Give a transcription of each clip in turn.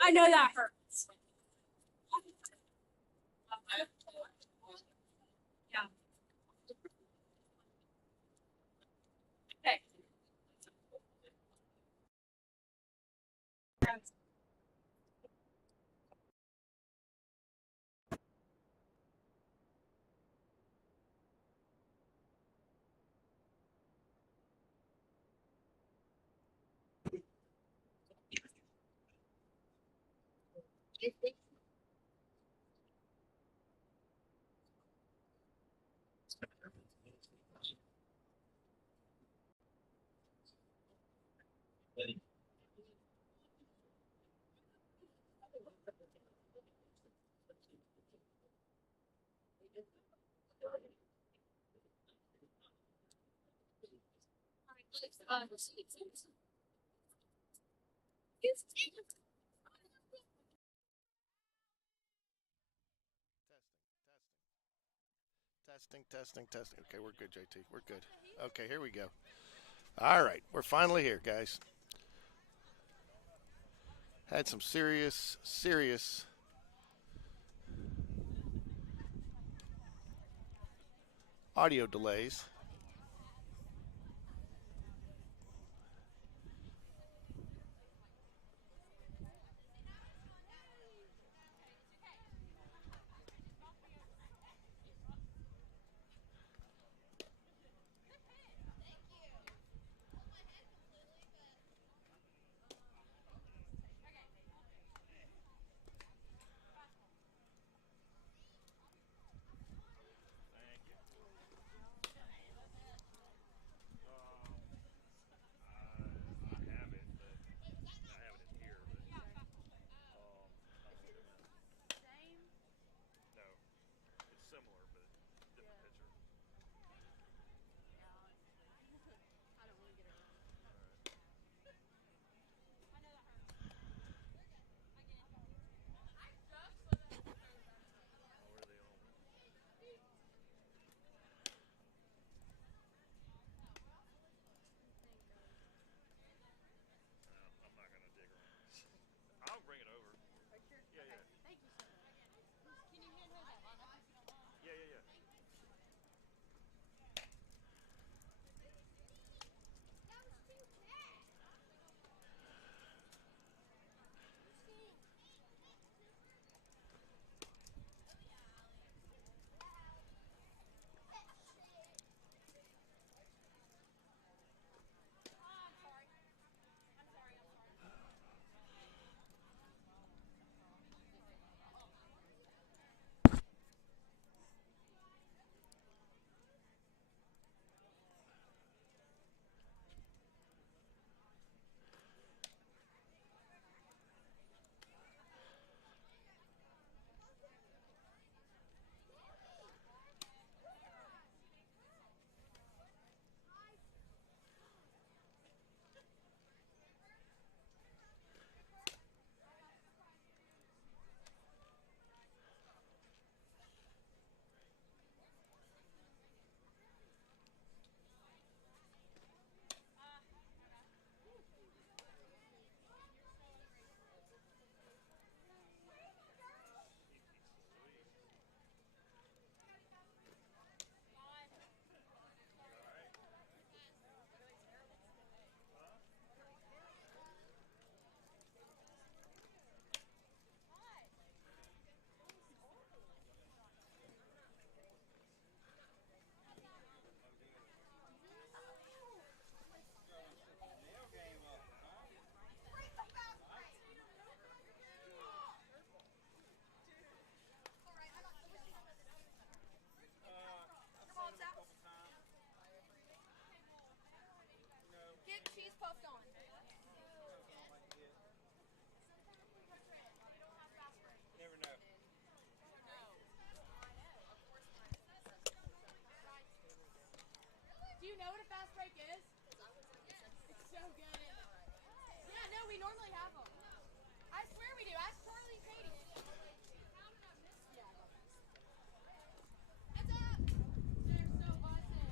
I know that hurts. Yeah. Okay. Testing, testing, testing. Okay, we're good, JT. We're good. Okay, here we go. All right, we're finally here, guys. Had some serious audio delays. Do you know what a fast break is? It's so good. Yeah, no, we normally have them. I swear we do. Ask Charlie and Katie. Heads up! They're so buzzing.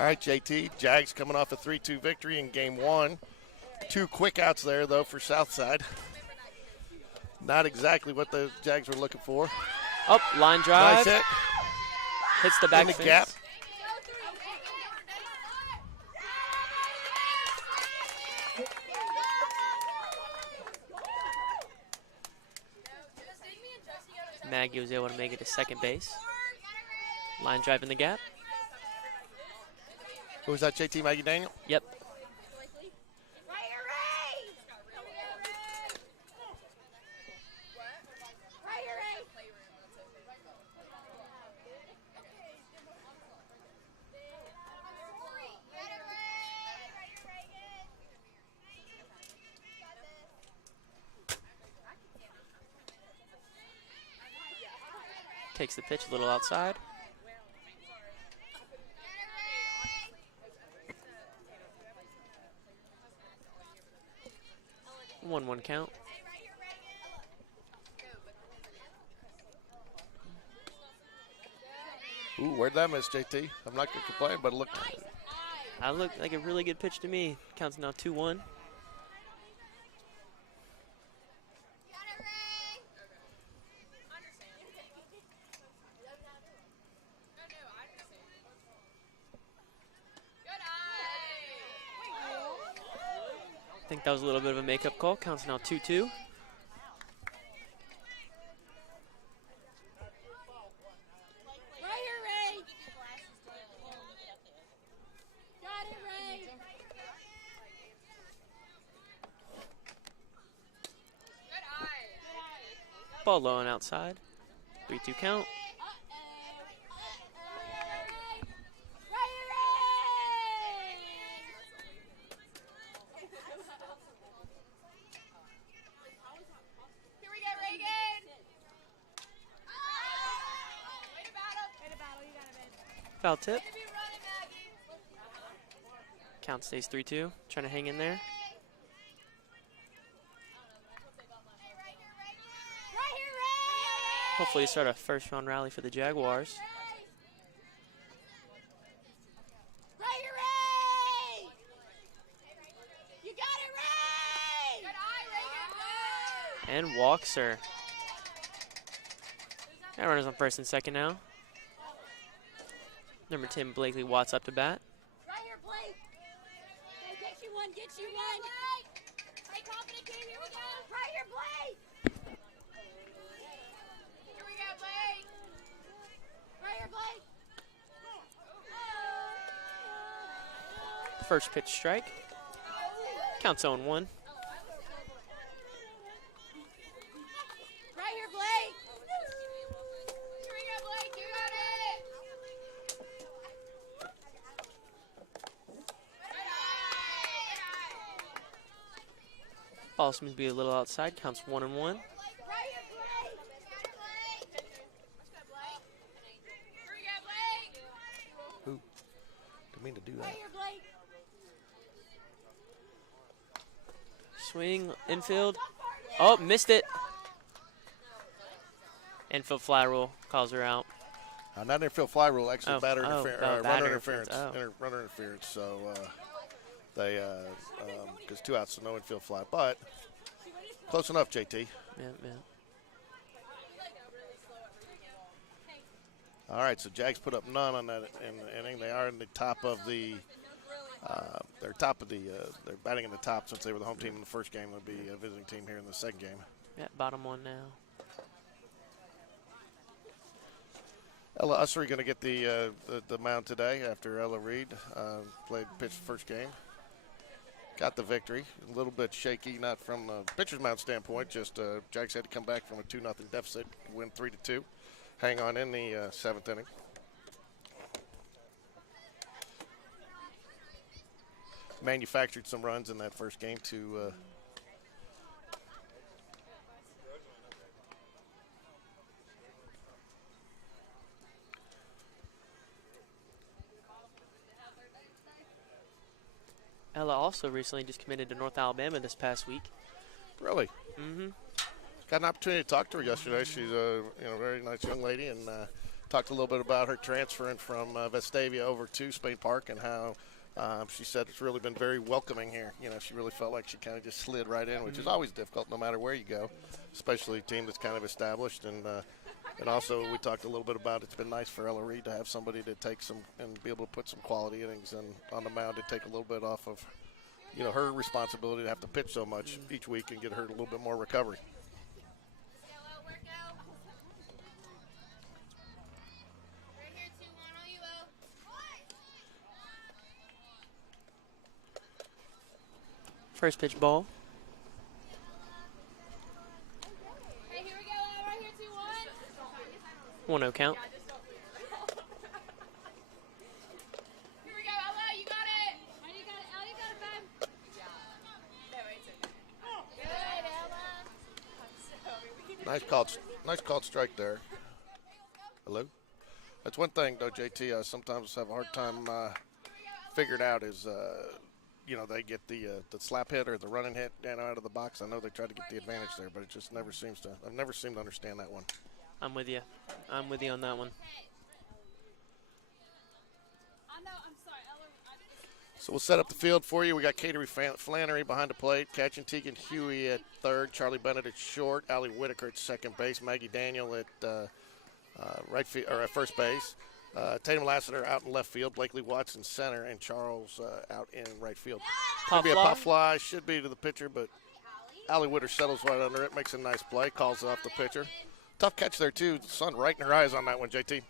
All right, JT. Jags coming off a 3-2 victory in game 1. 2 quick outs there, though, for Southside. Not exactly what the Jags were looking for. Up, line drive. Nice hit. Hits the back in the fence. gap. Maggie was able to make it to second base. Line drive in the gap. Who was that, JT? Maggie Daniel? Yep. Takes the pitch a little outside. One count. Ooh, where'd that miss, JT? I'm not going to complain, but it looked. That looked like a really good pitch to me. Counts now 2-1. I think that was a little bit of a makeup call. Counts now 2-2. Ball low and outside. 3-2 count. Foul tip. Count stays 3-2. Trying to hang in there. Hopefully start a first-round rally for the Jaguars. And walks her. And runners on first and second now. Number 10, Blakely Watts up to bat. Right here, Blake. Get you one, get you one. Stay confident, team. Here we go. Right here, Blake. Here we go, Blake. Right here, Blake. First pitch strike. Counts 0-1. Right here, Blake. Here we go, Blake. You got it. Ball seems to be a little outside. Counts 1-1. Right here, Blake. Here we go, Blake. Ooh, didn't mean to do that. Right here, Blake. Swing, infield. Oh, missed it. Infield fly rule calls her out. Not infield fly rule, actually Oh, batter oh, interference, oh, runner batter interference. interference, Runner interference. So they, because 2 outs, so no infield fly. But close enough, JT. Yeah. All right, so Jags put up none on that inning. They are in the top of the. They're batting in the top since they were the home team in the first game. They'll be a visiting team here in the second game. Yeah, bottom one now. Ella Ussery going to get the mound today after Ella Reed pitched the first game. Got the victory. A little bit shaky, not from the pitcher's mound standpoint. Just Jags had to come back from a 2-0 deficit, win 3-2, hang on in the 7th inning. Manufactured some runs in that first game to Ella also recently just committed to North Alabama this past week. Really? Mm-hmm. Got an opportunity to talk to her yesterday. She's a very nice young lady and talked a little bit about her transferring from Vestavia over to Spain Park and how she said it's really been very welcoming here. You know, she really felt like she kind of just slid right in, which is always difficult no matter where you go, especially a team that's kind of established. And also we talked a little bit about it's been nice for Ella Reed to have somebody to take some and be able to put some quality innings and on the mound to take a little bit off of, you know, her responsibility to have to pitch so much each week and get her a little bit more recovery. First pitch ball. Hey, here we go, right here, 2-1. 1-0 count. Here we go, Ella, you got it. Ella, you got it. Ella, you got it, babe. Good job. No, it's okay. Good, Ella. Nice called strike there. Hello? That's one thing, though, JT, I sometimes have a hard time figuring out is, you know, they get the slap hit or the running hit out of the box. I know they try to get the advantage there, but it just never seems to. I've never seemed to understand that one. I'm with you. I'm with you on that one. I know, I'm sorry, Ella. So we'll set up the field for you. We got Catering Flannery behind the plate, catching Tegan Huey at third, Charlie Bennett at short, Allie Whitaker at second base, Maggie Daniel at right field or at first base. Tatum Lassiter out in left field, Blakely Watson center, and Charles out in right field. Could be a pop fly, should be to the pitcher, but Allie Whitaker settles right under it, makes a nice play, calls off the pitcher. Tough catch there, too. The sun right in her eyes on that one, JT.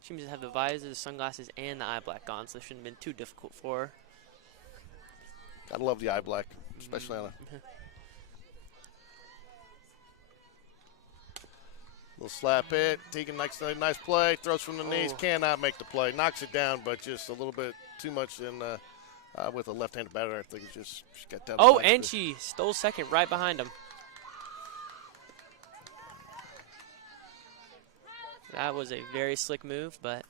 She seems to have the visor, the sunglasses, and the eye black on, so it shouldn't have been too difficult for her. Gotta love the eye black, especially on a little slap hit. Tegan makes a nice play, throws from the knees, cannot make the play. Knocks it down, but just a little bit too much in with a left-handed batter. I think it's just she got that. Oh, and she stole second right behind him. That was a very slick move, but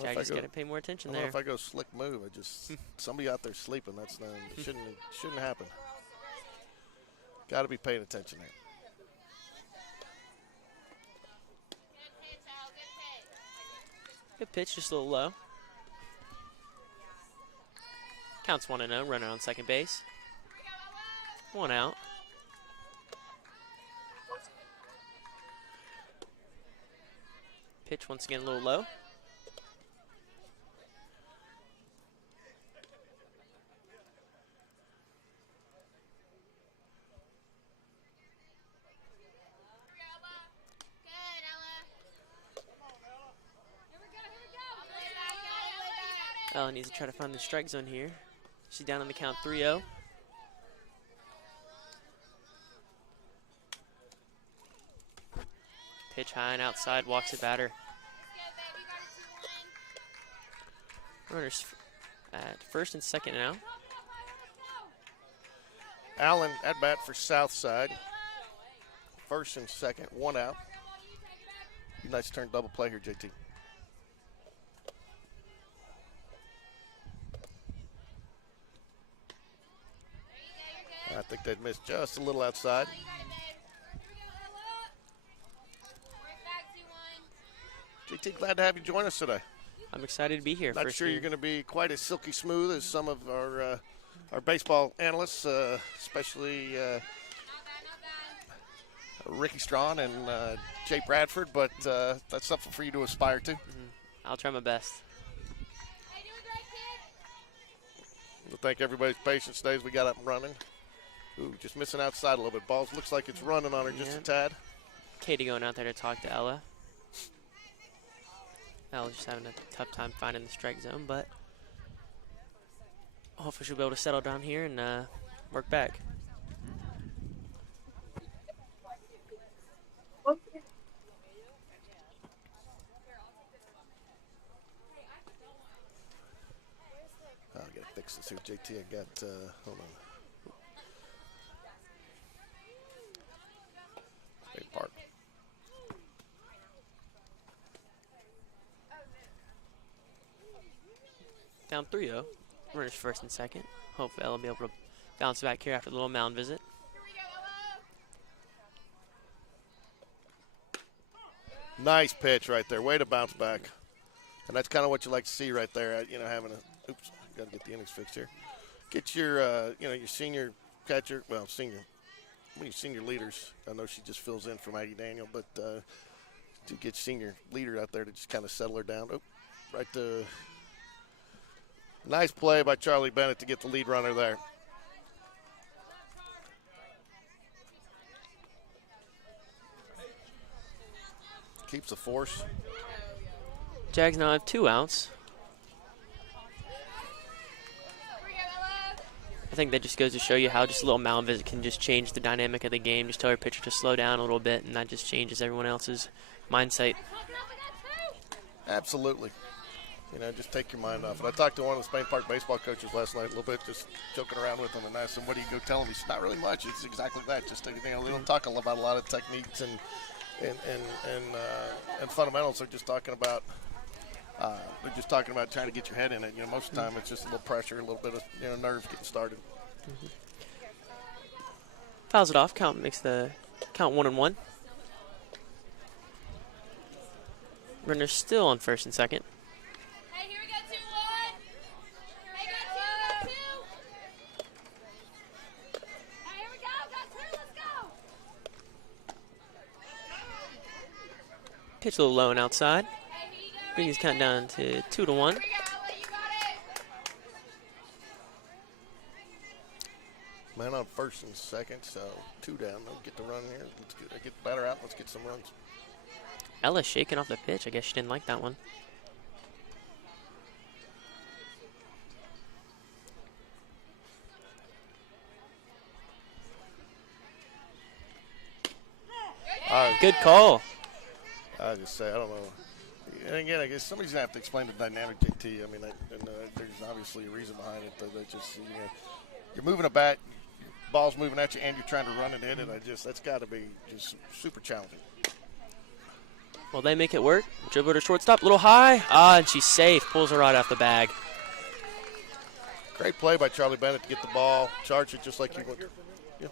Jag just got to pay more attention there. If I go slick move, I just somebody out there sleeping. That's not, shouldn't happen. Got to be paying attention there. Good pitch, just a little low. Counts 1-0, runner on second base. 1 out. Pitch once again a little low. Ella needs to try to find the strike zone here. She's down on the count 3-0. Pitch high and outside, walks the batter. Runners at first and second now. Allen at bat for Southside. First and second, 1 out. Nice turn double play here, JT. I think they'd missed just a little outside. JT, glad to have you join us today. I'm excited to be here. Not sure you're going to be quite as silky smooth as some of our baseball analysts, especially Ricky Strawn and Jay Bradford, but that's something for you to aspire to. I'll try my best. We'll thank everybody's patience today as we got up and running. Ooh, just missing outside a little bit. Balls looks like it's running on her just a tad. Katie going out there to talk to Ella. Ella's just having a tough time finding the strike zone, but hopefully she'll be able to settle down here and work back. I gotta fix this here, JT. I got, hold on. Big Park. Down 3-0. Runners first and second. Hopefully Ella will be able to bounce back here after the little mound visit. Nice pitch right there. Way to bounce back. And that's kind of what you like to see right there. You know, having a, oops, got to get the innings fixed here. Get your, you know, your senior catcher, well, senior leaders. I know she just fills in for Maggie Daniel, but to get senior leader out there to just kind of settle her down. Oh, right to, nice play by Charlie Bennett to get the lead runner there. Keeps the force. Jags now have 2 outs. I think that just goes to show you how just a little mound visit can just change the dynamic of the game. Just tell your pitcher to slow down a little bit, and that just changes everyone else's mindset. Absolutely. You know, just take your mind off. And I talked to one of the Spain Park baseball coaches last night a little bit, just joking around with him, and I asked him, what do you go tell him? He said, not really much. It's exactly that. Just, you know, they don't talk about a lot of techniques and fundamentals. They're just talking about trying to get your head in it. You know, most of the time it's just a little pressure, a little bit of, you know, nerves getting started. Fouls it off. Makes the count 1-1. Runner still on first and second. Hey, here we go, 2-1. Hey, got 2. Hey, here we go, got 2, let's go. Pitch a little low and outside. Brings his count down to 2-1. Man on first and second, so 2 down. They'll get the run here. Let's get the batter out. Let's get some runs. Ella's shaking off the pitch. I guess she didn't like that one. Good call. I just say, I don't know. And again, I guess somebody's going to have to explain the dynamic, JT. I mean, there's obviously a reason behind it. That just, you know, you're moving a bat, ball's moving at you, and you're trying to run it in, and that's got to be just super challenging. Well, they make it work. Dribble to shortstop, a little high. And she's safe. Pulls her right off the bag. Great play by Charlie Bennett to get the ball, charge it just like you want. Yeah.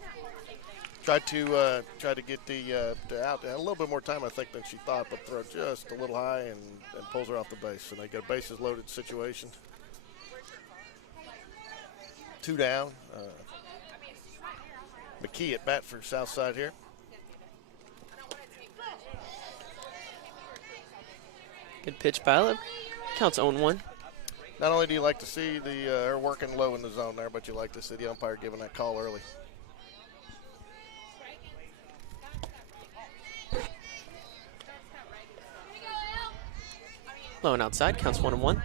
Tried to get the out. Had a little bit more time, I think, than she thought, but throw just a little high and pulls her off the base. And they get a bases loaded situation. 2 down. McKee at bat for Southside here. Good pitch by Ella. Counts 0-1. Not only do you like to see her working low in the zone there, but you like to see the umpire giving that call early. Low and outside, counts 1-1.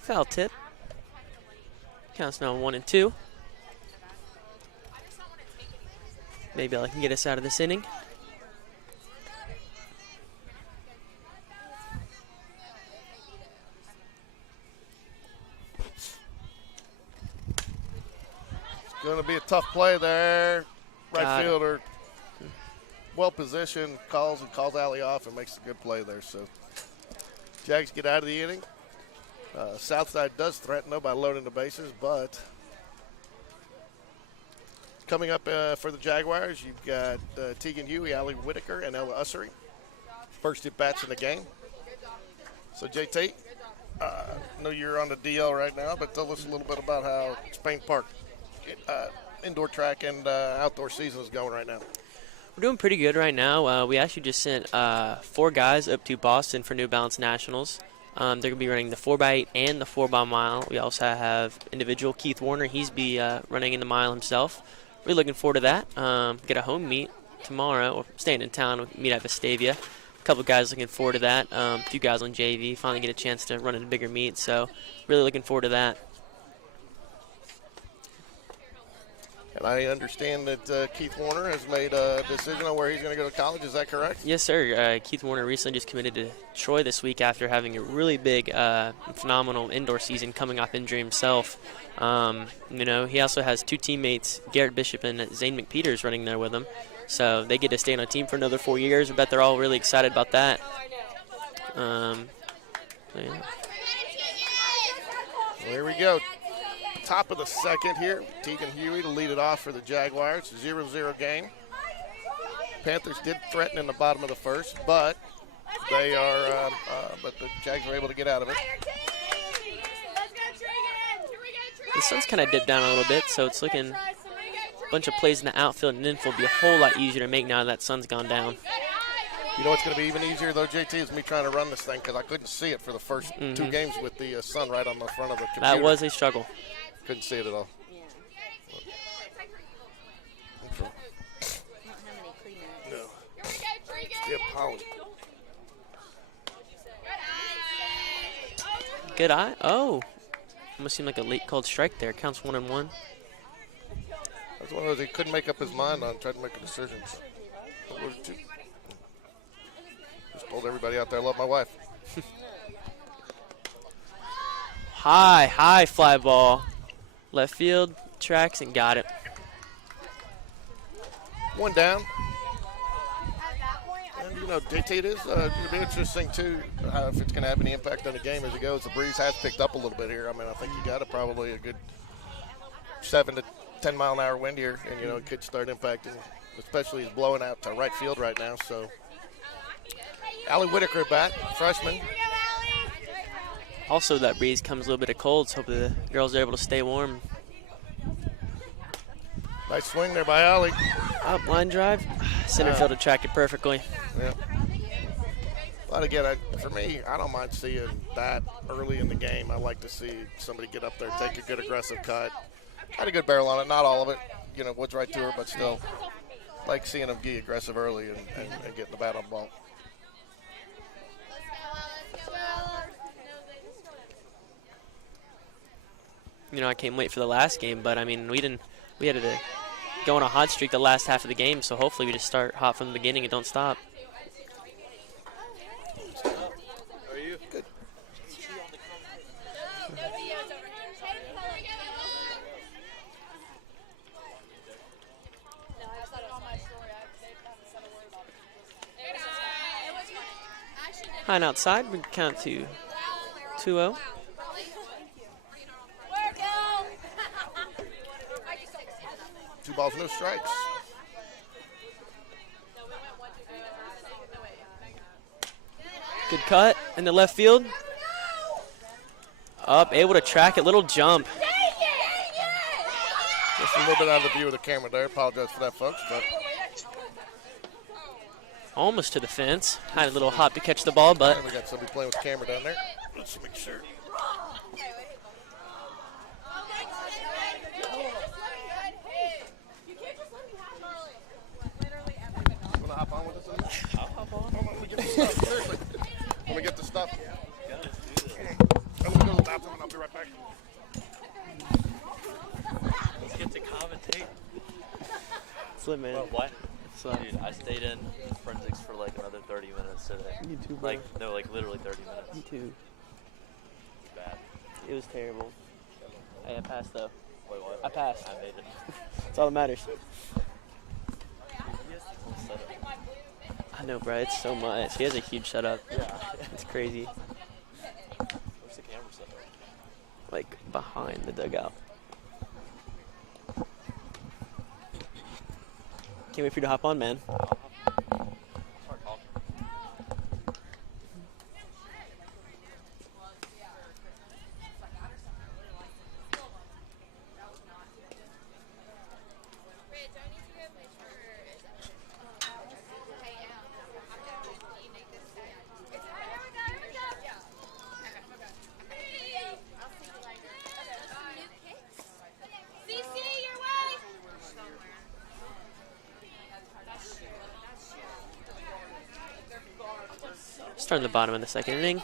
Foul tip. Counts now 1-2. Maybe I can get us out of this inning. Going to be a tough play there. Right fielder, well positioned, calls Allie off and makes a good play there. So Jags get out of the inning. Southside does threaten though by loading the bases, but coming up for the Jaguars, you've got Tegan Huey, Allie Whitaker, and Ella Ussery. First at bats in the game. So JT, I know you're on the DL right now, but tell us a little bit about how Spain Park indoor track and outdoor season is going right now. We're doing pretty good right now. We actually just sent 4 guys up to Boston for New Balance Nationals. They're going to be running the 4x8 and the 4x-mile. We also have individual Keith Warner. He's be running in the mile himself. Really looking forward to that. Get a home meet tomorrow, or staying in town. We'll meet at Vestavia. A couple guys looking forward to that. A few guys on JV finally get a chance to run in a bigger meet. So really looking forward to that. And I understand that Keith Warner has made a decision on where he's going to go to college. Is that correct? Yes, sir. Keith Warner recently just committed to Troy this week after having a really big, phenomenal indoor season coming off injury himself. He also has 2 teammates, Garrett Bishop and Zane McPeters, running there with him. So they get to stay on a team for another 4 years. I bet they're all really excited about that. Yeah. Here we go. Top of the second here. Tegan Huey to lead it off for the Jaguars. 0-0 game. Panthers did threaten in the bottom of the first, but they are, but the Jags were able to get out of it. The sun's kind of dipped down a little bit, so it's looking a bunch of plays in the outfield and infield will be a whole lot easier to make now that sun's gone down. You know what's going to be even easier, though, JT, is me trying to run this thing because I couldn't see it for the first 2 games with the sun right on the front of the computer. That was a struggle. Couldn't see it at all. No. Skip Holly. Good eye. Oh. Almost seemed like a late called strike there. Counts 1-1. That's one of those he couldn't make up his mind on, tried to make a decision. Just told everybody out there I love my wife. High fly ball. Left field, tracks, and got it. 1 down. And, JT, it is going to be interesting, too, if it's going to have any impact on the game as it goes. The breeze has picked up a little bit here. I mean, I think you got probably a good 7 to 10 mile an hour wind here, and, it could start impacting, especially he's blowing out to right field right now. So, Allie Whitaker back, freshman. Also, that breeze comes a little bit of cold, so hopefully the girls are able to stay warm. Nice swing there by Allie. Up, line drive. Center field tracked it perfectly. Yeah. But again, for me, I don't mind seeing that early in the game. I like to see somebody get up there, take a good aggressive cut. Had a good barrel on it, not all of it. Woods right to her, but still. Like seeing them be aggressive early and getting the bat on the ball. I came late for the last game, but I mean, we had to go on a hot streak the last half of the game, so hopefully we just start hot from the beginning and don't stop. Are you good? High and outside, we count to 2-0. 2 balls, no strikes. Good cut in the left field. Up, able to track it, little jump. Just a little bit out of the view of the camera there. Apologize for that, folks. But almost to the fence. Had a little hop to catch the ball, but we got somebody playing with the camera down there. Let's make sure. Hop on with us? I'll hop on. Let me get the stuff. Seriously. Let me get the stuff. I'm going to go to the bathroom and I'll be right back. Let's get to commentate. Slim man. Well, what? So, dude, I stayed in forensics for like another 30 minutes today. Me too, bro. Literally 30 minutes. Me too. It's bad. It was terrible. Hey, I passed though. Wait, what? I passed. I made it. That's all that matters. I know, bro. It's so much. He has a huge setup. Yeah. It's crazy. Where's the camera set up? Like behind the dugout. Can't wait for you to hop on, man. Start talking. Starting the bottom of the second inning.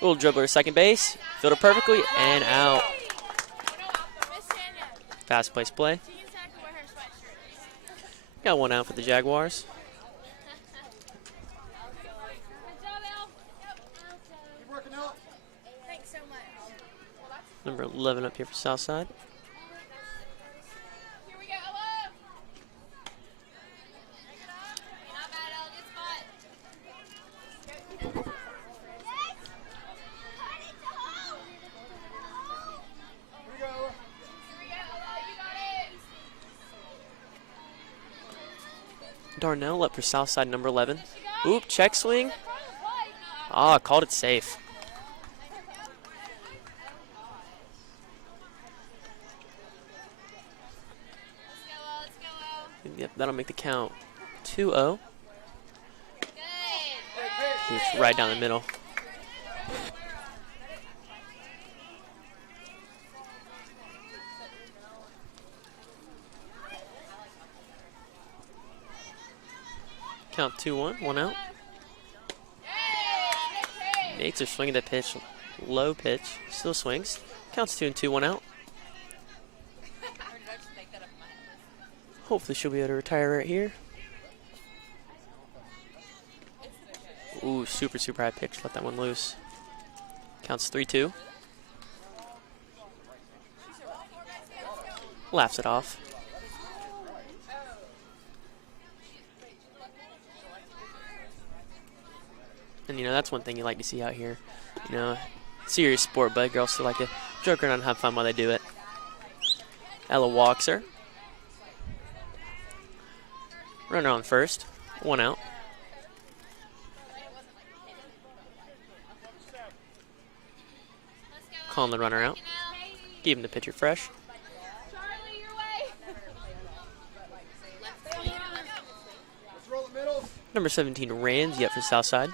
Little dribbler to second base. Fielded perfectly and out. fast place play. Got one out for the Jaguars. Thanks so much. Number 11 up here for Southside. Here we go, Ella. Not bad, Ella. Good spot. Here we go, Ella. You got it. Darnell up for Southside, number 11. Oop, check swing. Ah, called it safe. Yep, that'll make the count 2-0. He's right down the middle. Count 2-1, one out. Mates are swinging the pitch, low pitch, still swings. Counts 2-2, one out. Hopefully she'll be able to retire right here. Ooh, super high pitch. Let that one loose. Counts 3-2. Laughs it off. And, you know, that's one thing you like to see out here. You know, serious sport, but girls still like to joke around and have fun while they do it. Ella walks her. Runner on first. One out. Calling the runner out. Keeping the pitcher fresh. Number 17, Ramsey up for Southside.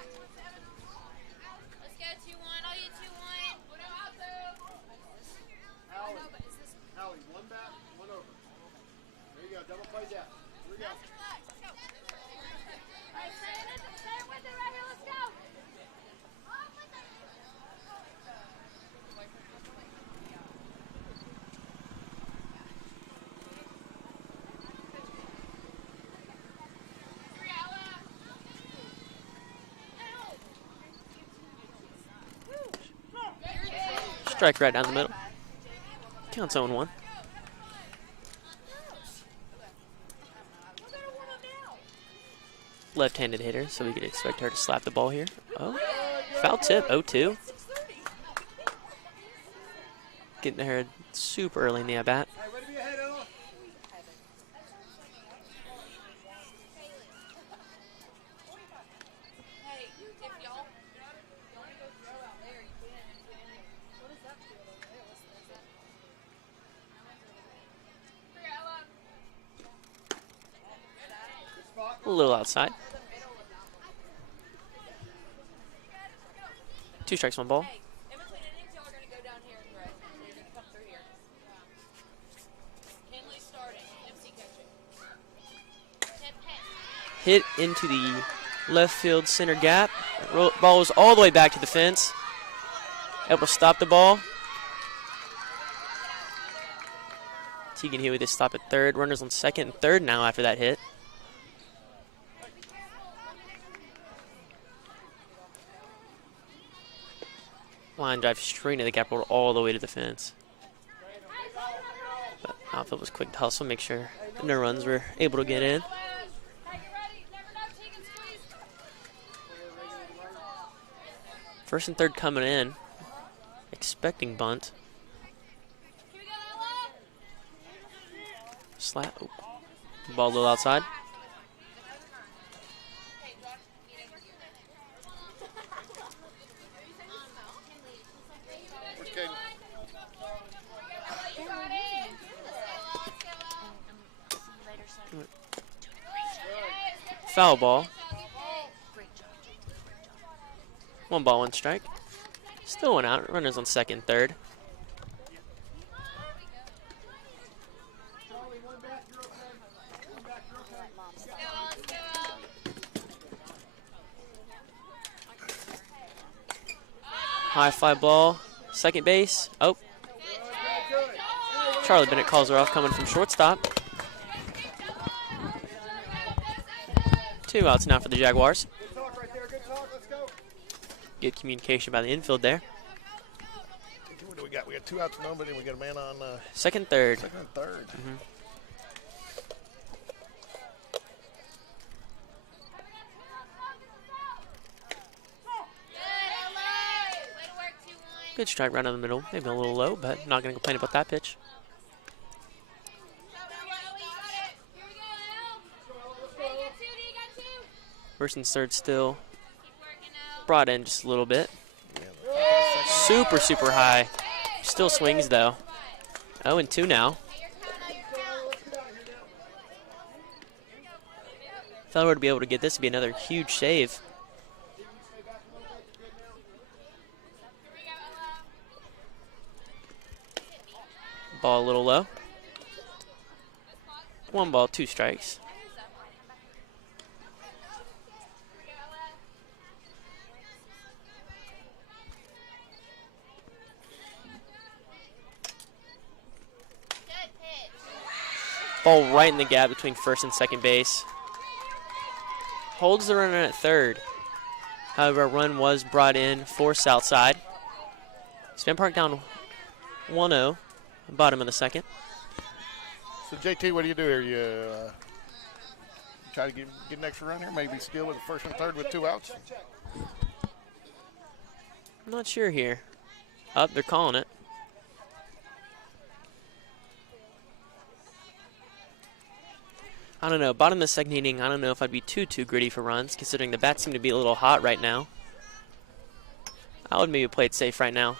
Strike right down the middle. Counts 0-1. Left-handed hitter, so we could expect her to slap the ball here. Oh, foul tip, 0-2. Getting to her super early in the at-bat. A little outside. 2 strikes, 1 ball. Hit into the left field center gap. Ball was all the way back to the fence. Able to stop the ball. Tegan Huey to stop at third. Runners on second and third now after that hit. Line drive straight into the gap, rolled all the way to the fence. But outfield was quick to hustle, make sure no runs were able to get in. First and third coming in, expecting bunt. Slap. Oh. Ball a little outside. Foul ball. 1 ball, 1 strike. Still 1 out. Runners on second, third. High fly ball. Second base. Oh. Charlie Bennett calls her off coming from shortstop. 2 outs now for the Jaguars. Good communication by the infield there. What do we got? We got 2 outs, nobody. We got a man on Second, third. second and third. Good strike right down the middle. Maybe a little low, but not going to complain about that pitch. First and third still. Brought in just a little bit. Super, super high. Still swings though. 0-2 now. If I were to be able to get this, it'd be another huge save. Ball a little low. 1 ball, 2 strikes. Ball right in the gap between first and second base. Holds the runner at third. However, a run was brought in for Southside. Span Park down 1-0, bottom of the second. So, JT, what do you do here? You try to get an extra run here? Maybe steal with the first and third with 2 outs? I'm not sure here. Up, they're calling it. I don't know. Bottom of the second inning, I don't know if I'd be too gritty for runs, considering the bats seem to be a little hot right now. I would maybe play it safe right now.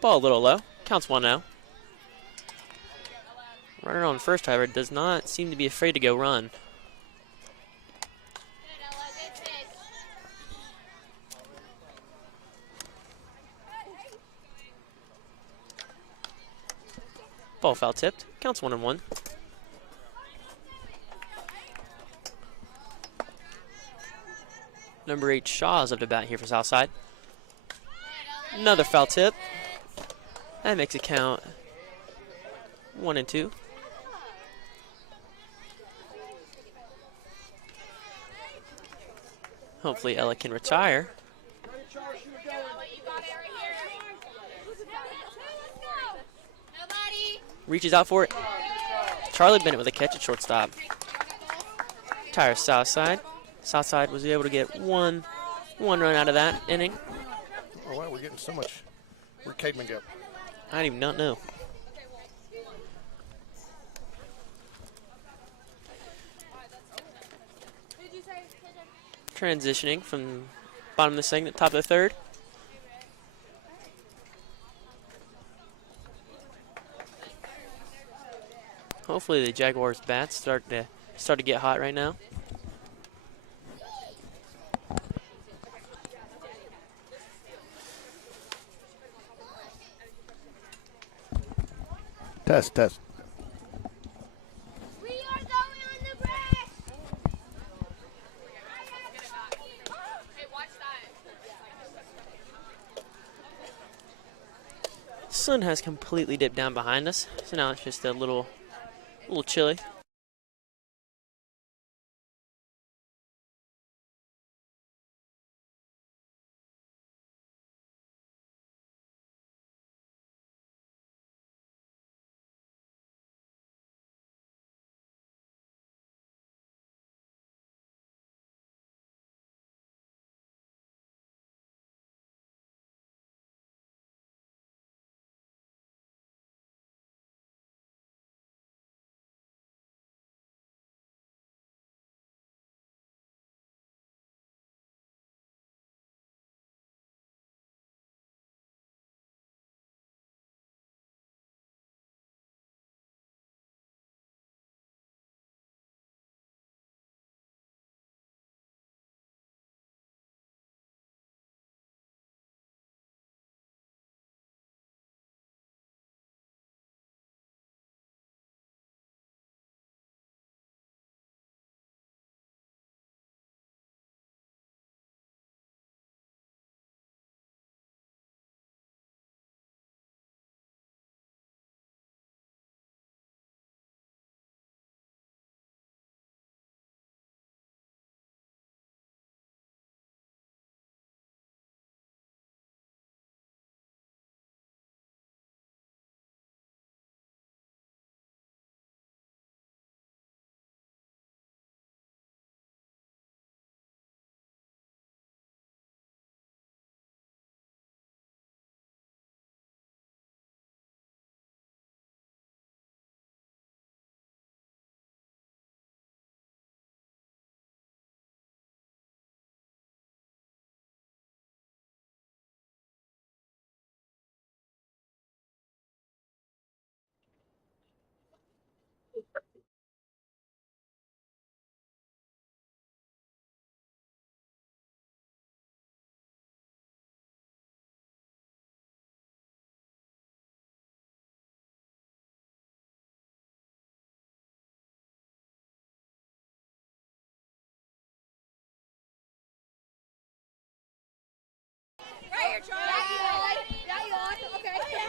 Ball a little low. Counts 1-0. Runner on first, however, does not seem to be afraid to go run. Ball foul tipped. Counts 1-1. Number 8 Shaw is up to bat here for Southside. Another foul tip. That makes it count 1-2. Hopefully Ella can retire. Reaches out for it. Charlie Bennett with a catch at shortstop. Tires Southside. Southside was able to get one run out of that inning. Oh, wow, we're getting so much. Where'd Cademan go? I do not know. Transitioning from bottom of the second to top of the third. Hopefully the Jaguars bats start to get hot right now. Test. We are going on the break. Hey, watch that. Sun has completely dipped down behind us, so now it's just a little chilly.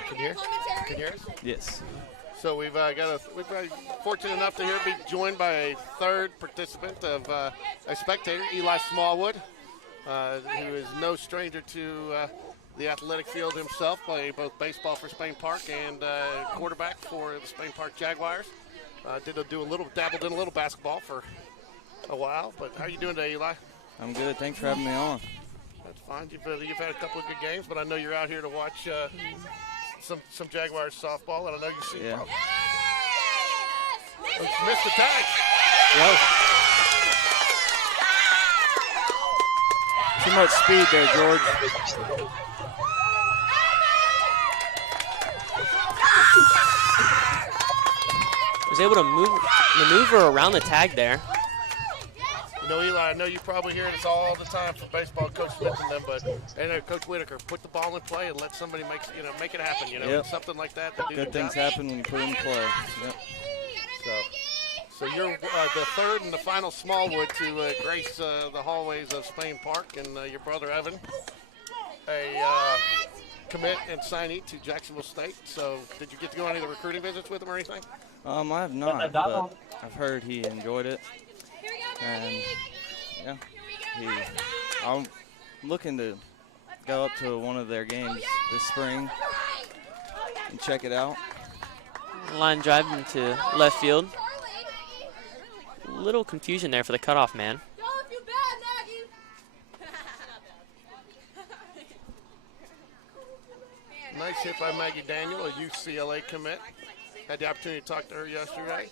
Can you hear? Can you hear us? Yes. So we've been fortunate enough to be joined by a third participant of a spectator, Eli Smallwood, who is no stranger to the athletic field himself, playing both baseball for Spain Park and quarterback for the Spain Park Jaguars. Dabbled in a little basketball for a while. But how are you doing today, Eli? I'm good. Thanks for having me on. That's fine. You've had a couple of good games, but I know you're out here to watch some Jaguars softball, and I know you've seen. Yeah. Missed the tag. Yep. Too much speed there, George. Was able to maneuver around the tag there. You know, Eli, I know you probably hear this all the time from baseball coach Smith and them, but Coach Whitaker, put the ball in play and let somebody make it happen. You know, Yep. Something like that. Good things happen when you put in play. Yep. So you're the third and the final Smallwood to grace the hallways of Spain Park, and your brother Evan, a commit and signee to Jacksonville State. So did you get to go on any of the recruiting visits with him or anything? I have not, but I've heard he enjoyed it. And yeah, I'm looking to go up to one of their games this spring and check it out. Line drive into left field. Little confusion there for the cutoff man. Nice hit by Maggie Daniel, a UCLA commit. Had the opportunity to talk to her yesterday.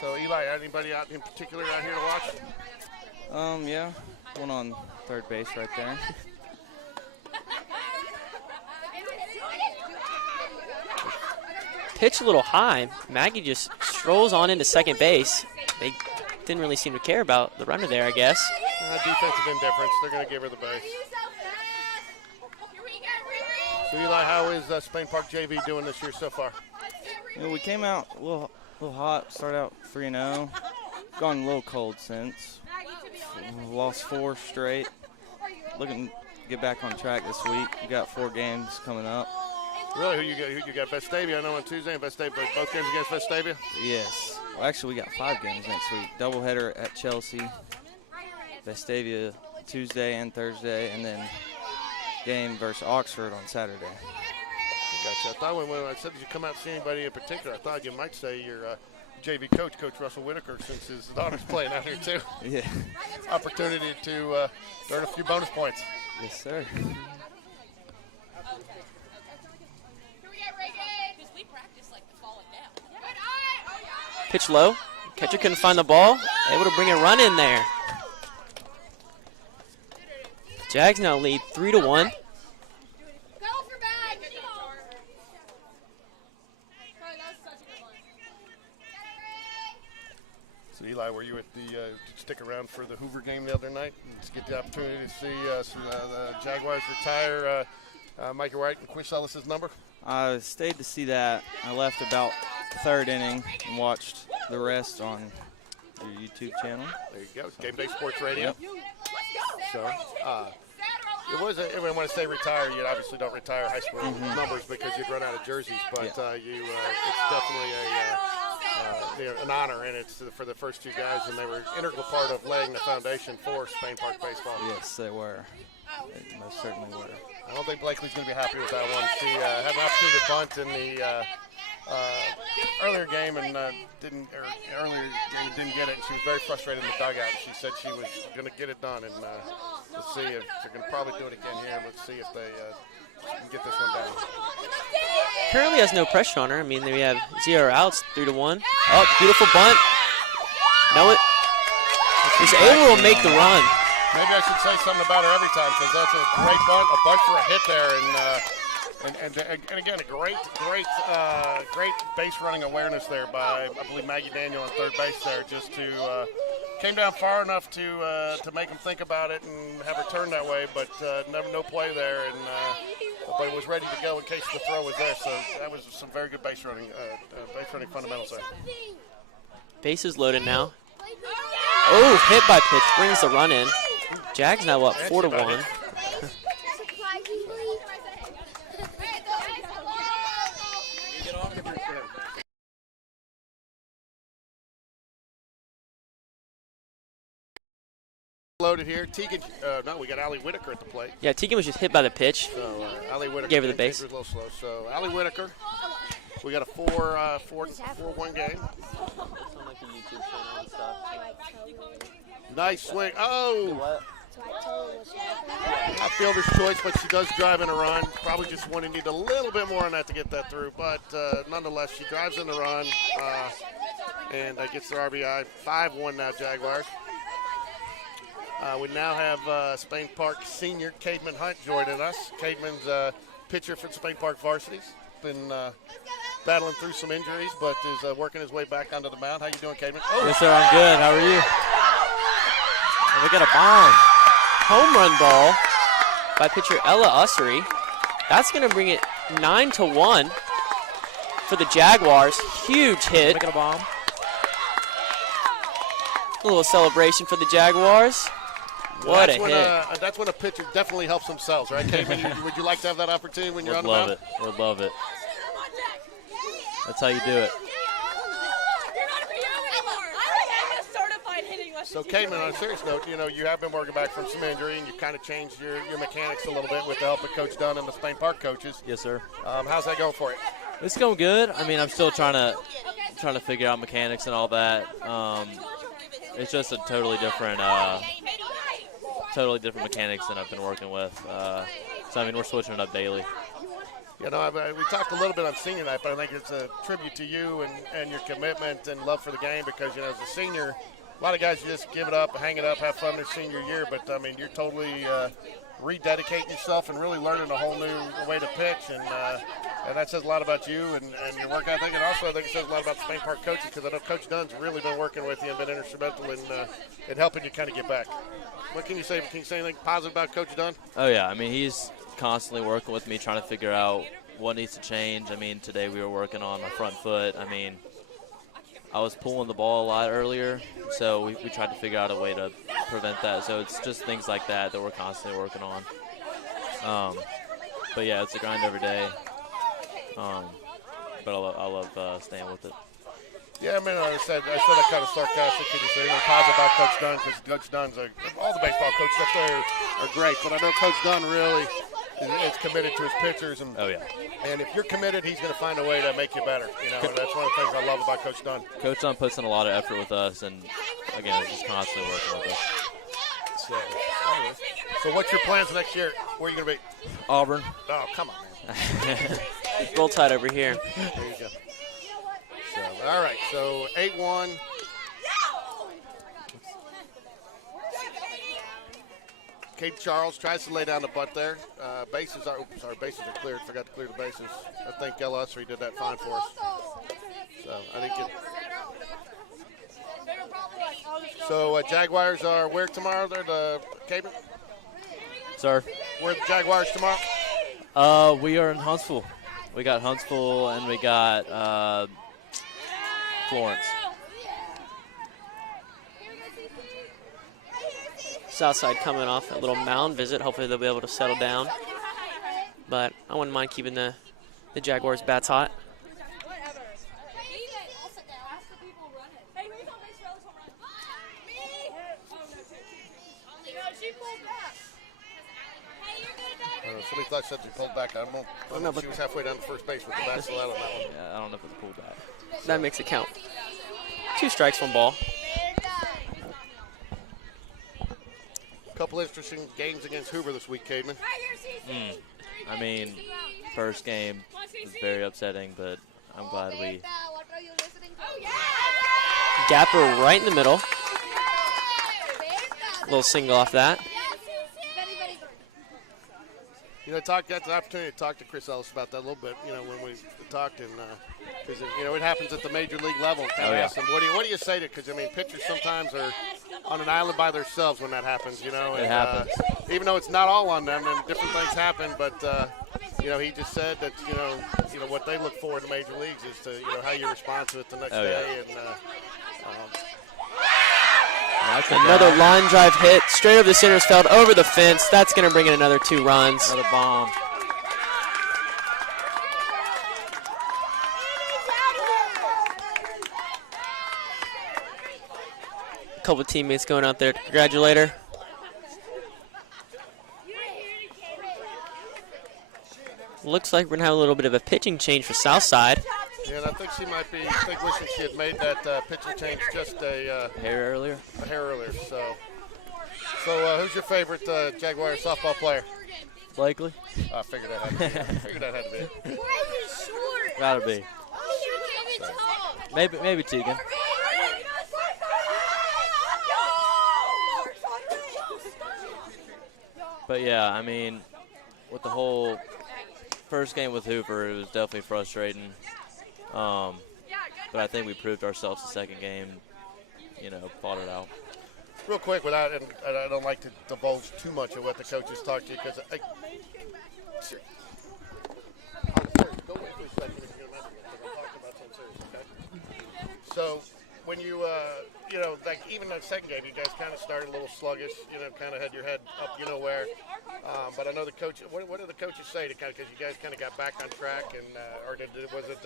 So Eli, anybody out in particular out here to watch? Yeah, one on third base right there. Pitch a little high. Maggie just strolls on into second base. They didn't really seem to care about the runner there, I guess. Defensive indifference. They're going to give her the base. So Eli, how is Spain Park JV doing this year so far? You know, we came out a little hot, started out 3-0. Gone a little cold since. We lost 4 straight. Looking to get back on track this week. We got 4 games coming up. Really? Who you got? Vestavia, I know, on Tuesday, and Vestavia, both games against Vestavia? Yes. Well, actually, we got 5 games next week. Doubleheader at Chelsea, Vestavia Tuesday and Thursday, and then game versus Oxford on Saturday. Gotcha. I thought when I said that you come out and see anybody in particular, I thought you might say your JV coach, Coach Russell Whitaker, since his daughter's playing out here too. Yeah. Opportunity to earn a few bonus points. Yes, sir. Pitch low. Catcher couldn't find the ball. Able to bring a run in there. Jags now lead 3-1. So Eli, were you at did you stick around for the Hoover game the other night and get the opportunity to see the Jaguars retire Mikey Wright and Quish Ellis's number? I stayed to see that. I left about the 3rd inning and watched the rest on your YouTube channel. There you go. It's Game Day Sports Radio. Yep. So, it was when I say retire, you obviously don't retire high school numbers because you'd run out of jerseys, but it's definitely an honor, and it's for the first 2 guys, and they were an integral part of laying the foundation for Spain Park baseball. Yes, they were. They most certainly were. I don't think Blakely's going to be happy with that one. She had an opportunity to bunt in the earlier game and didn't get it, and she was very frustrated in the dugout. She said she was going to get it done, and let's see if they're going to probably do it again here. Let's see if they can get this one down. Currently has no pressure on her. I mean, we have 0 outs, 3-1. Oh, beautiful bunt. No, it is able to make the run. Maybe I should say something about her every time because that's a great bunt, a bunch for a hit there, and again a great base running awareness there by I believe Maggie Daniel on third base there, just to came down far enough to make them think about it and have her turn that way, but no play there, and but it was ready to go in case the throw was there. So that was some very good base running fundamentals there. Bases loaded now. Oh, hit by pitch brings the run in. Jags now up 4-1. loaded here. Tegan, no, we got Allie Whitaker at the plate. Yeah, Tegan was just hit by the pitch. So Allie Whitaker gave her the base. Was a little slow. So Allie Whitaker, we got a 4-1 game. Nice swing. Oh! Not fielder's choice, but she does drive in a run. Probably just want to need a little bit more on that to get that through. But nonetheless, she drives in the run and gets the RBI. 5-1 now, Jaguars. We now have Spain Park senior Cademan Hunt joining us. Cademan's pitcher for the Spain Park Varsities. Been battling through some injuries, but is working his way back onto the mound. How you doing, Cademan? Oh. Yes, sir. I'm good. How are you? And we got a bomb. Home run ball by pitcher Ella Ussery. That's going to bring it 9-1 for the Jaguars. Huge hit. Making a bomb. A little celebration for the Jaguars. What a hit. That's when a pitcher definitely helps themselves, right, Cademan? Would you like to have that opportunity when you're on the mound? Would love it. That's how you do it. So, Cademan, on a serious note, you have been working back from some injury, and you kind of changed your mechanics a little bit with the help of Coach Dunn and the Spain Park coaches. Yes, sir. How's that going for you? It's going good. I mean, I'm still trying to figure out mechanics and all that. It's just a totally different mechanics than I've been working with. So, I mean, we're switching it up daily. We talked a little bit on senior night, but I think it's a tribute to you and your commitment and love for the game because, as a senior, a lot of guys just give it up, hang it up, have fun their senior year. But, I mean, you're totally rededicating yourself and really learning a whole new way to pitch. And that says a lot about you and your work ethic. And also I think it says a lot about the Spain Park coaches because I know Coach Dunn's really been working with you and been instrumental in helping you kind of get back. What can you say? Can you say anything positive about Coach Dunn? Oh, yeah. I mean, he's constantly working with me, trying to figure out what needs to change. I mean, today we were working on my front foot. I mean, I was pulling the ball a lot earlier, so we tried to figure out a way to prevent that. So it's just things like that we're constantly working on. But, yeah, it's a grind every day. But I love staying with it. Yeah, I mean, I said that kind of sarcastic. Could you say anything positive about Coach Dunn? Because Coach Dunn's all the baseball coaches up there are great, but I know Coach Dunn really is committed to his pitchers. And, oh, yeah. And if you're committed, he's going to find a way to make you better. And that's one of the things I love about Coach Dunn. Coach Dunn puts in a lot of effort with us, and, again, he's just constantly working with us. So what's your plans next year? Where are you going to be? Auburn. Oh, come on, man. Roll Tide over here. There you go. So, all right, so 8-1. Kate Charles tries to lay down the butt there. Bases are cleared. Forgot to clear the bases. I think Ella Ussery did that fine for us. So I didn't get. So Jaguars are where tomorrow? They're the Cademan? Sir? Where are the Jaguars tomorrow? We are in Huntsville. We got Huntsville and we got Florence. Southside coming off a little mound visit. Hopefully they'll be able to settle down. But I wouldn't mind keeping the Jaguars' bats hot. Somebody thought said she pulled back. I don't know if she was halfway down to first base with the bat still out on that one. Yeah, I don't know if it's a pullback. That makes it count. 2 strikes, 1 ball. Couple interesting games against Hoover this week, Cademan. I mean, first game was very upsetting, but I'm glad we. Gapper right in the middle. A little single off that. Got the opportunity to talk to Chris Ellis about that a little bit, when we talked, and because, it happens at the major league level. Asked him, what do you say to, because, pitchers sometimes are on an island by themselves when that happens, and, it happens. Even though it's not all on them and different things happen, but, he just said that, what they look for in the major leagues is to, how you respond to it the next day. Yeah. And another line drive hit straight over the center field, over the fence. That's going to bring in another 2 runs. Another bomb. A couple of teammates going out there to congratulate her. looks like we're going to have a little bit of a pitching change for Southside. Yeah, and I think she might be wishing she had made that pitching change just a Hair earlier. hair earlier. So who's your favorite Jaguar softball player? Likely. I figured that had to be. Gotta be. Maybe Tegan. But yeah, I mean, with the whole first game with Hoover, it was definitely frustrating. But I think we proved ourselves the second game, fought it out. Real quick, and I don't like to divulge too much of what the coaches talk to you because sure. Go away for a second if you're going to mess with me because I'm talking about something serious, okay? So when you, like even that second game, you guys kind of started a little sluggish, kind of had your head up, where. But I know the coach. What did the coaches say to kind of because you guys kind of got back on track, and was it?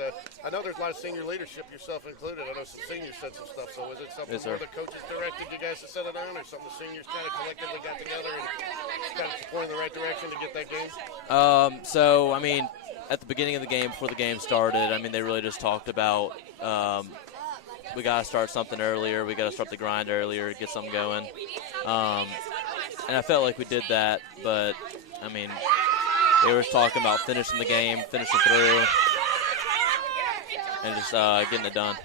I know there's a lot of senior leadership, yourself included. I know some seniors said some stuff. So was it something where the coaches directed you guys to settle down, or something the seniors kind of collectively got together and kind of supporting the right direction to get that game? So I mean, at the beginning of the game, before the game started, I mean they really just talked about. We got to start something earlier. We got to start the grind earlier, get something going. And I felt like we did that, but, I mean, they were talking about finishing the game, finishing through, and just getting it done.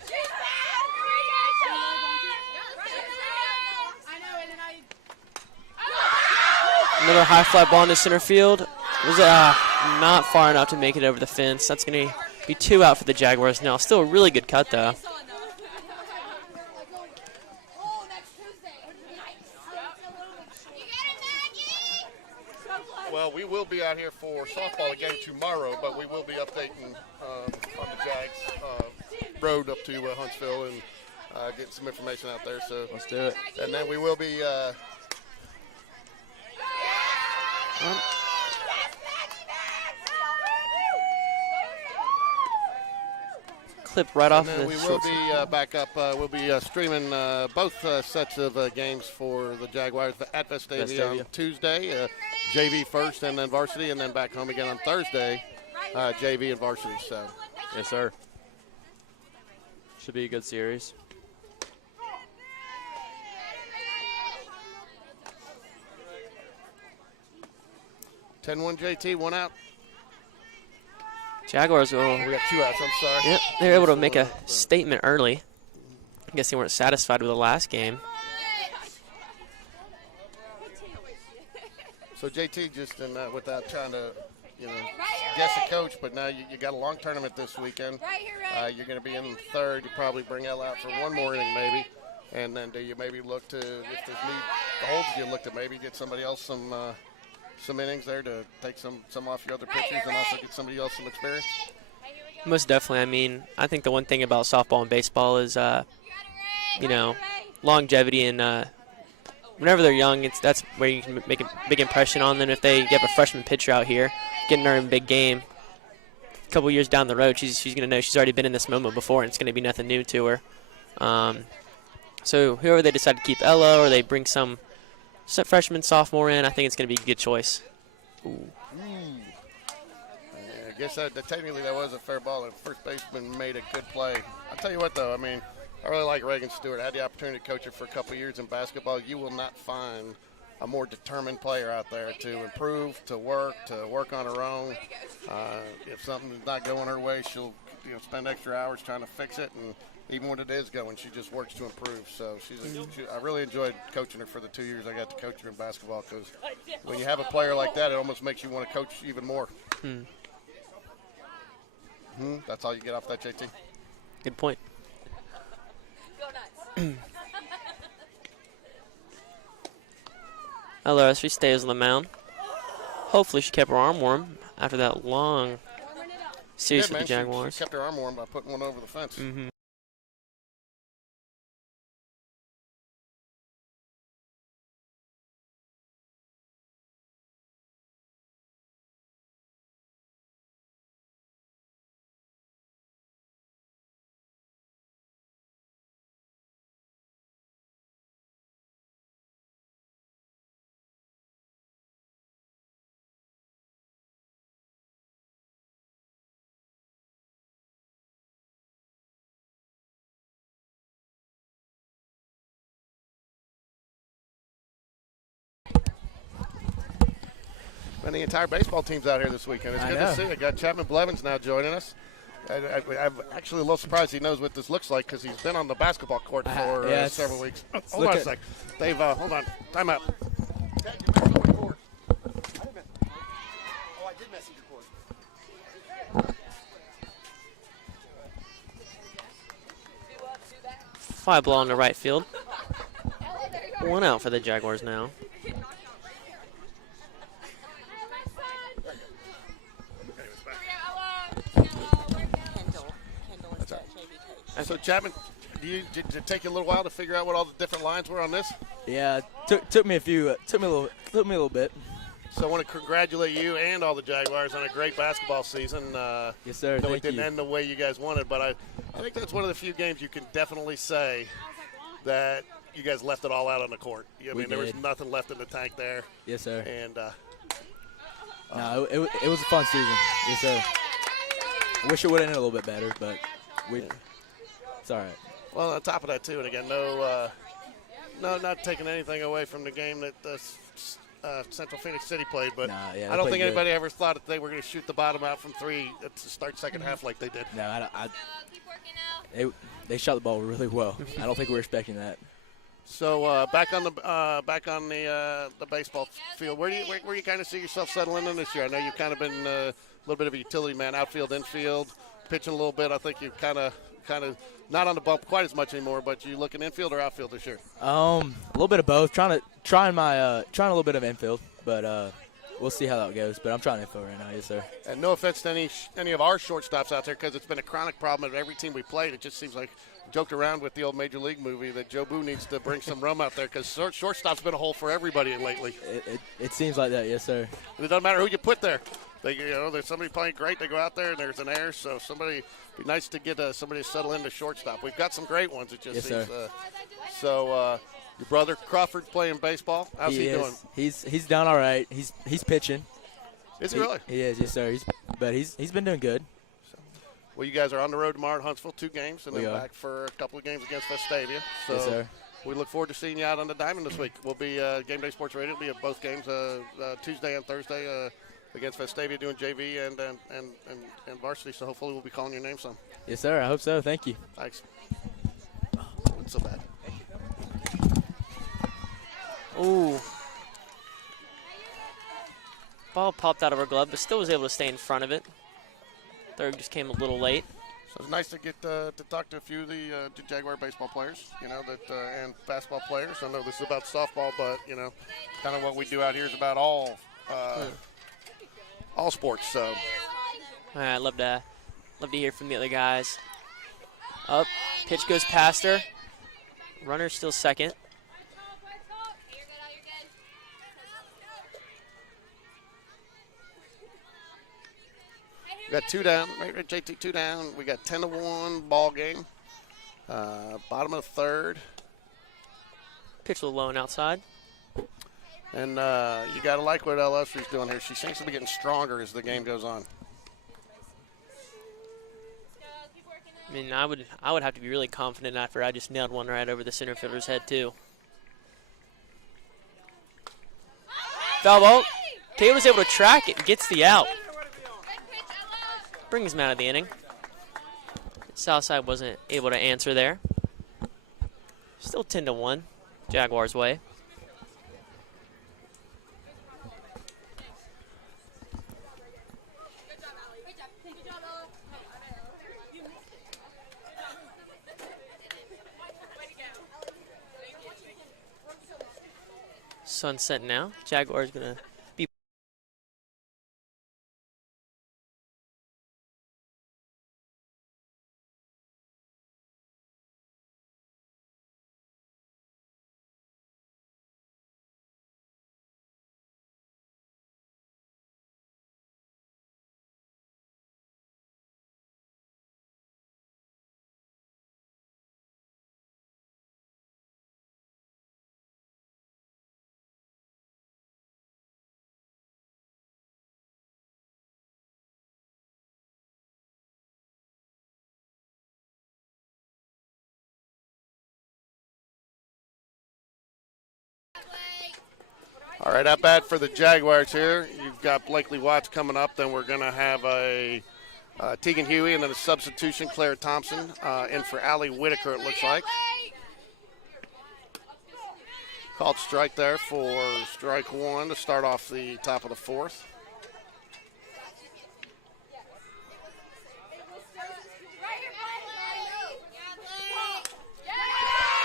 Another high fly ball into center field. It was not far enough to make it over the fence. That's going to be 2 out for the Jaguars now. Still a really good cut, though. Well, we will be out here for softball again tomorrow, but we will be updating on the JAG's road up to Huntsville and getting some information out there. So let's do it. And then we will be. Clip right off and the we will be back up. We'll be streaming both sets of games for the Jaguars at Vestavia on Tuesday. JV first and then varsity, and then back home again on Thursday, JV and varsity. So, yes, sir. Should be a good series. (10-1) JT, 1 out. Jaguars will. We got 2 outs. I'm sorry. Yep, they were able to make a statement early. I guess they weren't satisfied with the last game. So JT, just without trying to, guess a coach, but now you got a long tournament this weekend. You're going to be in third. You probably bring Ella out for one more inning maybe, and then do you maybe look to, if there's need to hold, do you look to maybe get somebody else some innings there to take some off your other pitchers and also get somebody else some experience? Most definitely. I mean, I think the one thing about softball and baseball is, longevity and. Whenever they're young, that's where you can make a big impression on them. If you have a freshman pitcher out here getting her in a big game, a couple years down the road, she's going to know she's already been in this moment before, and it's going to be nothing new to her. So whoever they decide to keep Ella or they bring some freshman, sophomore in, I think it's going to be a good choice. Ooh. Yeah, I guess technically that was a fair ball. The first baseman made a good play. I'll tell you what, though, I mean, I really like Reagan Stewart. I had the opportunity to coach her for a couple of years in basketball. You will not find a more determined player out there to improve, to work on her own. If something's not going her way, she'll spend extra hours trying to fix it. And even when it is going, she just works to improve. So I really enjoyed coaching her for the 2 years I got to coach her in basketball because when you have a player like that, it almost makes you want to coach even more. That's all you get off that, JT? Good point. Ella, she stays on the mound. Hopefully she kept her arm warm after that long series with the Jaguars. She kept her arm warm by putting one over the fence. And the entire baseball team's out here this weekend. It's good to see. I got Chapman Blevins now joining us. I'm actually a little surprised he knows what this looks like because he's been on the basketball court for several weeks. Hold on a sec. Dave, hold on. Time out. Fly ball in the right field. 1 out for the Jaguars now. So Chapman, did it take you a little while to figure out what all the different lines were on this? Yeah, took me a little bit. So I want to congratulate you and all the Jaguars on a great basketball season. Yes, sir. Though it didn't end the way you guys wanted, but I think that's one of the few games you can definitely say that you guys left it all out on the court. I mean, there was nothing left in the tank there. Yes, sir. And no, it was a fun season. Yes, sir. I wish it would have ended a little bit better, but it's all right. Well, on top of that too, and again, no, not taking anything away from the game that Central Phoenix City played, but I don't think anybody ever thought that they were going to shoot the bottom out from 3 to start second half like they did. No, they shot the ball really well. I don't think we were expecting that. So back on the baseball field, where do you kind of see yourself settling in this year? I know you've kind of been a little bit of a utility man, outfield, infield, pitching a little bit. I think you've kind of not on the bump quite as much anymore. But you looking infield or outfield this year? A little bit of both. Trying a little bit of infield, but we'll see how that goes. But I'm trying infield right now, yes sir. And no offense to any of our shortstops out there, because it's been a chronic problem at every team we played. It just seems like joked around with the old Major League movie that Joe Boo needs to bring some rum out there because shortstop's been a hole for everybody lately. It seems like that, yes sir. And it doesn't matter who you put there. There's somebody playing great. They go out there and there's an error. So be nice to get somebody to settle into shortstop. We've got some great ones. It just seems. Your brother Crawford's playing baseball. How's he doing? He's done all right. He's pitching. Is he really? He is, yes sir. He's been doing good. Well, you guys are on the road tomorrow at Huntsville, 2 games, and then back for a couple of games against Vestavia. So yes, sir. We look forward to seeing you out on the diamond this week. We'll be Game Day Sports Radio. We'll be at both games Tuesday and Thursday against Vestavia doing JV and varsity. So hopefully we'll be calling your name some. Yes, sir. I hope so. Thank you. Thanks. Not so bad. Ooh. Ball popped out of her glove, but still was able to stay in front of it. Third just came a little late. So it's nice to get to talk to a few of the Jaguar baseball players, and basketball players. I know this is about softball, but kind of what we do out here is about all sports. So, all right, love to hear from the other guys. Up, pitch goes past her. Runner still second. We got 2 down, right, JT, 2 down. We got 10-1 ball game. Bottom of the third. Pitch a little low and outside. And you got to like what Usry's doing here. She seems to be getting stronger as the game goes on. I mean, I would have to be really confident after I just nailed one right over the center fielder's head too. Foul ball. Taylor's able to track it and gets the out. Brings him out of the inning. Southside wasn't able to answer there. Still 10-1, Jaguars' way. Sunset now. Jaguars gonna All right, at bat for the Jaguars here. You've got Blakely Watts coming up. Then we're going to have a Tegan Huey and then a substitution, Claire Thompson, in for Allie Whitaker, it looks like. Called strike there for strike one to start off the top of the fourth.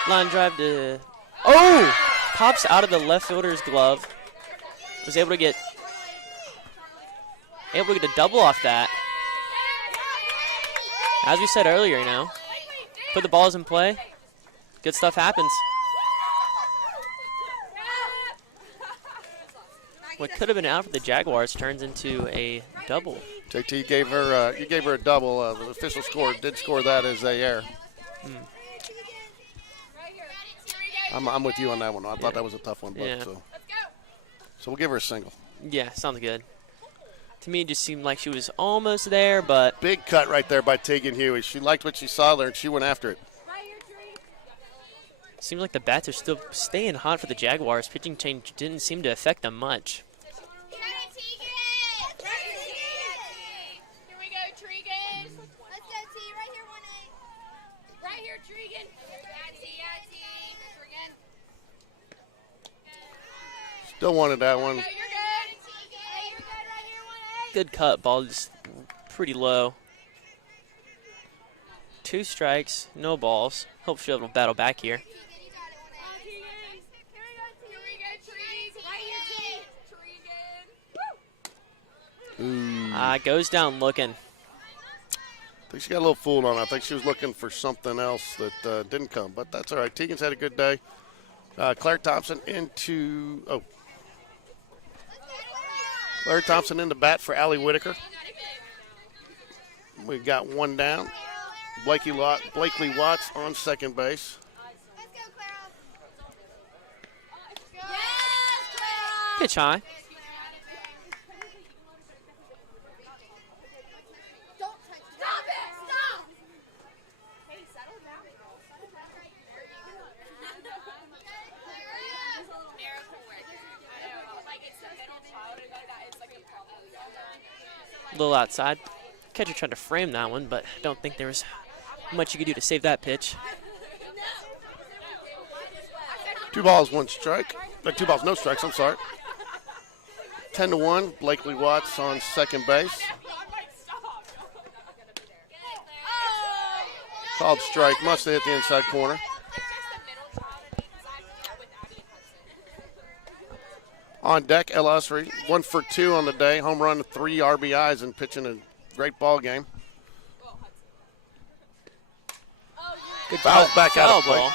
Line drive to, oh! Pops out of the left fielder's glove. Was able to get a double off that. As we said earlier, you know, put the balls in play, good stuff happens. What could have been out for the Jaguars turns into a double. JT gave her you gave her a double. The official score did score that as a error. I'm with you on that one. I thought that was a tough one, but so we'll give her a single. Yeah, sounds good. To me, it just seemed like she was almost there, but big cut right there by Tegan Huey. She liked what she saw there, and she went after it. Seems like the bats are still staying hot for the Jaguars. Pitching change didn't seem to affect them much. Here we go, Tregan. Let's go, T. Right here, 1-8. Right here, Tregan. Still wanted that one. Good cut, ball just pretty low. 2 strikes, no balls. Hope she'll be able to battle back here. Goes down looking. I think she got a little fooled on it. I think she was looking for something else that didn't come, but that's all right. Tegan's had a good day. Claire Thompson into Claire Thompson in the bat for Allie Whitaker. We got one down. Blakely Watts on second base. Pitch high. A little outside. Catcher tried to frame that one, but I don't think there was much you could do to save that pitch. 2 balls, 1 strike. 2 balls, no strikes, I'm sorry. 10-1, Blakely Watts on second base. Called strike, must have hit the inside corner. On deck, Ella Usry, 1 for 2 on the day. Home run, 3 RBIs, and pitching a great ball game. Good foul back out of play. Ball.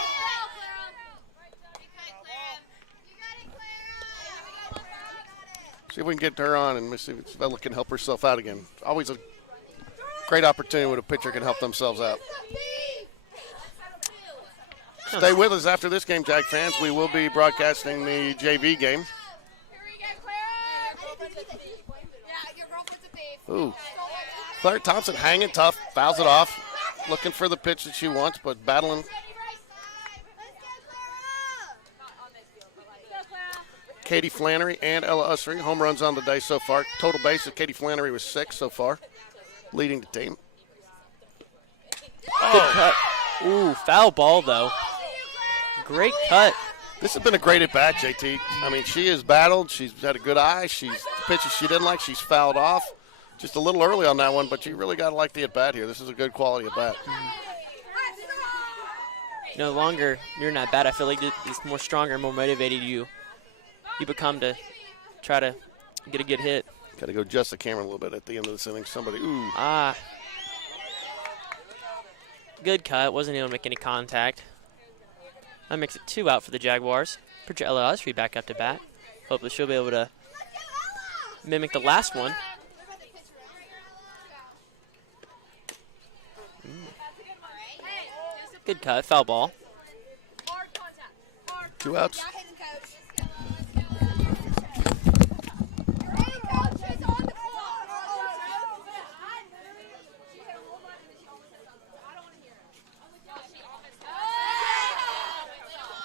See if we can get her on and see if Ella can help herself out again. Always a great opportunity when a pitcher can help themselves out. Stay with us after this game, JAG fans. We will be broadcasting the JV game. Ooh. Claire Thompson hanging tough, fouls it off, looking for the pitch that she wants, but battling. Katie Flannery and Ella Usry, home runs on the day so far. Total bases, Katie Flannery was 6 so far, leading the team. Good cut. Ooh, foul ball, though. Great cut. This has been a great at-bat, JT. I mean, she has battled. She's had a good eye. The pitches she didn't like, she's fouled off. Just a little early on that one, but you really got to like the at-bat here. This is a good quality at-bat. No longer you're not bad. I feel like it's more stronger, more motivated you become to try to get a good hit. Got to go adjust the camera a little bit at the end of this inning. Somebody, ooh. Good cut. Wasn't able to make any contact. That makes it 2 out for the Jaguars. Put your Ella Usry back up to bat. Hopefully she'll be able to mimic the last one. Good cut, foul ball. 2 outs.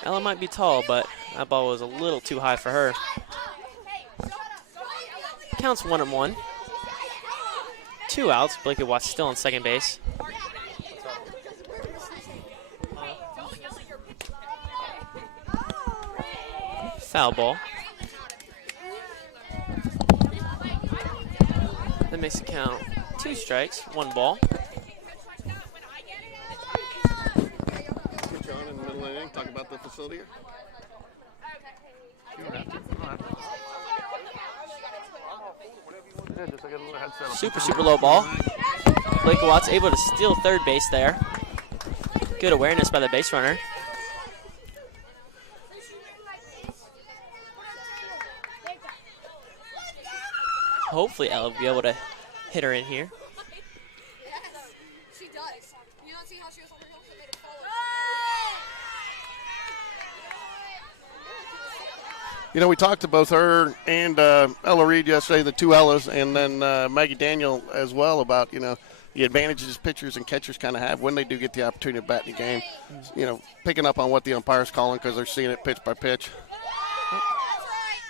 Ella might be tall, but that ball was a little too high for her. Counts 1-1. 2 outs. Blakely Watts still on second base. Foul ball. That makes the count 2 strikes, 1 ball. Get you on in the middle of the inning, talk about the facility here. You don't have to. Yeah, just like a little headset on. Super low ball. Blakely Watts able to steal third base there. Good awareness by the base runner. Hopefully Ella will be able to hit her in here. Yes, she does. You don't see how she was on her heels and made it follow. You know, we talked to both her and Ella Reed yesterday, the 2 Ellas, and then Maggie Daniel as well about, you know, the advantages pitchers and catchers kind of have when they do get the opportunity to bat in the game. You know, picking up on what the umpire's calling because they're seeing it pitch by pitch.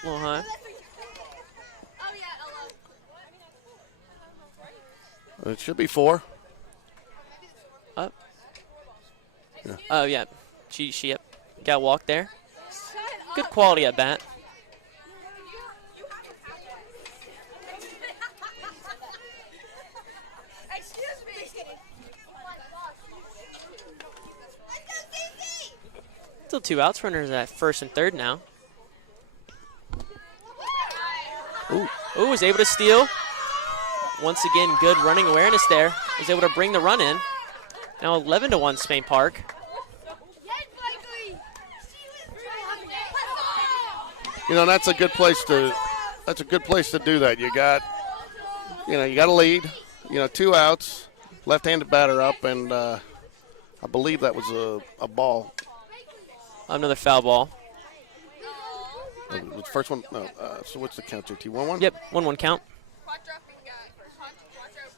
A little high. It should be 4. Up. Yeah. Oh, yeah. She yep. Got a walk there. Good quality at bat. Still 2 outs. Runners at first and third now. Ooh, was able to steal. Once again, good running awareness there. Was able to bring the run in. Now 11-1 Spain Park. You know, that's a good place to do that. You got a lead, 2 outs, left-handed batter up, and I believe that was a ball. Another foul ball. The first one, no. So what's the count, JT? 1-1? Yep, 1-1 count.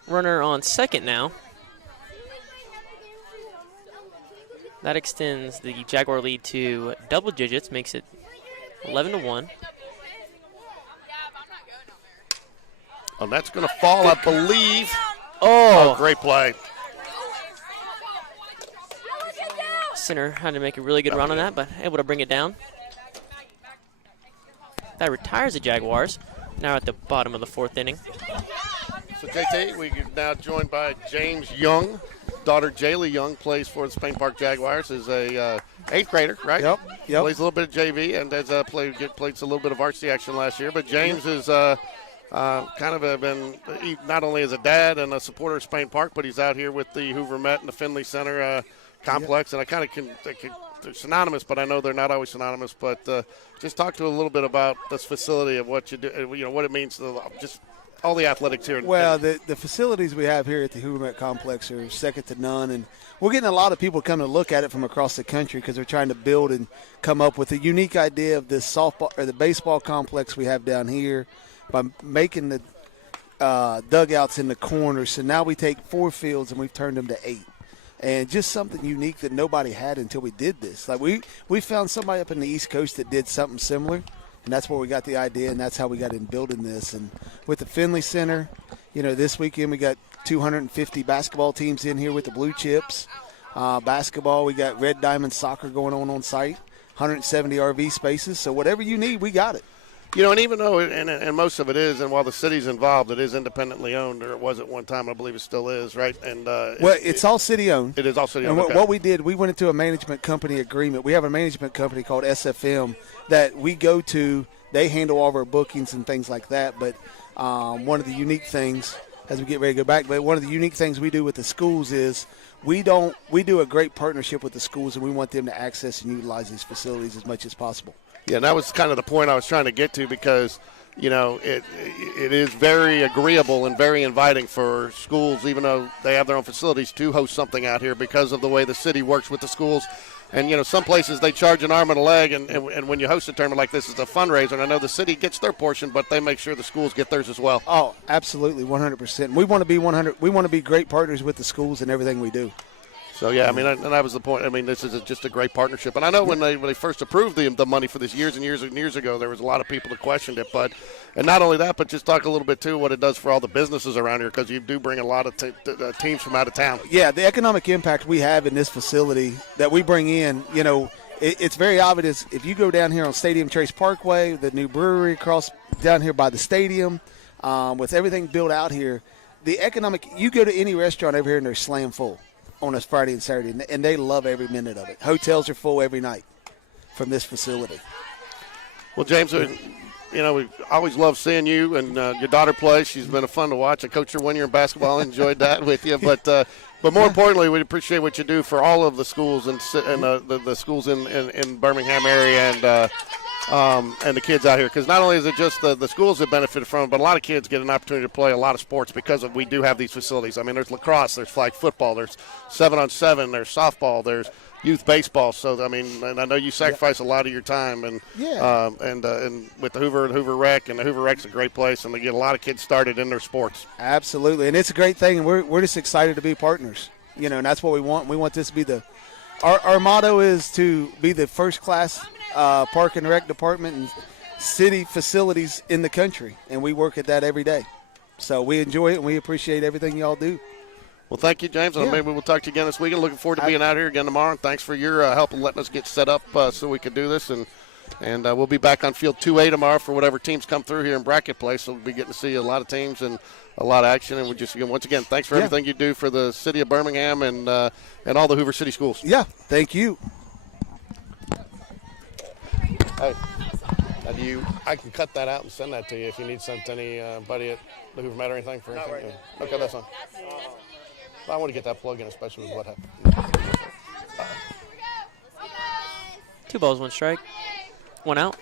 Runner on second now. That extends the Jaguar lead to double digits, makes it 11-1. Oh, that's going to fall, I believe. Oh, great play. Center had to make a really good run on that, but able to bring it down. That retires the Jaguars. Now at the bottom of the 4th inning. So, JT, we are now joined by James Young. Daughter Jaylee Young plays for the Spain Park Jaguars. Is a 8th grader, right? Yep. Plays a little bit of JV and has played a little bit of varsity action last year. But James is kind of been not only as a dad and a supporter of Spain Park, but he's out here with the Hoover Met and the Finley Center complex. And I kind of they're synonymous, but I know they're not always synonymous. But just talk to a little bit about this facility of what you do, what it means to just all the athletics here. Well, the facilities we have here at the Hoover Met Complex are second to none, and we're getting a lot of people coming to look at it from across the country because they're trying to build and come up with a unique idea of this softball or the baseball complex we have down here by making the dugouts in the corners. So now we take 4 fields and we've turned them to 8. And just something unique that nobody had until we did this. Like we found somebody up in the East Coast that did something similar, and that's where we got the idea, and that's how we got in building this. And with the Finley Center, this weekend we got 250 basketball teams in here with the Blue Chips. Basketball, we got Red Diamond Soccer going on site, 170 RV spaces. So whatever you need, we got it. And even though, and most of it is, and while the city's involved, it is independently owned, or it was at one time. I believe it still is, right? And it's all city-owned. It is all city-owned. And okay. what we did, we went into a management company agreement. We have a management company called SFM that we go to. They handle all of our bookings and things like that. But one of the unique things, as we get ready to go back, but one of the unique things we do with the schools is we do a great partnership with the schools, and we want them to access and utilize these facilities as much as possible. Yeah, and that was kind of the point I was trying to get to because, it is very agreeable and very inviting for schools, even though they have their own facilities, to host something out here because of the way the city works with the schools. And, some places they charge an arm and a leg, and when you host a tournament like this, it's a fundraiser. And I know the city gets their portion, but they make sure the schools get theirs as well. Oh, absolutely, 100%. We want to be 100. We want to be great partners with the schools in everything we do. So yeah, I mean, and that was the point. I mean, this is just a great partnership. And I know when they first approved the money for this years and years ago, there was a lot of people that questioned it. And not only that, but just talk a little bit too what it does for all the businesses around here, because you do bring a lot of teams from out of town. Yeah, the economic impact we have in this facility that we bring in, it's very obvious. If you go down here on Stadium Trace Parkway, the new brewery across down here by the stadium, with everything built out here, the economic. You go to any restaurant over here and they're slam full on a Friday and Saturday, and they love every minute of it. Hotels are full every night from this facility. Well, James, we always love seeing you and your daughter play. She's been fun to watch. I coached her 1 year in basketball. Enjoyed that with you. But more importantly, we appreciate what you do for all of the schools and the schools in Birmingham area and the kids out here. Because not only is it just the schools that benefit from it, but a lot of kids get an opportunity to play a lot of sports because we do have these facilities. I mean, there's lacrosse, there's flag football, there's 7-on-7, there's softball, there's youth baseball. So I mean, and I know you sacrifice a lot of your time, and and with the Hoover Rec, and the Hoover Rec's a great place, and they get a lot of kids started in their sports. Absolutely, and it's a great thing, and we're just excited to be partners. And that's what we want. We want this to be our motto is to be the first class park and rec department and city facilities in the country, and we work at that every day. So we enjoy it, and we appreciate everything y'all do. Well, thank you, James. And maybe we'll talk to you again this weekend. Looking forward to being out here again tomorrow. And thanks for your help in letting us get set up so we can do this. And we'll be back on field 2A tomorrow for whatever teams come through here in bracket play. So we'll be getting to see a lot of teams and a lot of action. And once again, thanks for everything you do for the city of Birmingham and all the Hoover City schools. Yeah, thank you. Hey, I can cut that out and send that to you if you need something, anybody at the Hoover Met or anything for anything. Right. Yeah. Okay, that's fine. I want to get that plug in, especially with what happened. 2 balls, 1 strike. 1 out.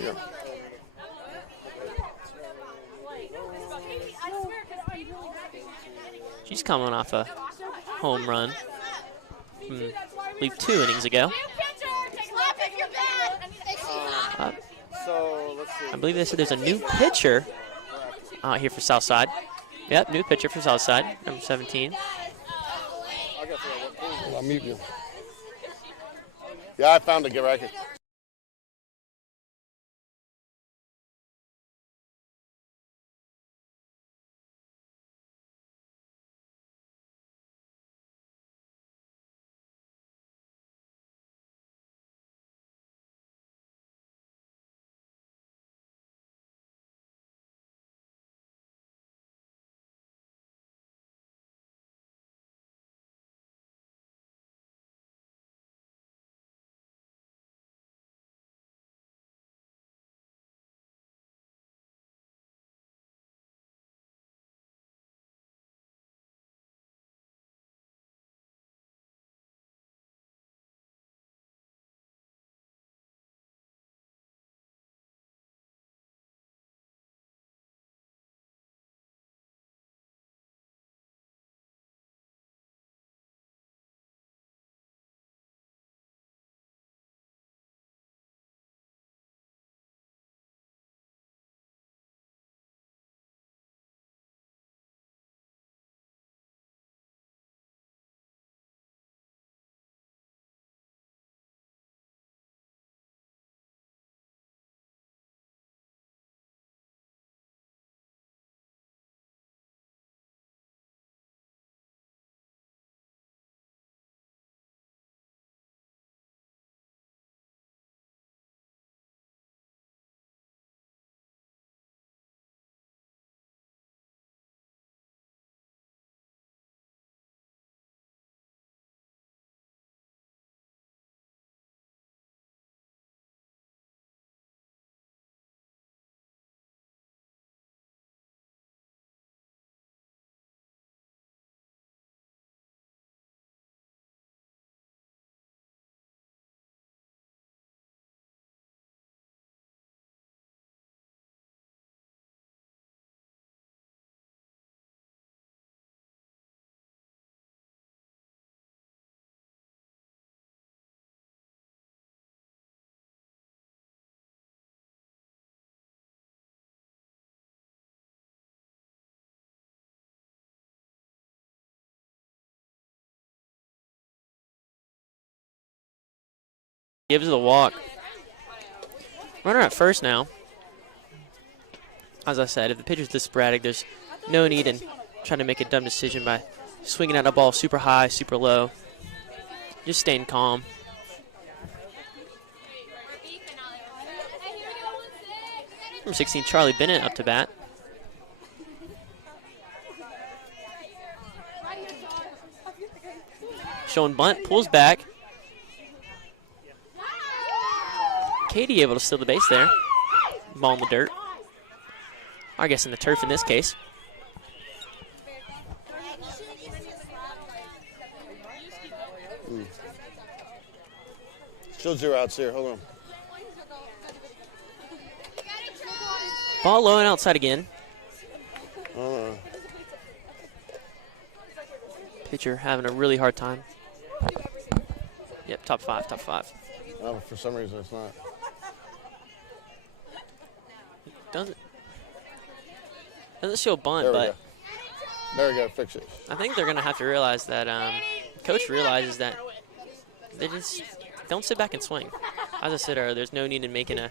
Yeah. She's coming off a home run from, I believe, 2 innings ago. I believe they said there's a new pitcher out here for Southside. Yep, new pitcher for Southside, number 17. I'll mute you. Yeah, I found it. Get right here. gives the walk. Runner at first now. As I said, if the pitcher's this sporadic, there's no need in trying to make a dumb decision by swinging at a ball super high, super low. Just staying calm. Number 16, Charlie Bennett up to bat. Showing bunt, pulls back. Katie able to steal the base there. Ball in the dirt. Or I guess in the turf in this case. Still 0 outs here. Hold on. Ball low and outside again. Pitcher having a really hard time. Yep, top five. Oh, for some reason it's not. Doesn't show bunt, but there we go. Fix it. I think they're going to have to realize that coach realizes that they just don't sit back and swing. As I said earlier, there's no need in making a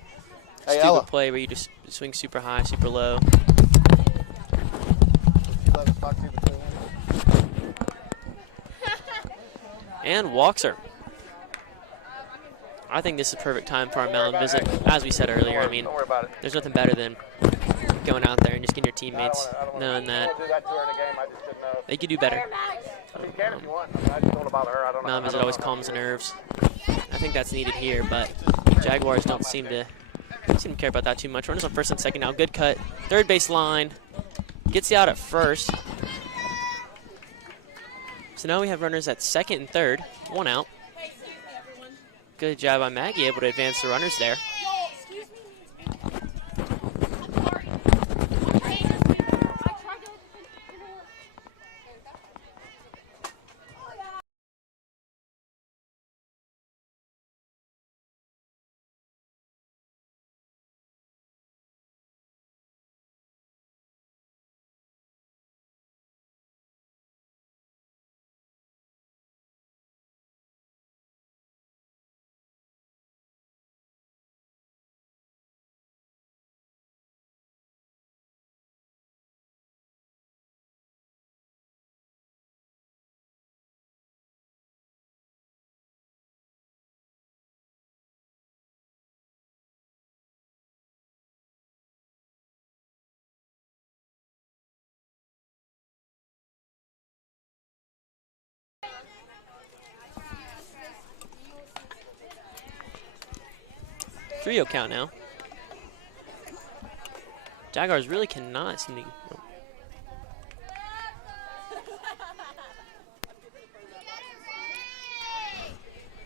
stupid play where you just swing super high, super low. And walks her. I think this is a perfect time for our mound visit. As we said earlier, I mean, there's nothing better than going out there and just getting your teammates knowing that they could do better. Mound visit always calms the nerves. I think that's needed here, but Jaguars don't seem to care about that too much. Runners on first and second now. Good cut. Third base line. Gets you out at first. So now we have runners at second and third. 1 out. Good job by Maggie, able to advance the runners there. Three-0 count now. Jaguars really cannot seem to.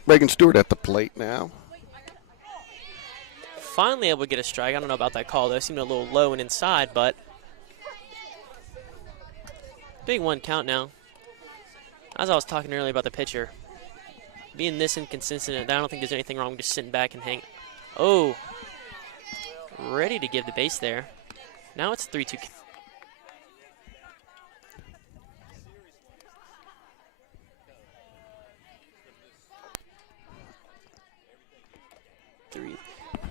Reagan Stewart at the plate now. Finally able to get a strike. I don't know about that call, though. It seemed a little low and inside, but big 1 count now. As I was talking earlier about the pitcher, being this inconsistent, I don't think there's anything wrong with just sitting back and hang. Oh, ready to give the base there. Now it's 3-2.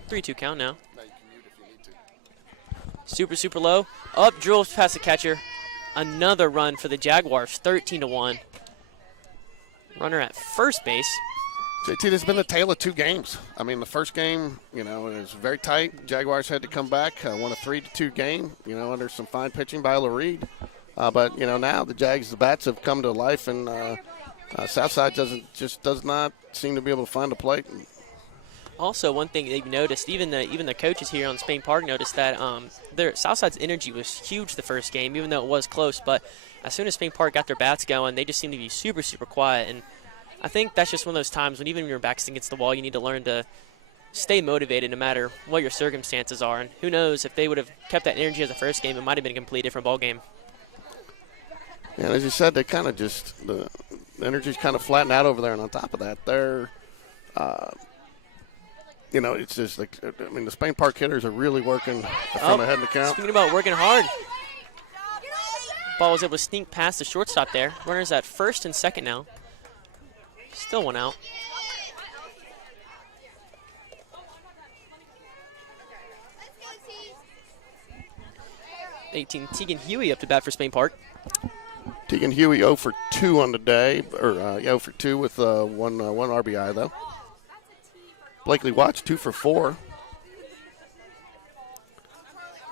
Three-two count now. Super low. Up, drills past the catcher. Another run for the Jaguars, 13-1. Runner at first base. JT, this has been a tale of 2 games. I mean, the first game, it was very tight. Jaguars had to come back, won a 3-2 game, under some fine pitching by Ella Reed. But, now the Jags, the bats have come to life, and Southside does not seem to be able to find a plate. Also, one thing they've noticed, even the coaches here on Spain Park noticed that Southside's energy was huge the first game, even though it was close. But as soon as Spain Park got their bats going, they just seemed to be super quiet. And I think that's just one of those times when even when your back's against the wall, you need to learn to stay motivated no matter what your circumstances are. And who knows, if they would have kept that energy as the first game, it might have been a completely different ball game. Yeah, as you said, they kind of the energy's kind of flattened out over there. And on top of that, they're it's just like, the Spain Park hitters are really working from ahead in the count. Speaking about working hard, ball was able to sneak past the shortstop there. Runners at first and second now. Still 1 out. 18, Tegan Huey up to bat for Spain Park. Tegan Huey 0 for 2 on the day, or 0 for 2 with one RBI though. Blakely Watts 2 for 4.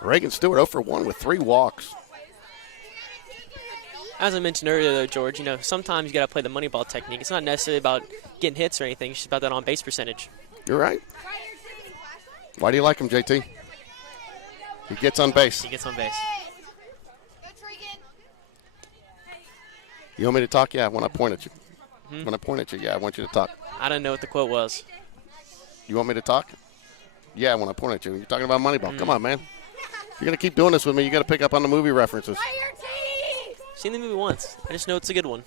Reagan Stewart 0 for 1 with 3 walks. As I mentioned earlier, though, George, sometimes you got to play the money ball technique. It's not necessarily about getting hits or anything. It's just about that on-base percentage. You're right. Why do you like him, JT? He gets on base. He gets on base. You want me to talk? Yeah, when I point at you. When I point at you, yeah, I want you to talk. I don't know what the quote was. You want me to talk? Yeah, when I point at you. You're talking about Moneyball. Come on, man. If you're going to keep doing this with me, you got to pick up on the movie references. Seen the movie once. I just know it's a good one.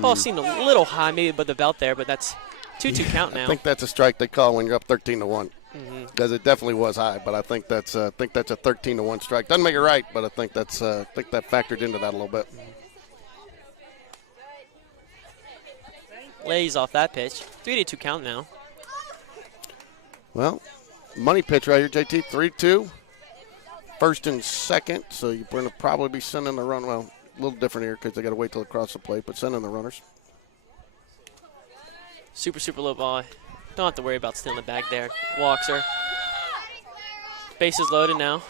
Ball seemed a little high, maybe above the belt there, but that's 2-2 count now. I think that's a strike they call when you're up 13-1. Because it definitely was high, but I think that's a 13-1 strike. Doesn't make it right, but I think that factored into that a little bit. Lays off that pitch. 3-2 count now. Well, money pitch right here, JT. 3-2. First and second, so you're going to probably be sending the run. Well, a little different here because they got to wait till it crosses the plate, but sending the runners. Super, super low ball. Don't have to worry about stealing the bag there. Walks her. Bases loaded now.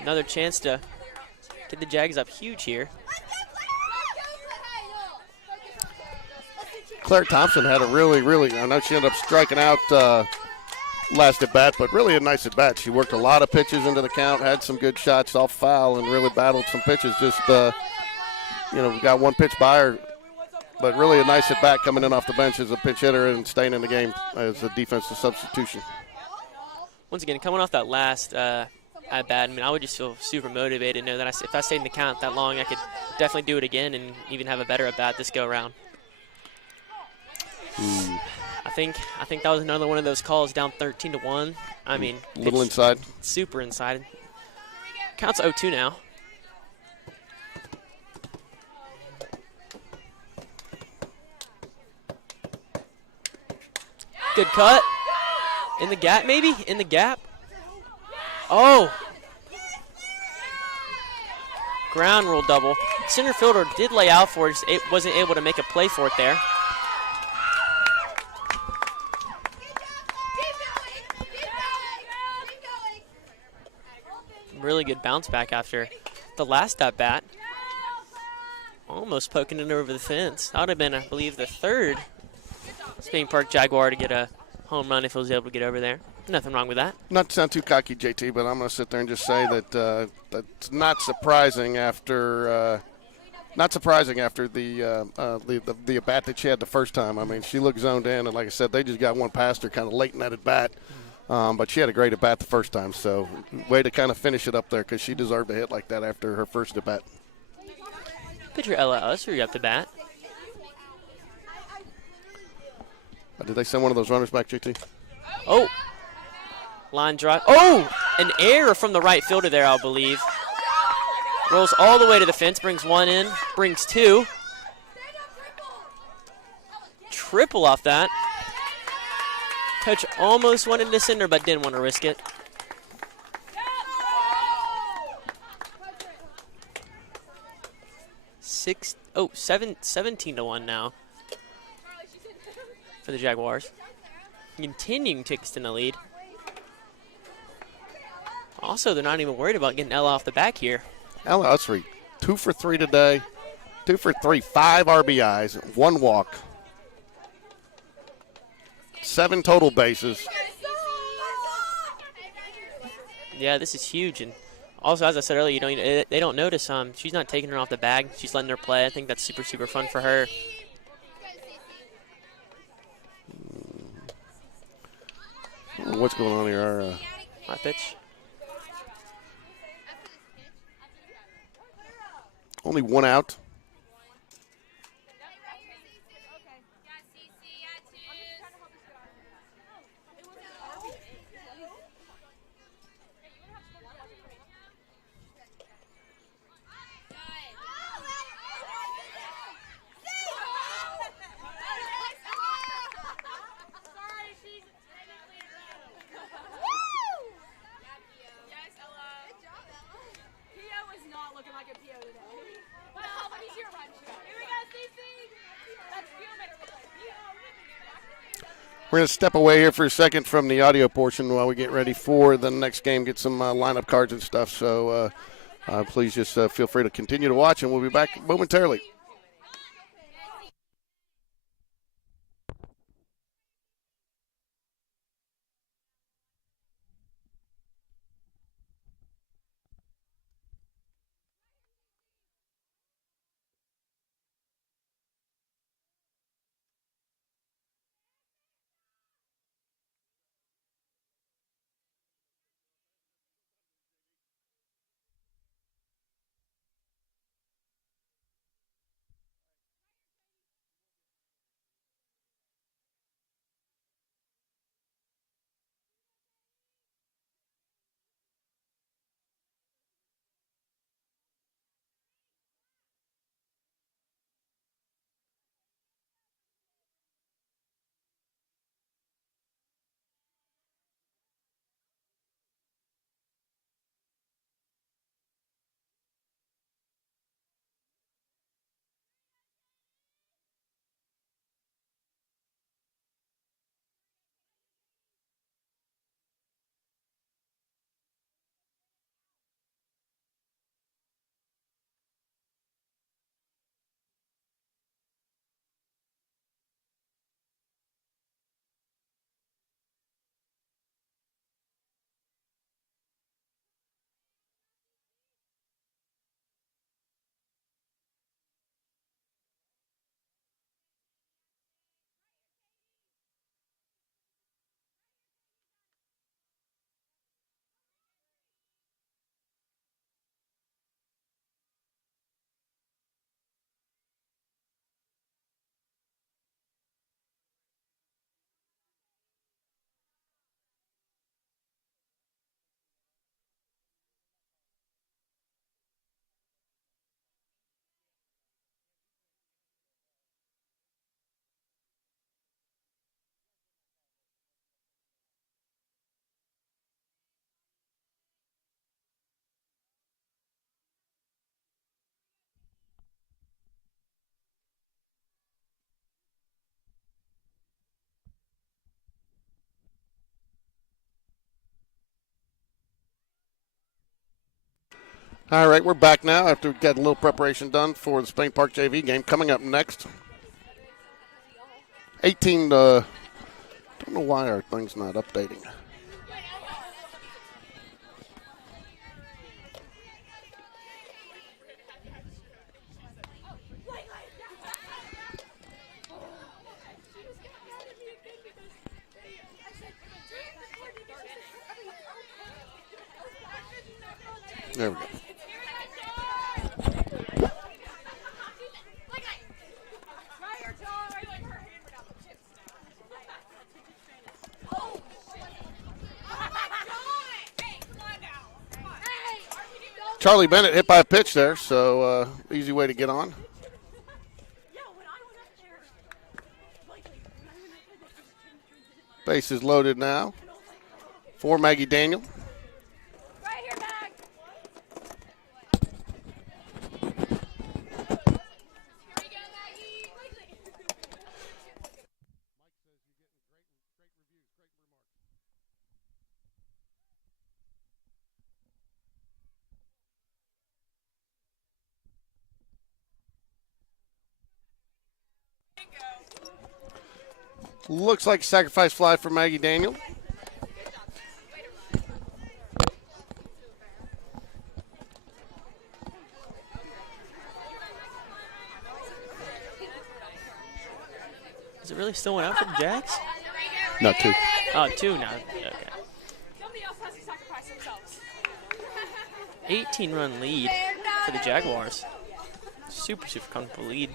Another chance to get the Jags up huge here. Claire Thompson had a really, I know she ended up striking out last at bat, but really a nice at bat. She worked a lot of pitches into the count, had some good shots off foul, and really battled some pitches. Just, we got one pitch by her. But really a nice at bat coming in off the bench as a pinch hitter and staying in the game as a defensive substitution. Once again, coming off that last at bat, I would just feel super motivated to know that if I stayed in the count that long, I could definitely do it again and even have a better at bat this go around. I think that was another one of those calls down 13-1. A little inside. Super inside. Counts 0-2 now. Good cut. In the gap, maybe? In the gap. Oh. Ground rule double. Center fielder did lay out for it. It wasn't able to make a play for it there. Really good bounce back after the last at bat. Almost poking it over the fence. That would have been, I believe, the third Spain Park Jaguar to get a home run if it was able to get over there. Nothing wrong with that. Not to sound too cocky, JT, but I'm going to sit there and just say that that's not surprising after the at bat that she had the first time. She looked zoned in, and like I said, they just got one past her kind of late in that at bat. But she had a great at bat the first time, so way to kind of finish it up there because she deserved a hit like that after her first at bat. Pitcher Ella Ussery up to bat. Did they send one of those runners back, JT? Oh. Line drive. Oh! An error from the right fielder there, I believe. Rolls all the way to the fence, brings one in, brings two. Triple off that. Coach almost wanted to send her, but didn't want to risk it. 17-1 now for the Jaguars. Continuing to extend the lead. Also, they're not even worried about getting Ella off the back here. Ella Ussery, 2 for 3 today. 2 for 3, 5 RBIs, 1 walk. 7 total bases. Yeah, this is huge. And also, as I said earlier, they don't notice she's not taking her off the bag. She's letting her play. I think that's super, super fun for her. What's going on here? High pitch. Only 1 out. not get PO today. Well, let me see your run show. Here we go, CC. That's feel better with PO. We're going to step away here for a second from the audio portion while we get ready for the next game, get some lineup cards and stuff. So please just feel free to continue to watch, and we'll be back momentarily. All right, we're back now after we got a little preparation done for the Spain Park JV game. Coming up next, 18, don't know why our thing's not updating. There we go. Charlie Bennett hit by a pitch there, so easy way to get on. Base is loaded now for Maggie Daniel. Looks like sacrifice fly for Maggie Daniel. Is it really still went out for the Jags? No, 2. Oh, 2 now. Okay. 18-run lead for the Jaguars. Super comfortable lead.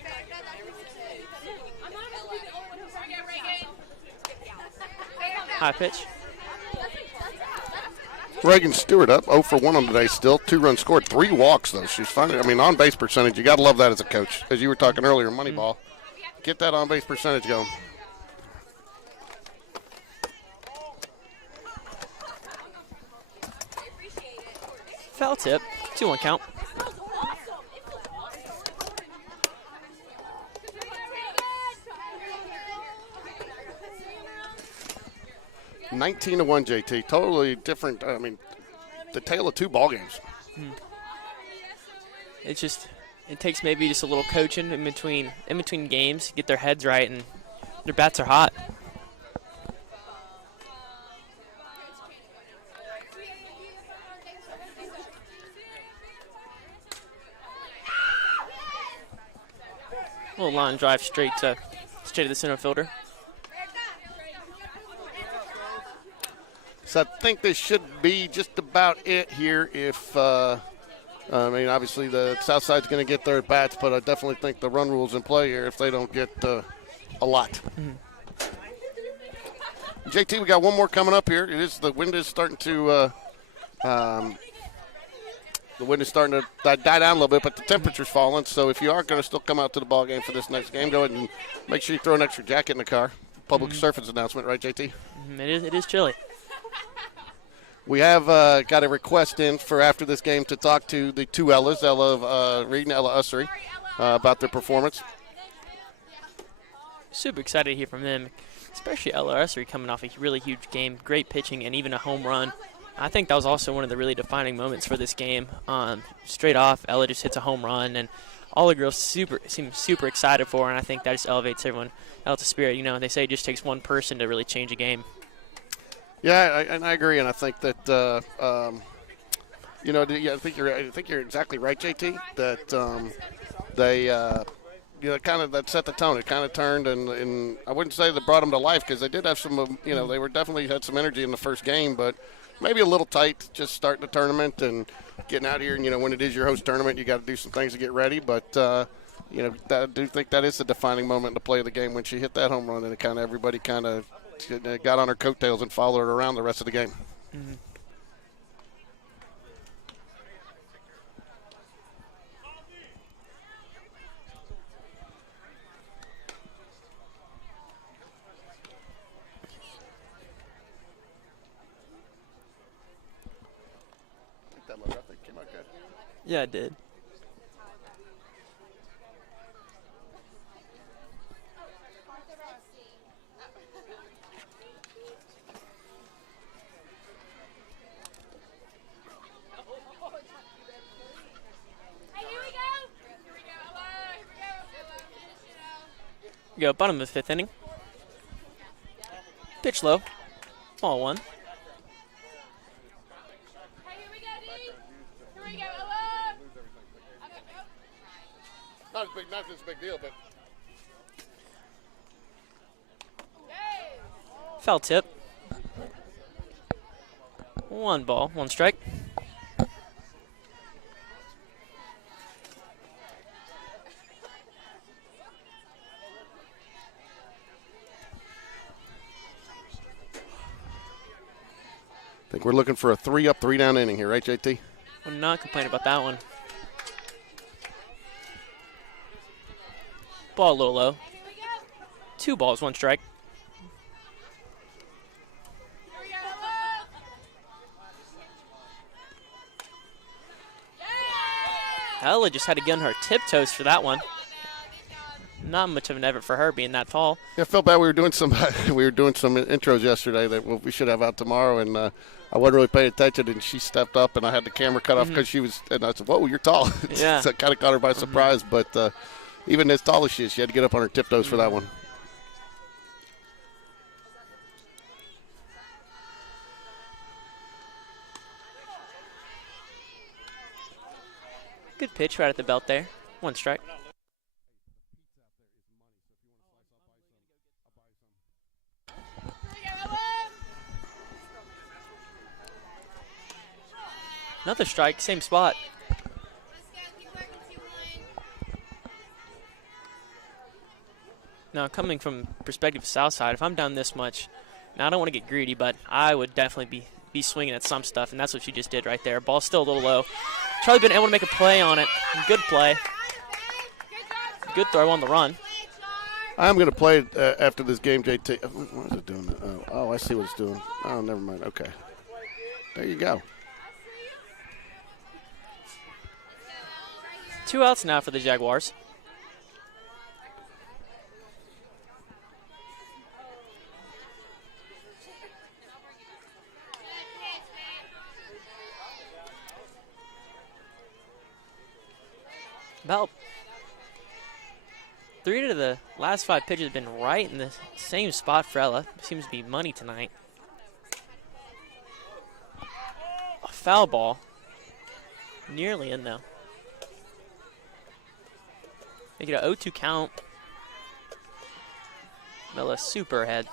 High pitch. Reagan Stewart up 0 for 1 on today still. 2 runs scored, 3 walks though. She's finding, on base percentage, you got to love that as a coach. As you were talking earlier, Moneyball. Get that on base percentage going. Foul tip. 2-1 count. 19-1, JT. Totally different. I mean, the tale of two ball games. It's just, it takes maybe just a little coaching in between games, get their heads right, and their bats are hot. Little line drive straight to the center fielder. So I think this should be just about it here. If I mean, obviously the South Side's going to get their bats, but I definitely think the run rule's in play here if they don't get a lot. JT, we got one more coming up here. It is the wind is starting to die down a little bit, but the temperature's falling. So if you are going to still come out to the ball game for this next game, go ahead and make sure you throw an extra jacket in the car. Public service announcement, right, JT? It is chilly. We have got a request in for after this game to talk to the two Ellas, Ella Reed and Ella Ussery, about their performance. Super excited to hear from them, especially Ella Ussery coming off a really huge game, great pitching, and even a home run. I think that was also one of the really defining moments for this game. Straight off, Ella just hits a home run, and all the girls seem super excited for her, and I think that just elevates everyone else's spirit. You know, they say it just takes one person to really change a game. Yeah, and I agree, and I think that you know, I think you're exactly right, JT. That they you know, kind of that set the tone. It kind of turned, and I wouldn't say that brought them to life because they did have some, you know, they were definitely had some energy in the first game, but maybe a little tight just starting the tournament and getting out here. And you know, when it is your host tournament, you got to do some things to get ready, but. You know, I do think that is the defining moment in the play of the game when she hit that home run, and it kind of everybody kind of got on her coattails and followed her around the rest of the game. Mm-hmm. That load, I think, came out good. Yeah, it did. We go bottom of the fifth inning. Pitch low. Ball one. Not as big deal, but Foul tip. One ball, one strike. I think we're looking for a 3-up, 3-down inning here, right, JT? I'm not complaining about that one. Ball a little low. 2 balls, 1 strike. Ella just had to get on her tiptoes for that one. Not much of an effort for her being that tall. Yeah, I felt bad. We were doing some intros yesterday that we should have out tomorrow, and I wasn't really paying attention, and she stepped up, and I had the camera cut off because she was, and I said, "Whoa, you're tall." Yeah. So it kind of caught her by surprise, but even as tall as she is, she had to get up on her tiptoes for that one. Good pitch right at the belt there. 1 strike. Another strike, same spot. Now, coming from perspective of Southside, if I'm down this much, now I don't want to get greedy, but I would definitely be swinging at some stuff, and that's what she just did right there. Ball's still a little low. Charlie been able to make a play on it. Good play. Good throw on the run. I'm going to play it after this game, JT. What is it doing? Oh, I see what it's doing. Oh, never mind. Okay. There you go. 2 outs now for the Jaguars. About 3 of the last 5 pitches have been right in the same spot for Ella. Seems to be money tonight. A foul ball. Nearly in, though. They get an 0-2 count. Ella super ahead.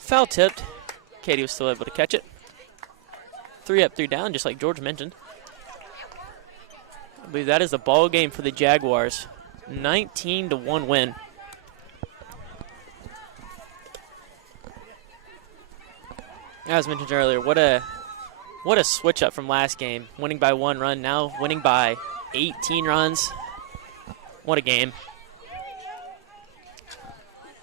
Foul tipped. Katie was still able to catch it. 3 up, 3 down, just like George mentioned. I believe that is the ball game for the Jaguars. 19-1 win. As mentioned earlier, what a switch up from last game. Winning by 1 run, now winning by 18 runs. What a game.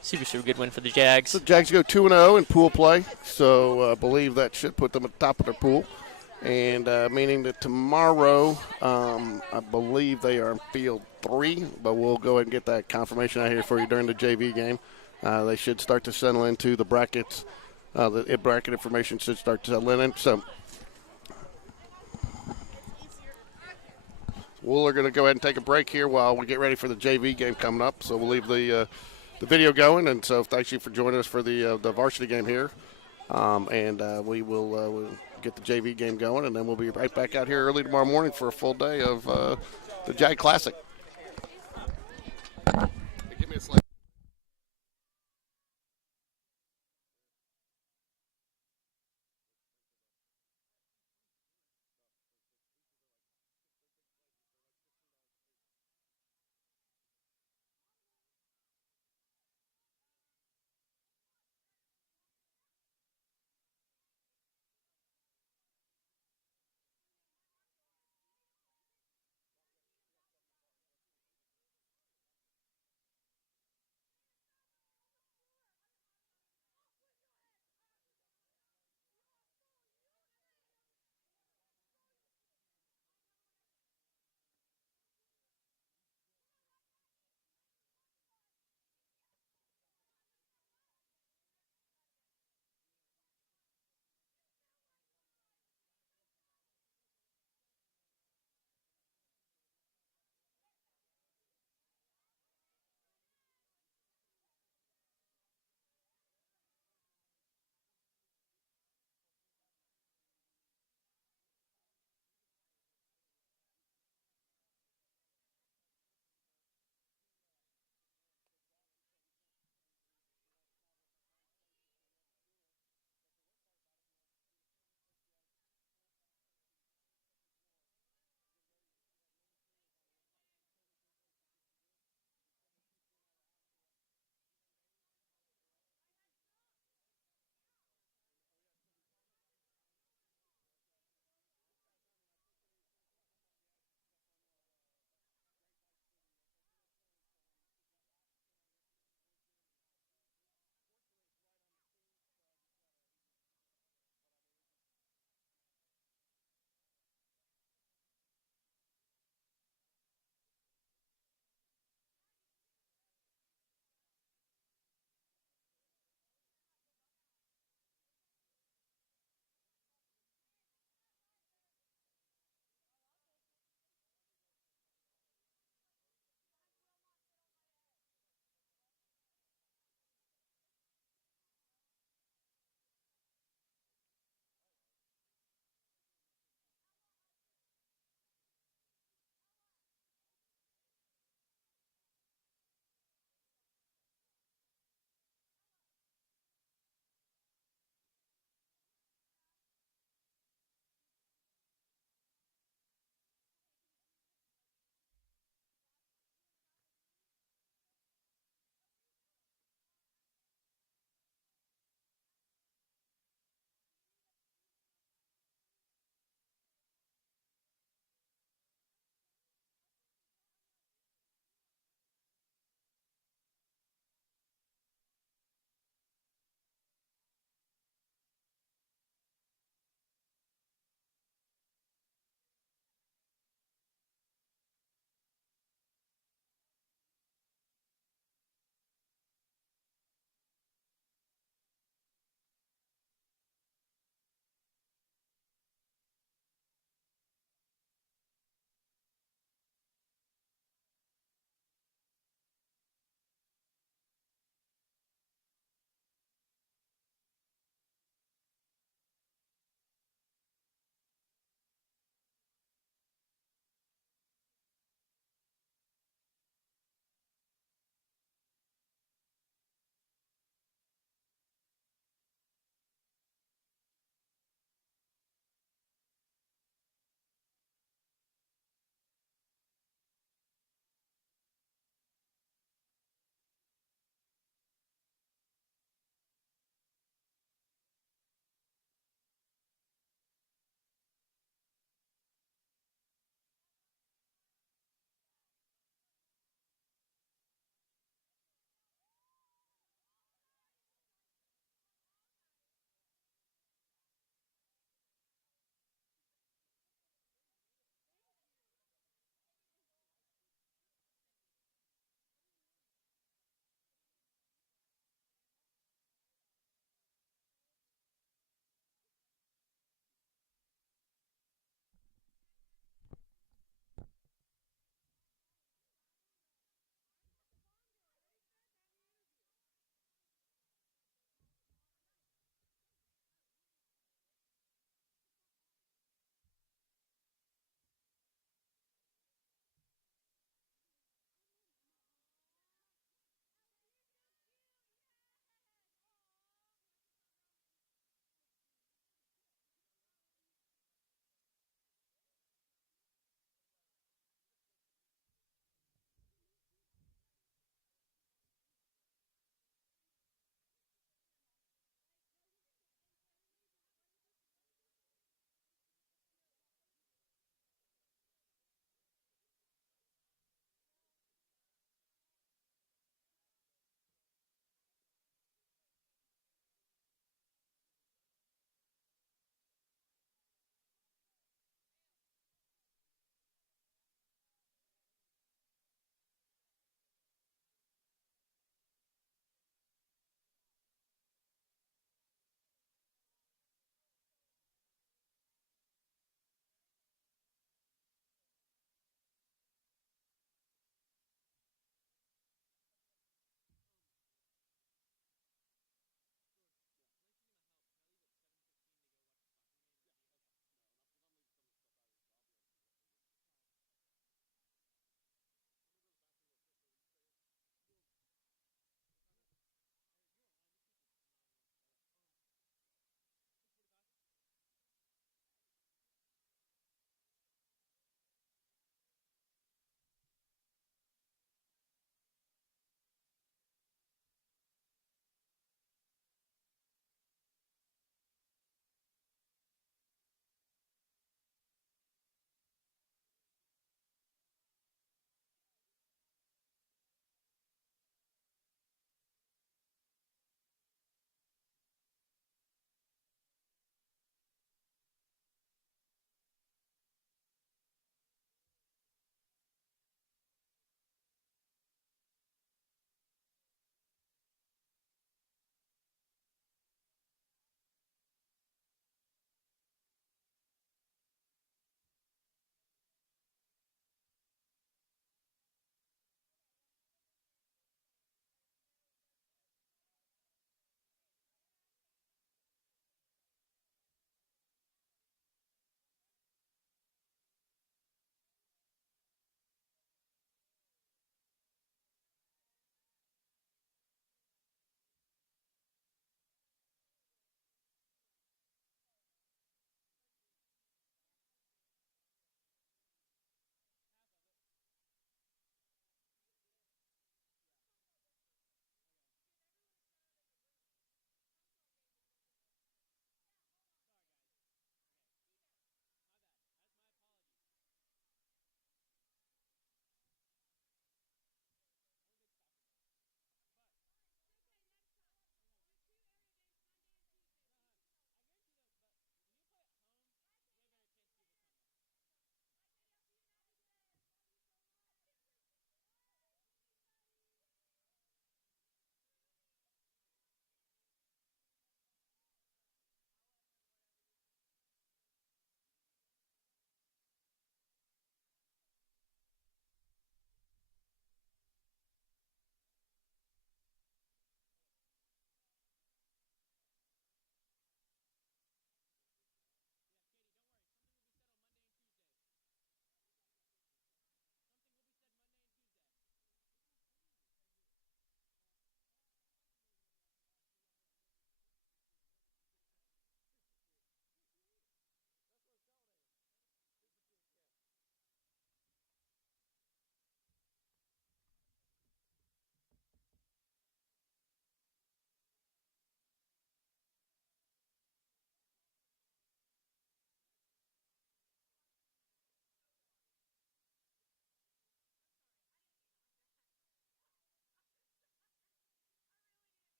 Super good win for the Jags. So Jags go 2-0 in pool play, so I believe that should put them at the top of their pool. And meaning that tomorrow, I believe they are in field 3, but we'll go ahead and get that confirmation out here for you during the JV game. They should start to settle into the brackets. The bracket information should start to settle in. So we're going to go ahead and take a break here while we get ready for the JV game coming up. So we'll leave the video going, and so thank you for joining us for the varsity game here, and we will we'll get the JV game going, and then we'll be right back out here early tomorrow morning for a full day of the jAG Classic. Hey, give me a slide.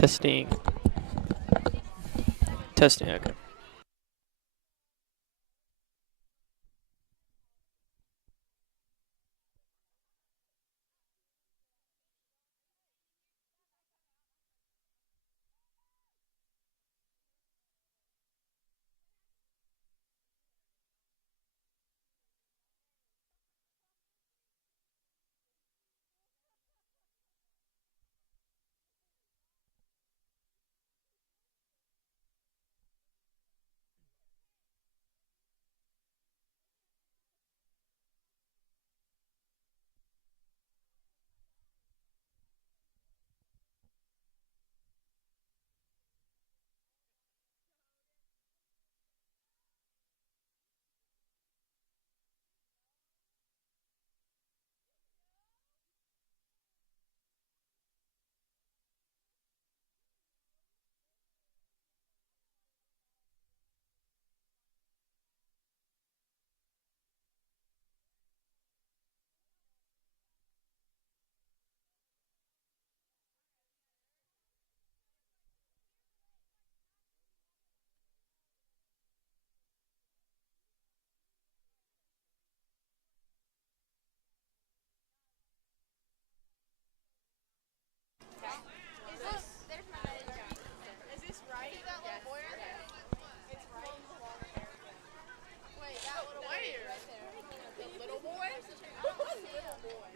Testing. Testing, okay.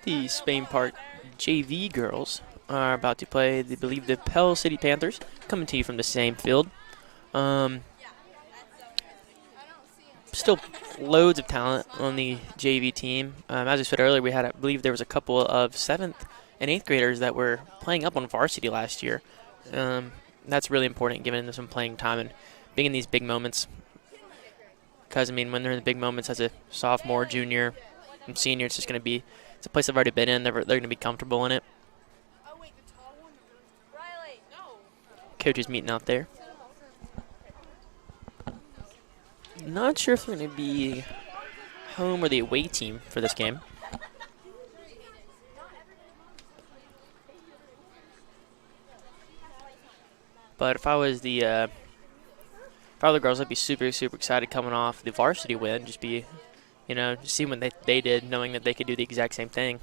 The Spain Park JV girls are about to play, I believe, the Pell City Panthers, coming to you from the same field. Still loads of talent on the JV team. As I said earlier, we had, I believe there was a couple of 7th and 8th graders that were playing up on varsity last year. That's really important, giving them some playing time and being in these big moments. Because, I mean, when they're in the big moments as a sophomore, junior, and senior, it's just going to be, it's a place they've already been in. They're going to be comfortable in it. Coaches meeting out there. Not sure if they're going to be home or the away team for this game. But if I was the girls, I'd be super, super excited coming off the varsity win. Just be, you know, just seeing what they did, knowing that they could do the exact same thing.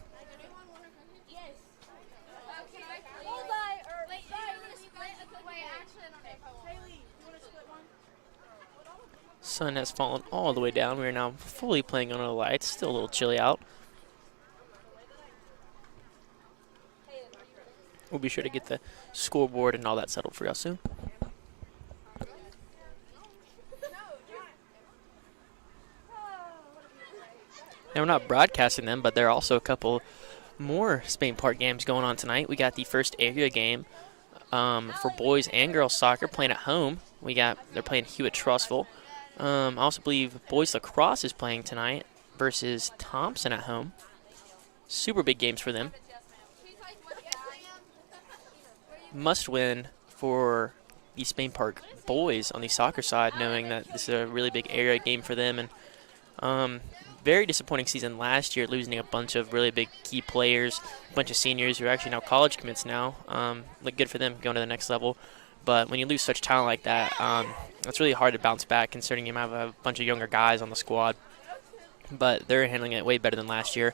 Sun has fallen all the way down. We are now fully playing under the lights. Still a little chilly out. We'll be sure to get the scoreboard and all that settled for y'all soon. Now, we're not broadcasting them, but there are also a couple more Spain Park games going on tonight. We got the first area game for boys and girls soccer playing at home. They're playing Hewitt-Trussville. I also believe boys lacrosse is playing tonight versus Thompson at home. Super big games for them. Must win for the Spain Park boys on the soccer side, knowing that this is a really big area game for them. And very disappointing season last year, losing a bunch of really big key players, a bunch of seniors who are actually now college commits now. Look good for them going to the next level. But when you lose such talent like that, it's really hard to bounce back, considering you might have a bunch of younger guys on the squad. But they're handling it way better than last year.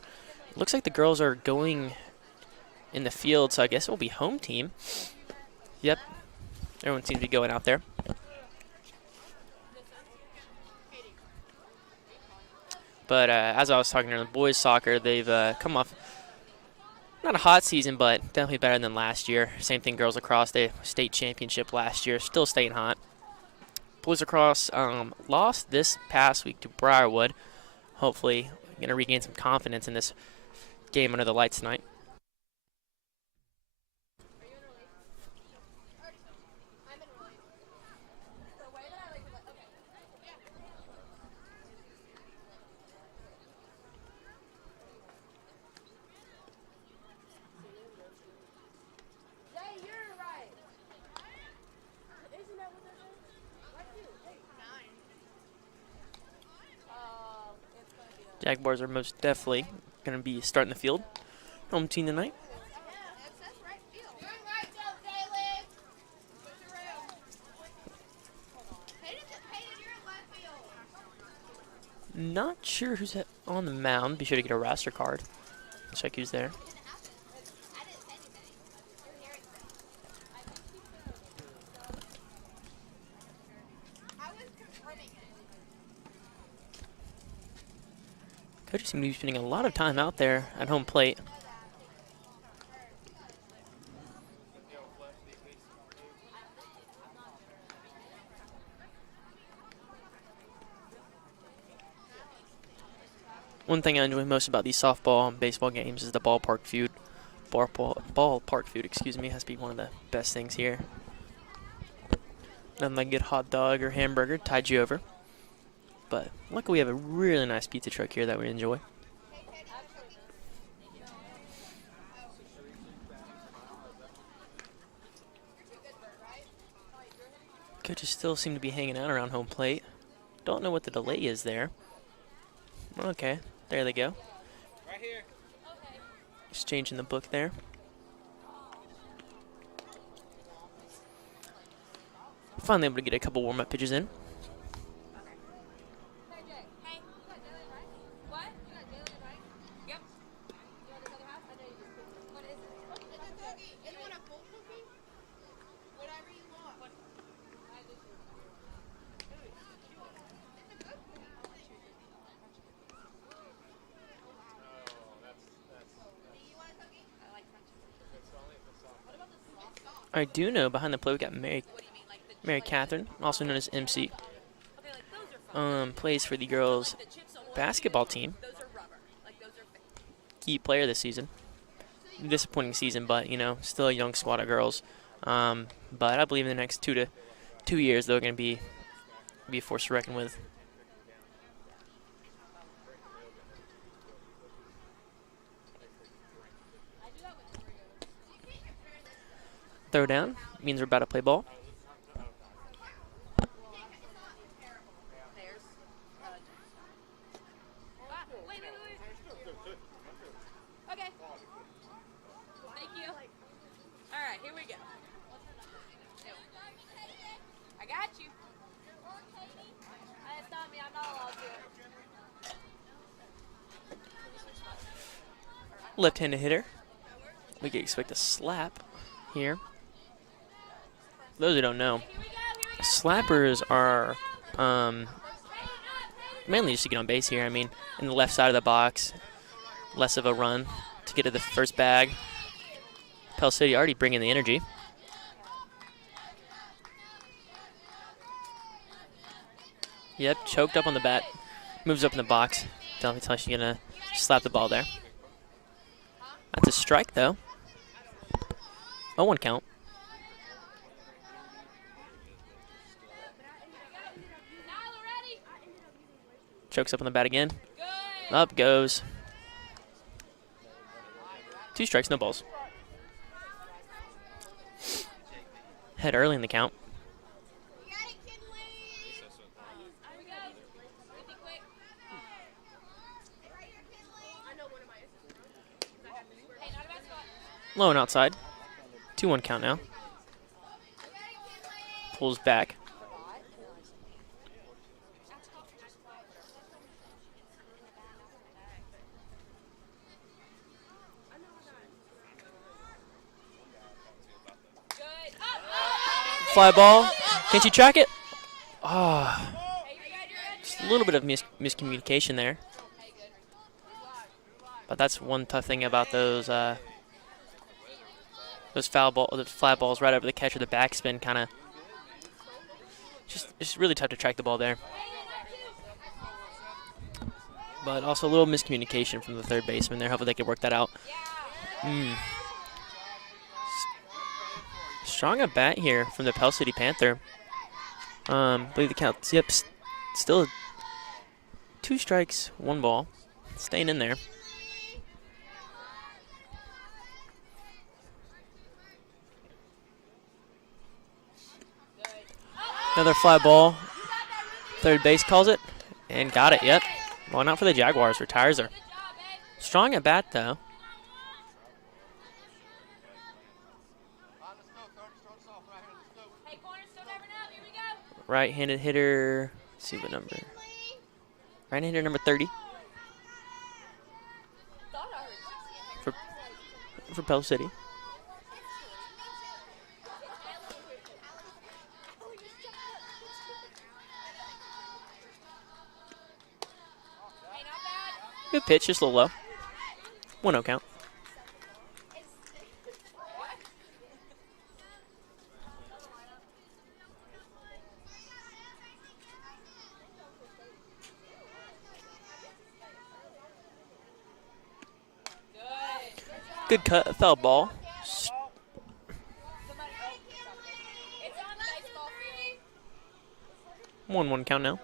Looks like the girls are going in the field, so I guess it will be home team. Yep, everyone seems to be going out there. But as I was talking to the boys soccer, they've come off not a hot season, but definitely better than last year. Same thing, girls lacrosse, they state championship last year, still staying hot. Boys lacrosse lost this past week to Briarwood. Hopefully, going to regain some confidence in this game under the lights tonight. Jaguars are most definitely going to be starting the field. Home team tonight. Not sure who's on the mound. Be sure to get a roster card. Check who's there. Coaches seem to be spending a lot of time out there at home plate. One thing I enjoy most about these softball and baseball games is the ballpark food. Ballpark food, excuse me, has to be one of the best things here. Nothing like a good hot dog or hamburger tide you over. But luckily we have a really nice pizza truck here that we enjoy. Coaches still seem to be hanging out around home plate. Don't know what the delay is there. Okay, there they go. Right here. Just changing the book there. Finally able to get a couple warm-up pitches in. I do know behind the plate we got Mary Catherine, also known as MC. Plays for the girls basketball team. Key player this season. Disappointing season, but you know, still a young squad of girls. But I believe in the next 2 years they're going to be a force to reckon with. Throw down means we're about to play ball. Okay. Thank you. All right, here we go. I got you. Stop me, I'm not allowed to. Left-handed hitter. We can expect a slap here. For those who don't know, slappers are mainly just to get on base here. I mean, in the left side of the box, less of a run to get to the first bag. Pell City already bringing the energy. Yep, choked up on the bat. Moves up in the box. Tell me she's going to slap the ball there. That's a strike, though. 0-1 count. Chokes up on the bat again. Up goes. 2 strikes, no balls. Head early in the count. Low and outside. 2-1 count now. Pulls back. Fly ball. Can't you track it? Ah. Just a little bit of miscommunication there. But that's one tough thing about those the fly balls right over the catcher, the backspin kind of. It's really tough to track the ball there. But also a little miscommunication from the third baseman there. Hopefully they can work that out. Strong at bat here from the Pell City Panther. I believe the count's, yep, still 2 strikes, 1 ball. Staying in there. Another fly ball. Third base calls it and got it, yep. Going out for the Jaguars, retires her. Strong at bat, though. Right-handed hitter. Let's see what number. Right-hander number 30 for Pell City. Good pitch, just a little low. 1-0 count. Good cut, foul ball. 1-1 count now.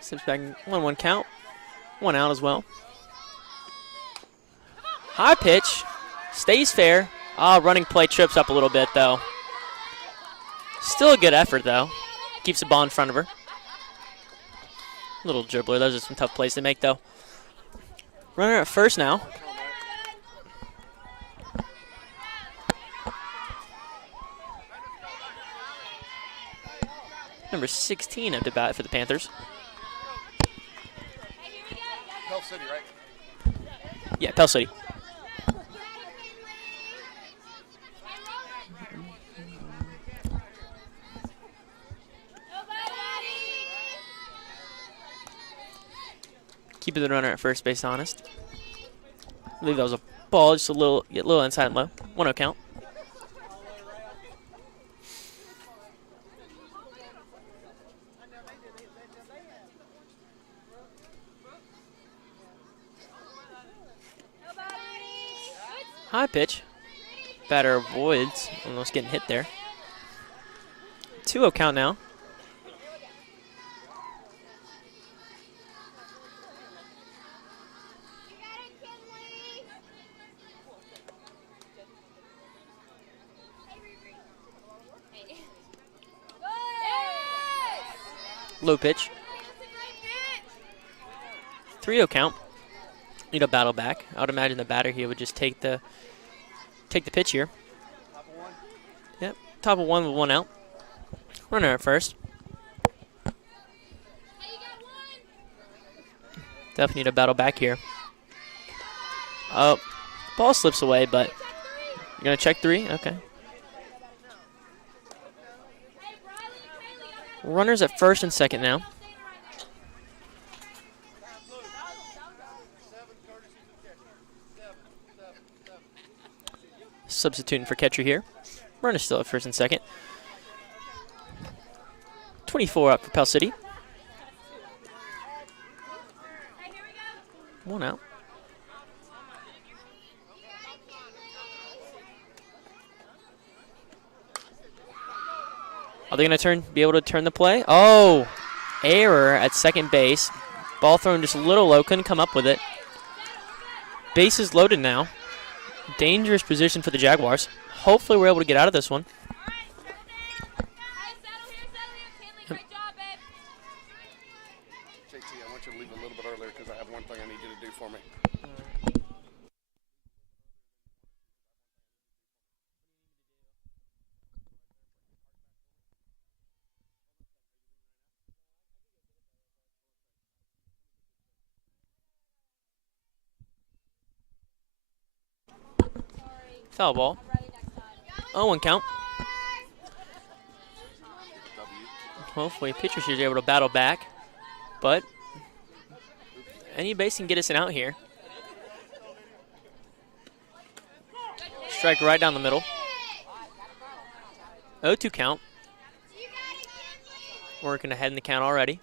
Steps back, 1-1 count. 1 out as well. High pitch, stays fair. Running play trips up a little bit though. Still a good effort though. Keeps the ball in front of her. Little dribbler, those are some tough plays to make though. Runner at first now. Number 16 up to bat for the Panthers. Pell City, right? Yeah, Pell City. Keeping the runner at first base honest. I believe that was a ball, just a little inside and low. 1-0 count. High pitch. Batter avoids, almost getting hit there. 2-0 count now. Low pitch. 3-0 count. Need a battle back. I would imagine the batter here would just take the pitch here. Yep, top of 1 with 1 out. Runner at first. Definitely need a battle back here. Oh, ball slips away, but you're gonna check 3. Okay. Runners at first and second now. Substituting for catcher here. Runner still at first and second. 24 up for Pell City. 1 out. Are they going to be able to turn the play? Oh, error at second base. Ball thrown just a little low, couldn't come up with it. Base is loaded now. Dangerous position for the Jaguars. Hopefully we're able to get out of this one. JT, I want you to leave a little bit earlier because I have one thing I need you to do for me. Foul ball. 0-1 count. Hopefully pitcher is able to battle back, but any base can get us an out here. Strike right down the middle. 0-2 count. Working ahead in the count already.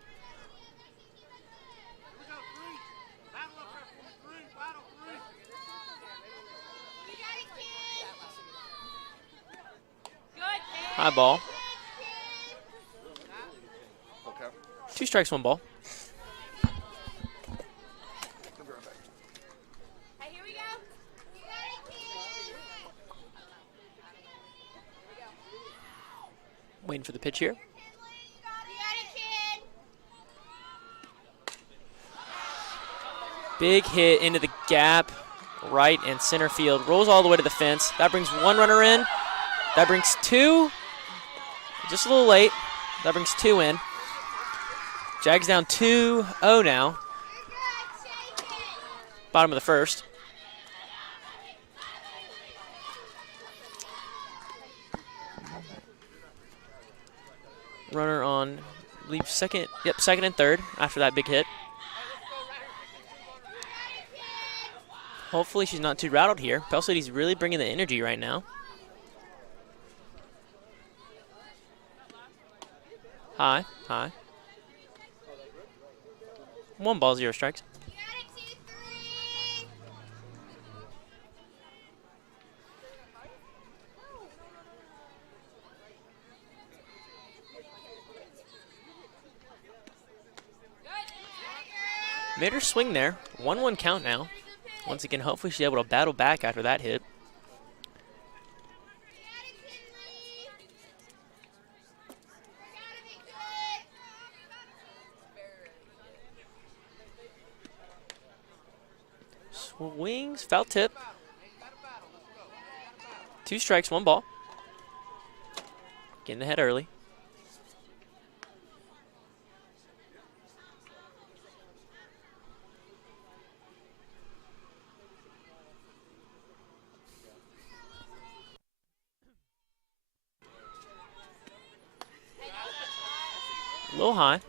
High ball. Okay. 2 strikes, 1 ball. Waiting for the pitch here. Big hit into the gap. right and center field. Rolls all the way to the fence. That brings one runner in. That brings two. Just a little late. That brings two in. Jags down 2-0 now. Bottom of the first. Runner on, I believe, second and third after that big hit. Hopefully she's not too rattled here. Pell City's really bringing the energy right now. High. 1 ball, 0 strikes. Made her swing there. 1-1 count now. Once again, hopefully she's able to battle back after that hit. Swings, foul tip. 2 strikes, 1 ball. Getting ahead early. A little high.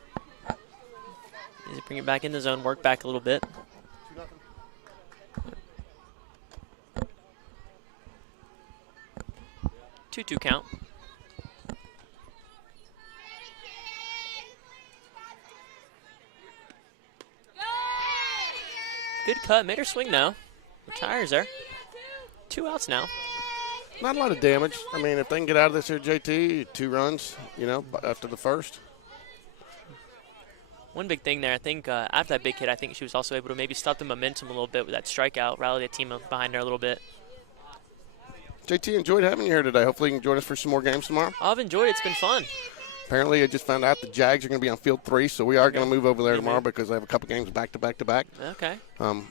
Needs to bring it back in the zone, work back a little bit. 2-2 count. Good cut, made her swing now. Retires there. 2 outs now. Not a lot of damage. I mean, if they can get out of this here, JT, 2 runs, after the first. One big thing there, I think after that big hit, I think she was also able to maybe stop the momentum a little bit with that strikeout, rally the team up behind her a little bit. JT, enjoyed having you here today. Hopefully you can join us for some more games tomorrow. I've enjoyed it. It's been fun. Apparently, I just found out the Jags are going to be on field 3, so we are going to move over there tomorrow because they have a couple games back to back to back. Okay. And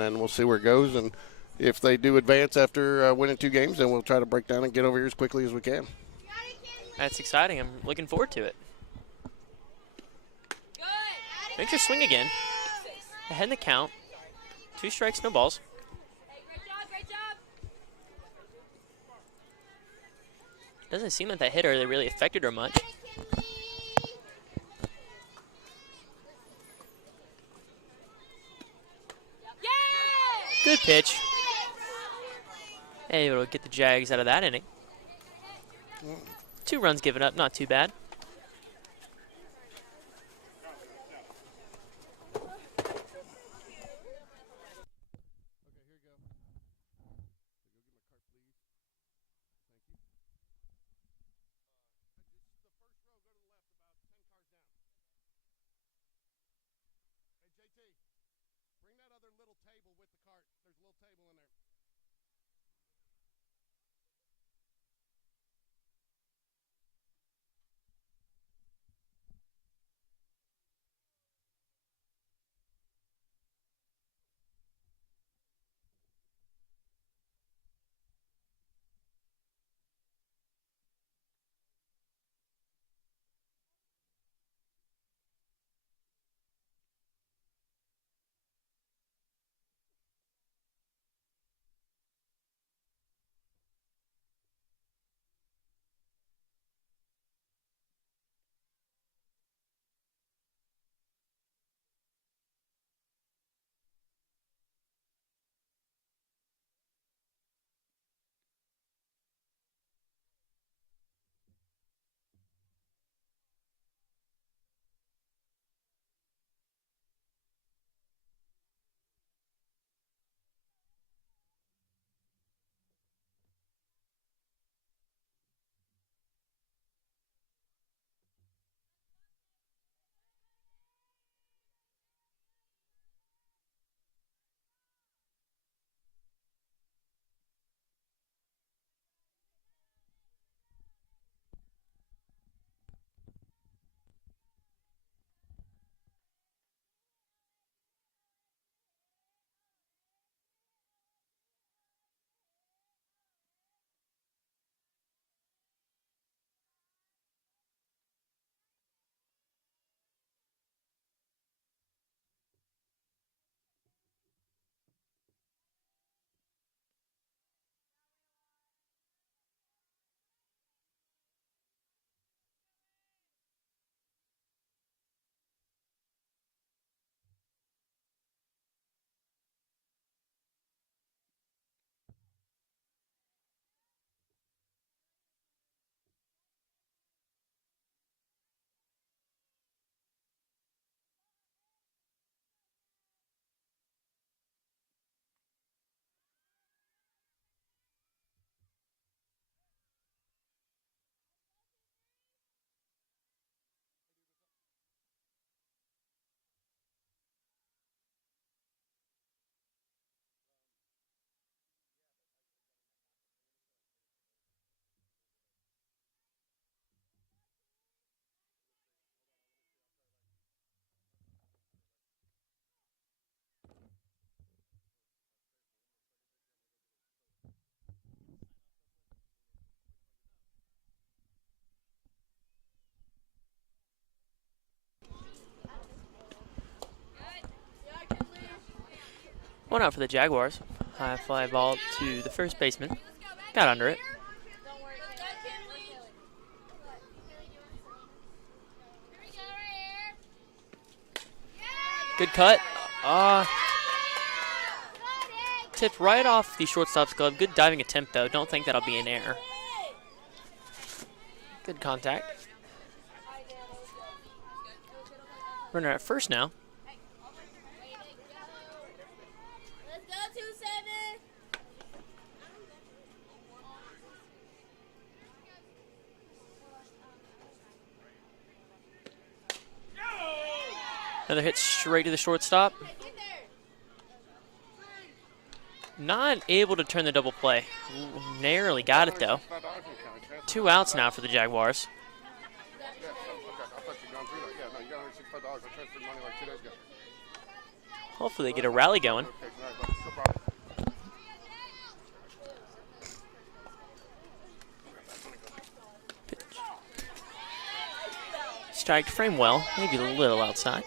then we'll see where it goes. And if they do advance after winning 2 games, then we'll try to break down and get over here as quickly as we can. That's exciting. I'm looking forward to it. Makes her swing again. Ahead in the count. 2 strikes, no balls. Great job. Doesn't seem like that hit earlier really affected her much. Good pitch. Able to get the Jags out of that inning. 2 runs given up, not too bad. One out for the Jaguars. High fly ball to the first baseman. Got under it. Good cut. Tipped right off the shortstop's glove. Good diving attempt, though. Don't think that'll be an error. Good contact. Runner at first now. Another hit straight to the shortstop. Not able to turn the double play. Narrowly got it, though. 2 outs now for the Jaguars. Hopefully they get a rally going. Pitch. Strike frame well, maybe a little outside.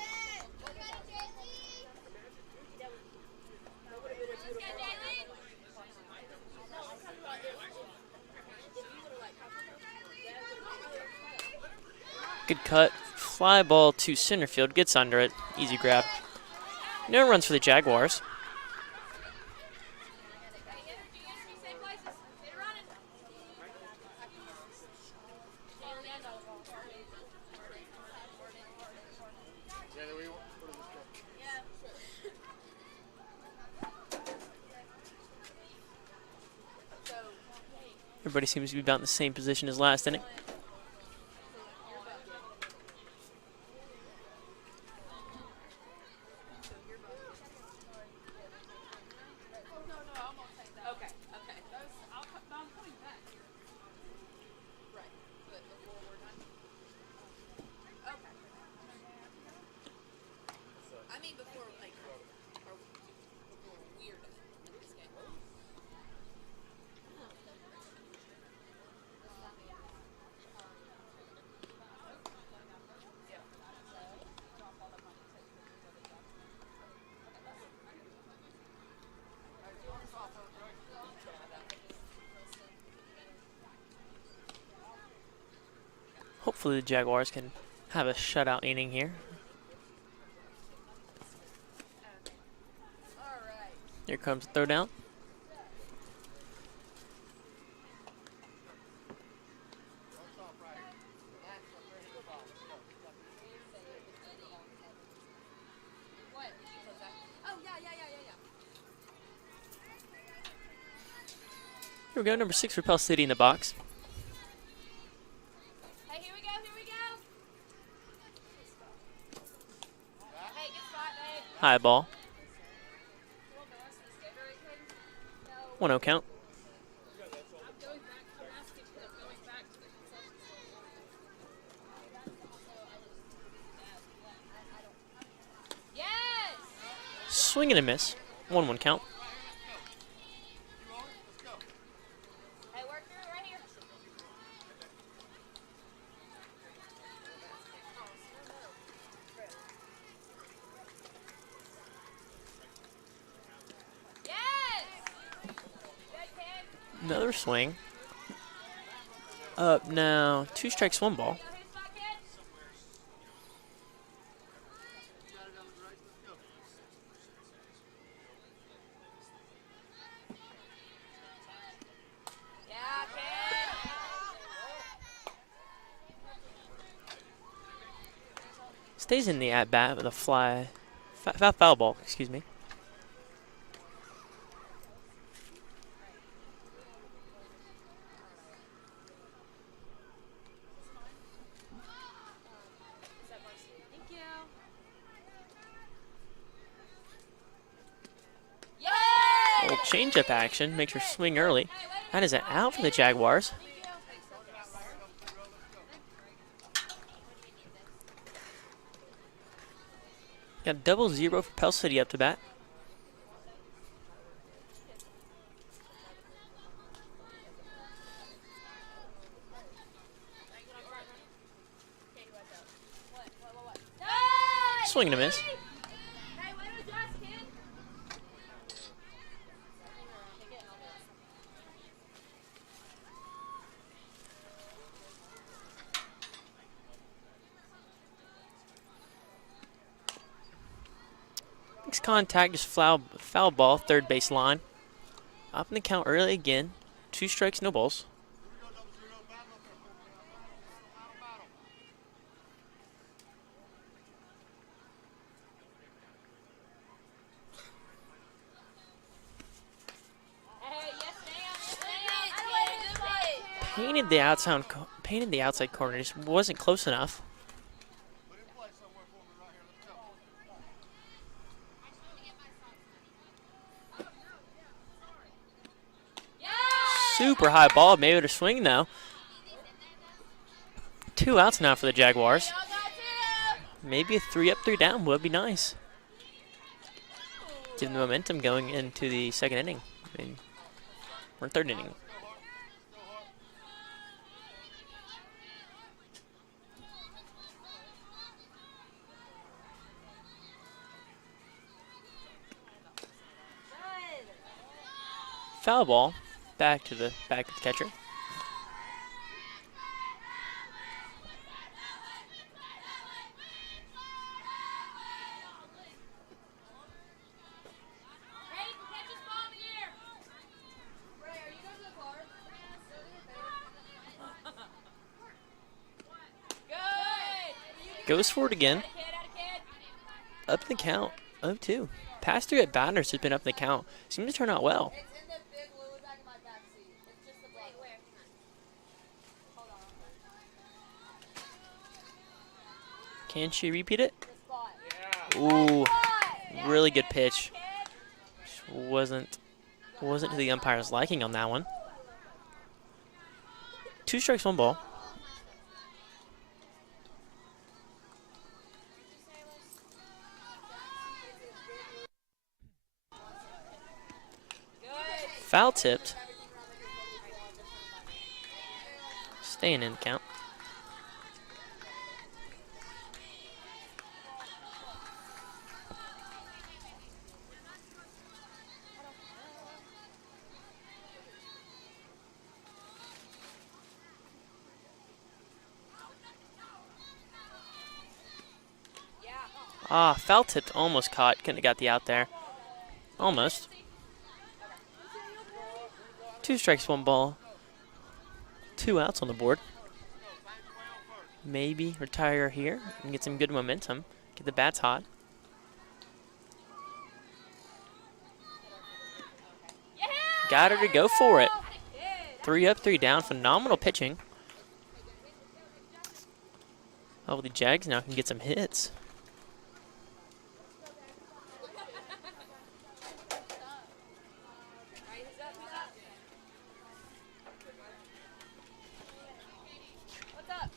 Good cut, fly ball to center field, gets under it, easy grab. No runs for the Jaguars. Everybody seems to be about in the same position as last inning. Hopefully the Jaguars can have a shutout inning here. Here comes the throw down. Here we go, number 6 for Pell City in the box. High ball. 1-0 count. Swing and a miss. 1-1 count. Another swing. Up now. 2 strikes, 1 ball. Stays in the at bat with a fly, foul ball. Excuse me. Change-up action makes her swing early. That is an out for the Jaguars. Got 0-0 for Pell City up to bat. Swing and a miss. Makes contact, just foul ball, third base line. Up in the count early again. 2 strikes, no balls. Painted the outside corner, just wasn't close enough. Super high ball, maybe to swing though. 2 outs now for the Jaguars. Maybe a 3 up, 3 down would be nice. Give them the momentum going into the second inning. I mean, we're in third inning. Foul ball, back to the catcher. Goes for it again. Up in the count. 0-2. Past 3 at batters has been up in the count. Seems to turn out well. Can she repeat it? Ooh, really good pitch. Wasn't to the umpire's liking on that one. 2 strikes, 1 ball. Foul tipped. Staying in the count. Foul tipped, almost caught. Couldn't have got the out there. Almost. 2 strikes, 1 ball. 2 outs on the board. Maybe retire here and get some good momentum. Get the bats hot. Got her to go for it. 3 up, 3 down. Phenomenal pitching. Oh, the Jags now can get some hits.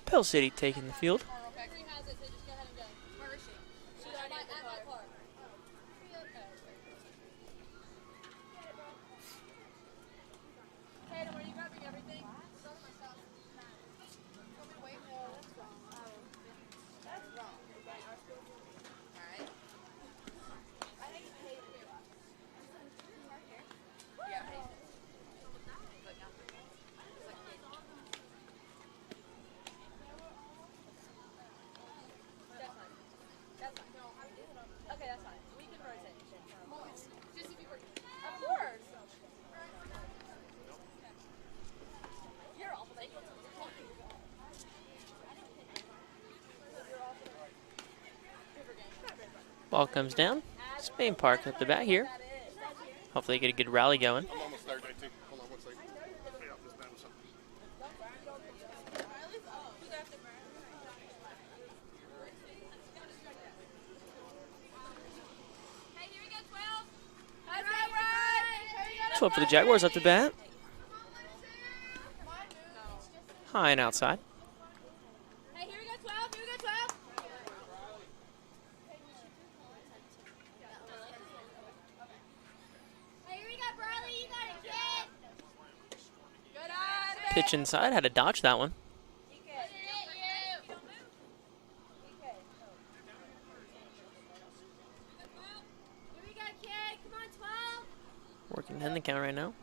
Pell City taking the field. Ball comes down. Spain Park up the bat here. Hopefully get a good rally going. So up for the Jaguars up the bat. High and outside. Pitch inside, had to dodge that one. Working in the count right now.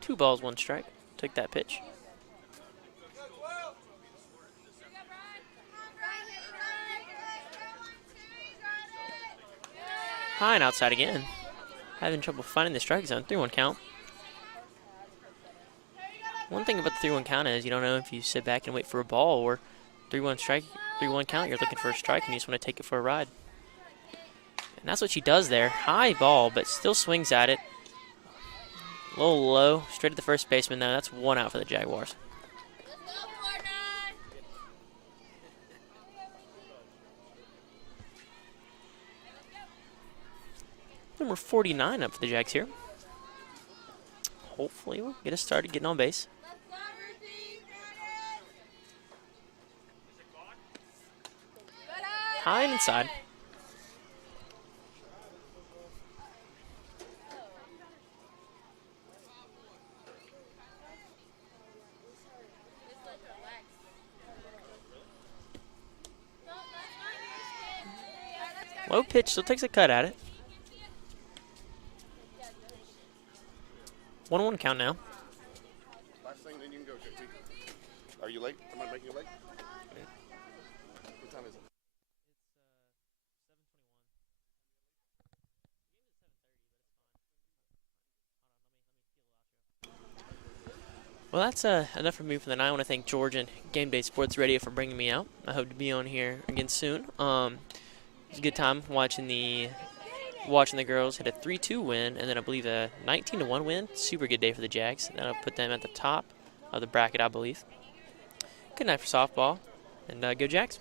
Two balls, 1 strike. Took that pitch. High and outside again. Having trouble finding the strike zone. 3-1 count. One thing about the 3-1 count is you don't know if you sit back and wait for a ball or 3-1 strike, 3-1 count, you're looking for a strike and you just want to take it for a ride. And that's what she does there. High ball, but still swings at it. A little low, straight at the first baseman though. That's 1 out for the Jaguars. Number 49 up for the Jags here. Hopefully we'll get us started getting on base. High and inside. Low pitch, still takes a cut at it. 1-1 count now. Last thing, then you can go, JT. Are you late? Am I making you late? Yeah. What time is it? Well, that's enough for me for the night. I want to thank George and Game Day Sports Radio for bringing me out. I hope to be on here again soon. It was a good time watching the girls hit a 3-2 win, and then I believe a 19-1 win. Super good day for the Jags. That'll put them at the top of the bracket, I believe. Good night for softball, and go Jags.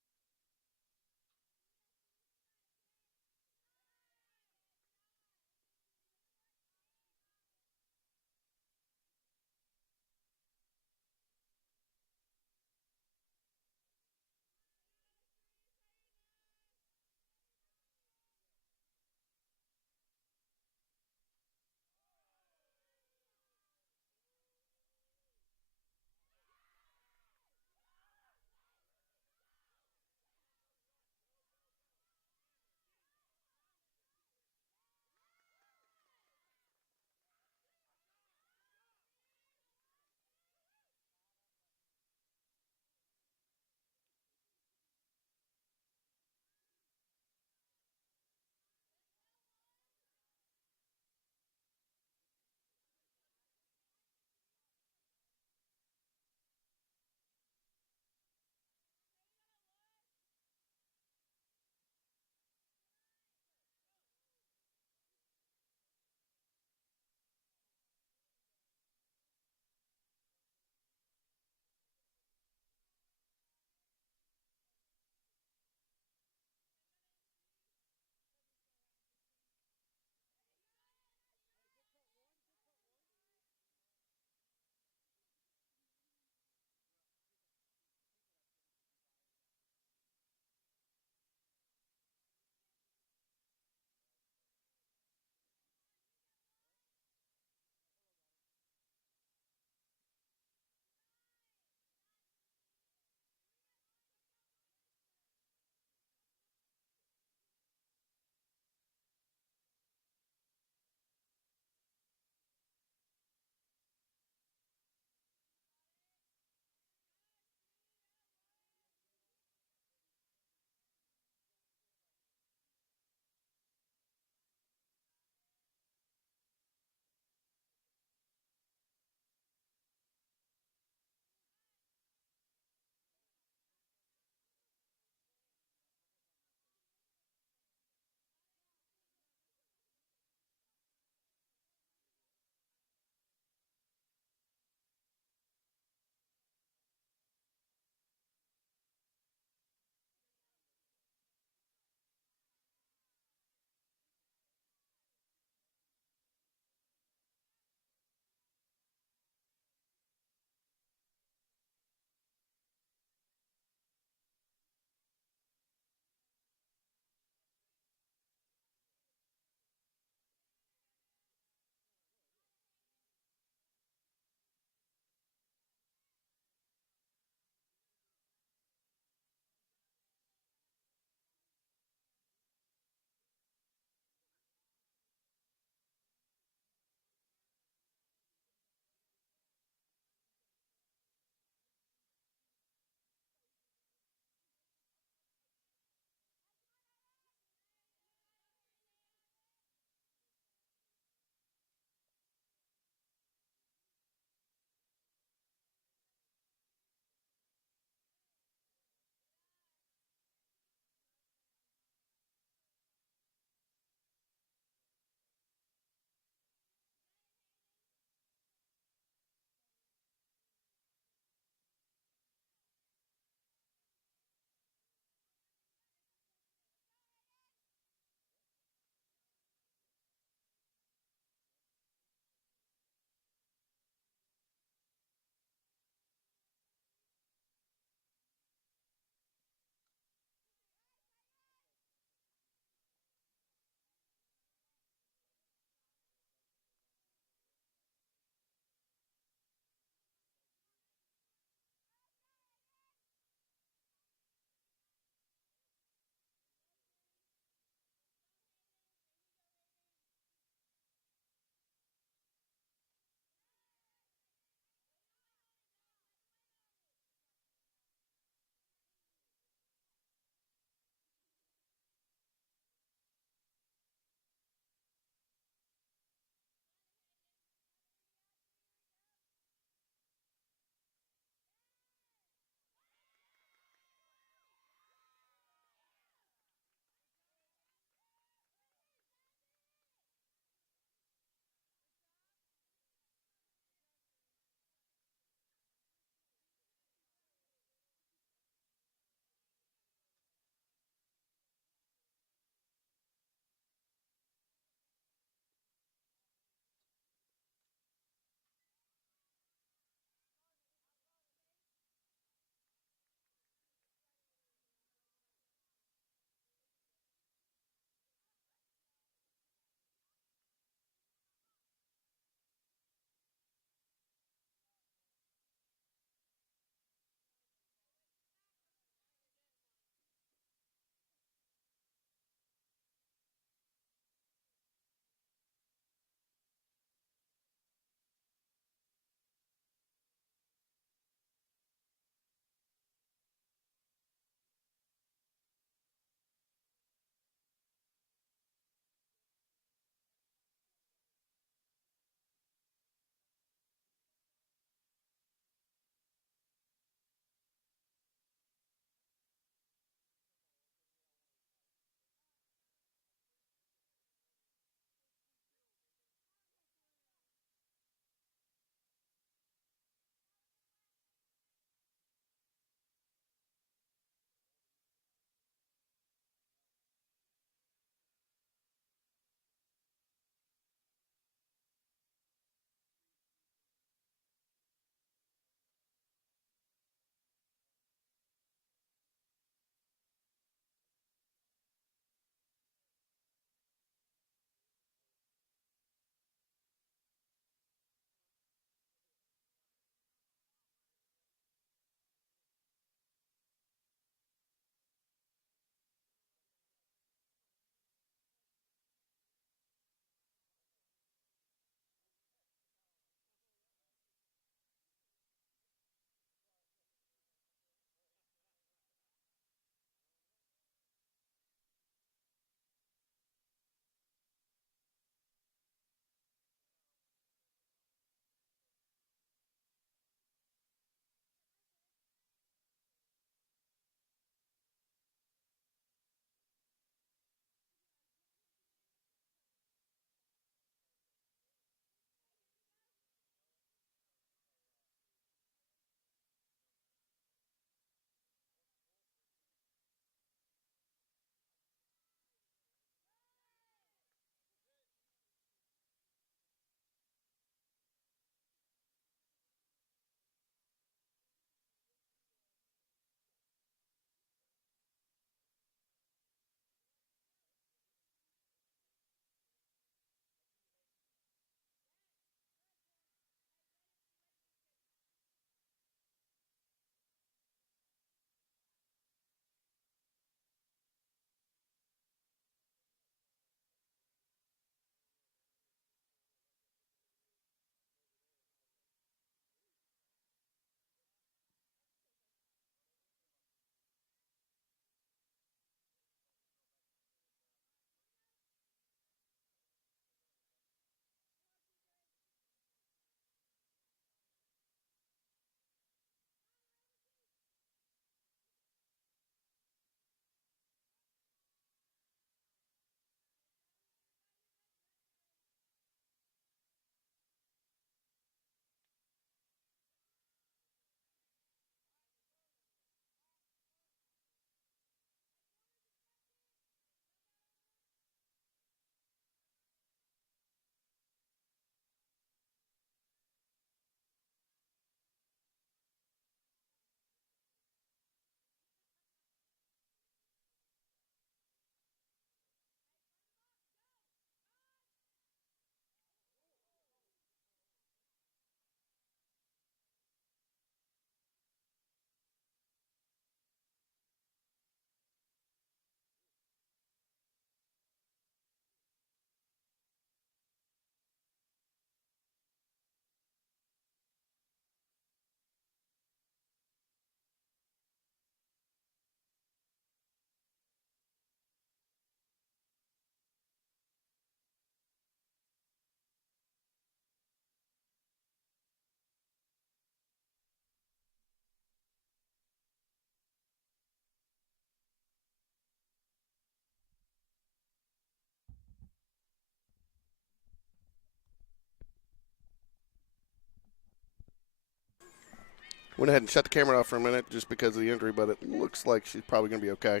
Went ahead and shut the camera off for a minute just because of the injury, but it looks like she's probably going to be okay.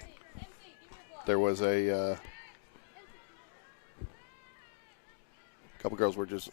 There was a couple girls were just,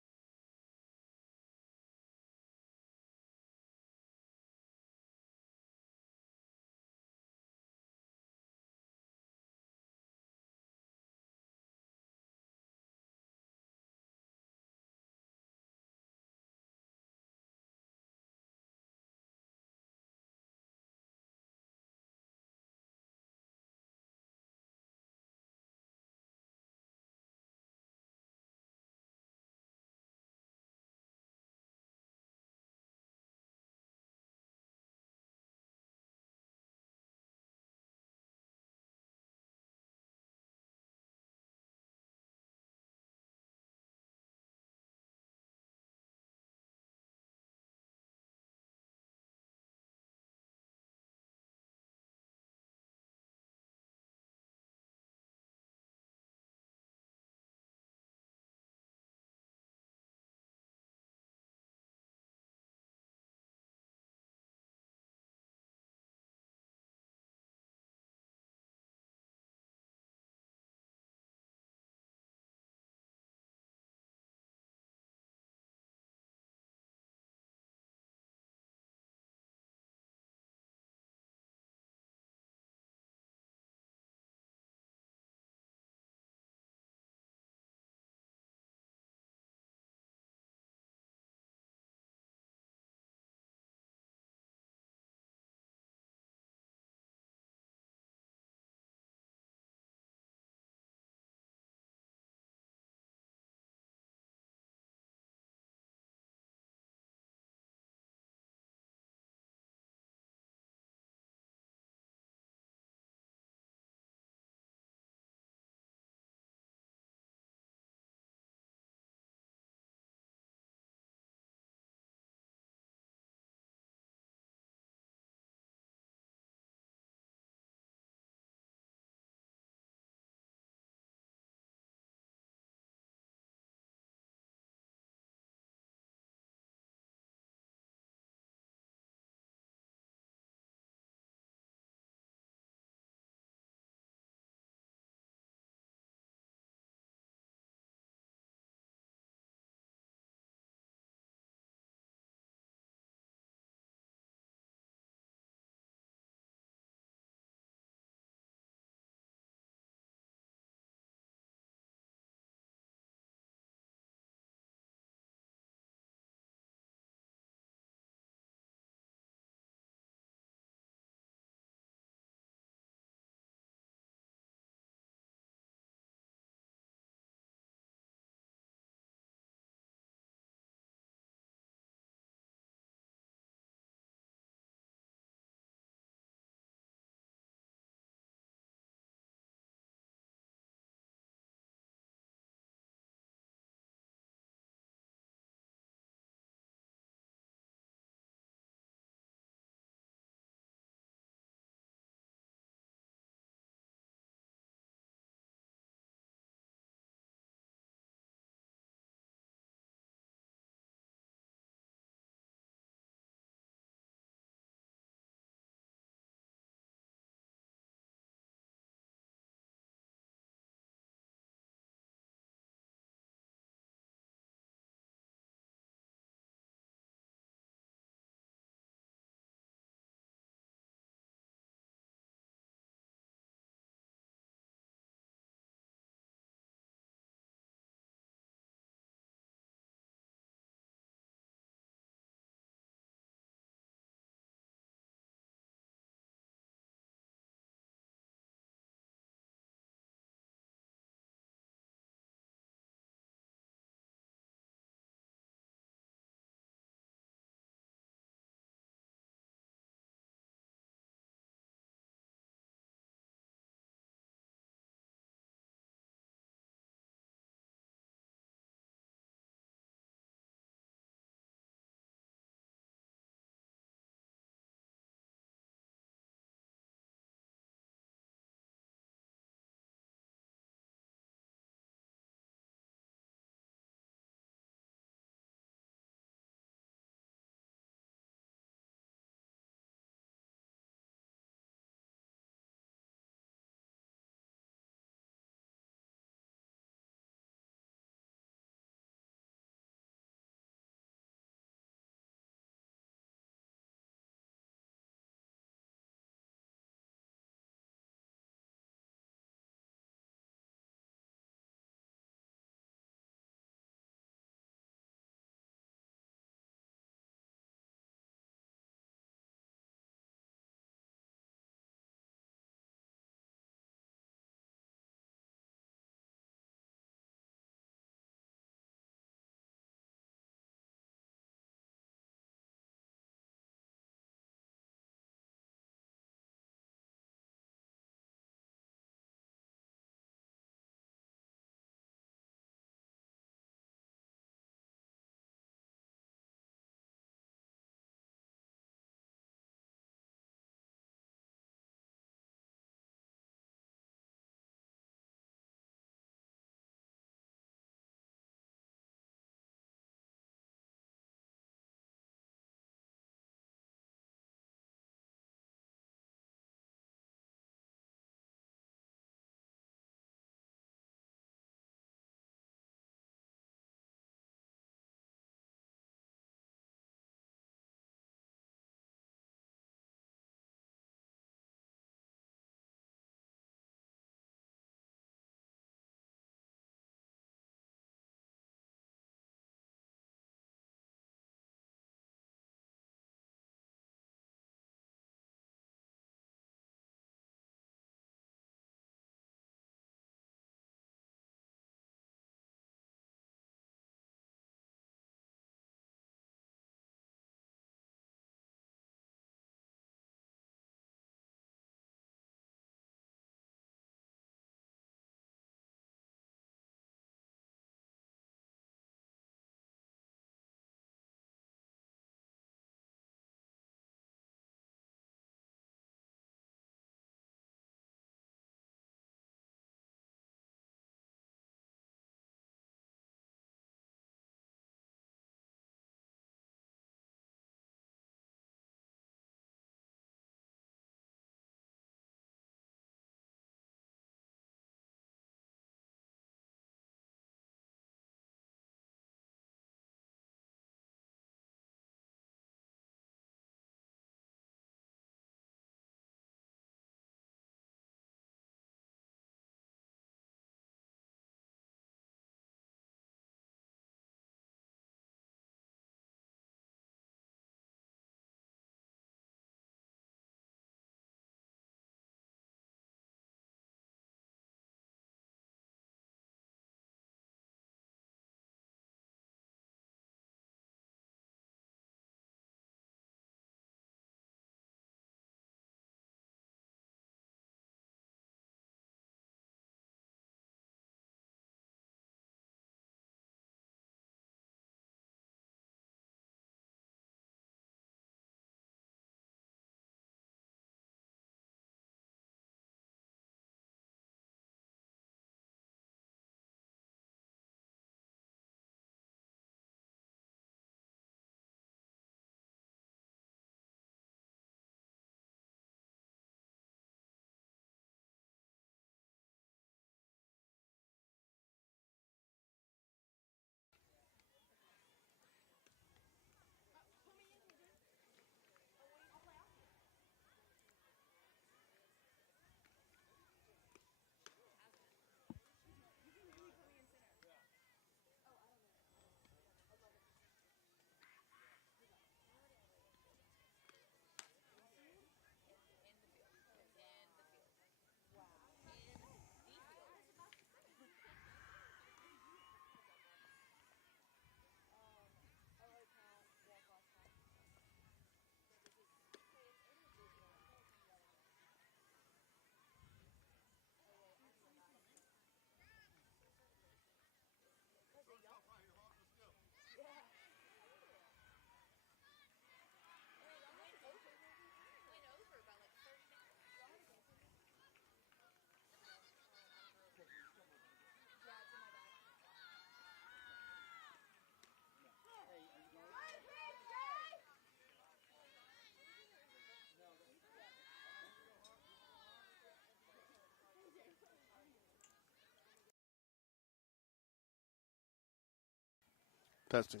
Testing.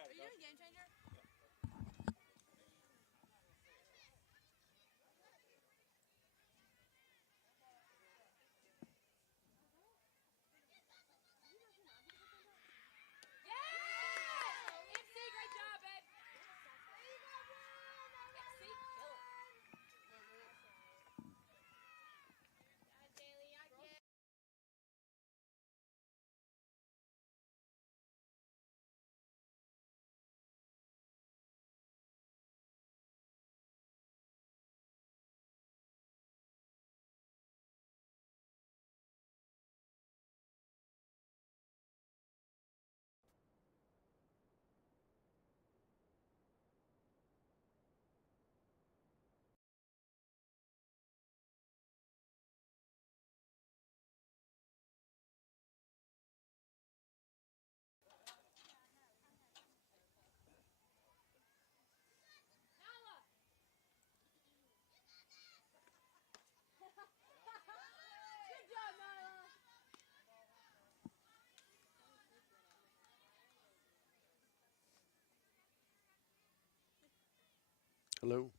Are you doing game changer? Yeah! MC, great job, babe. MC, kill it. Daily, I can't. Good job, Nyla. Hello.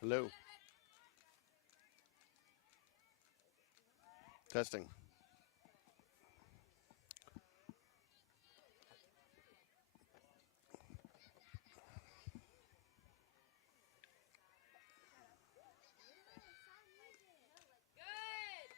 Hello. Testing. Good.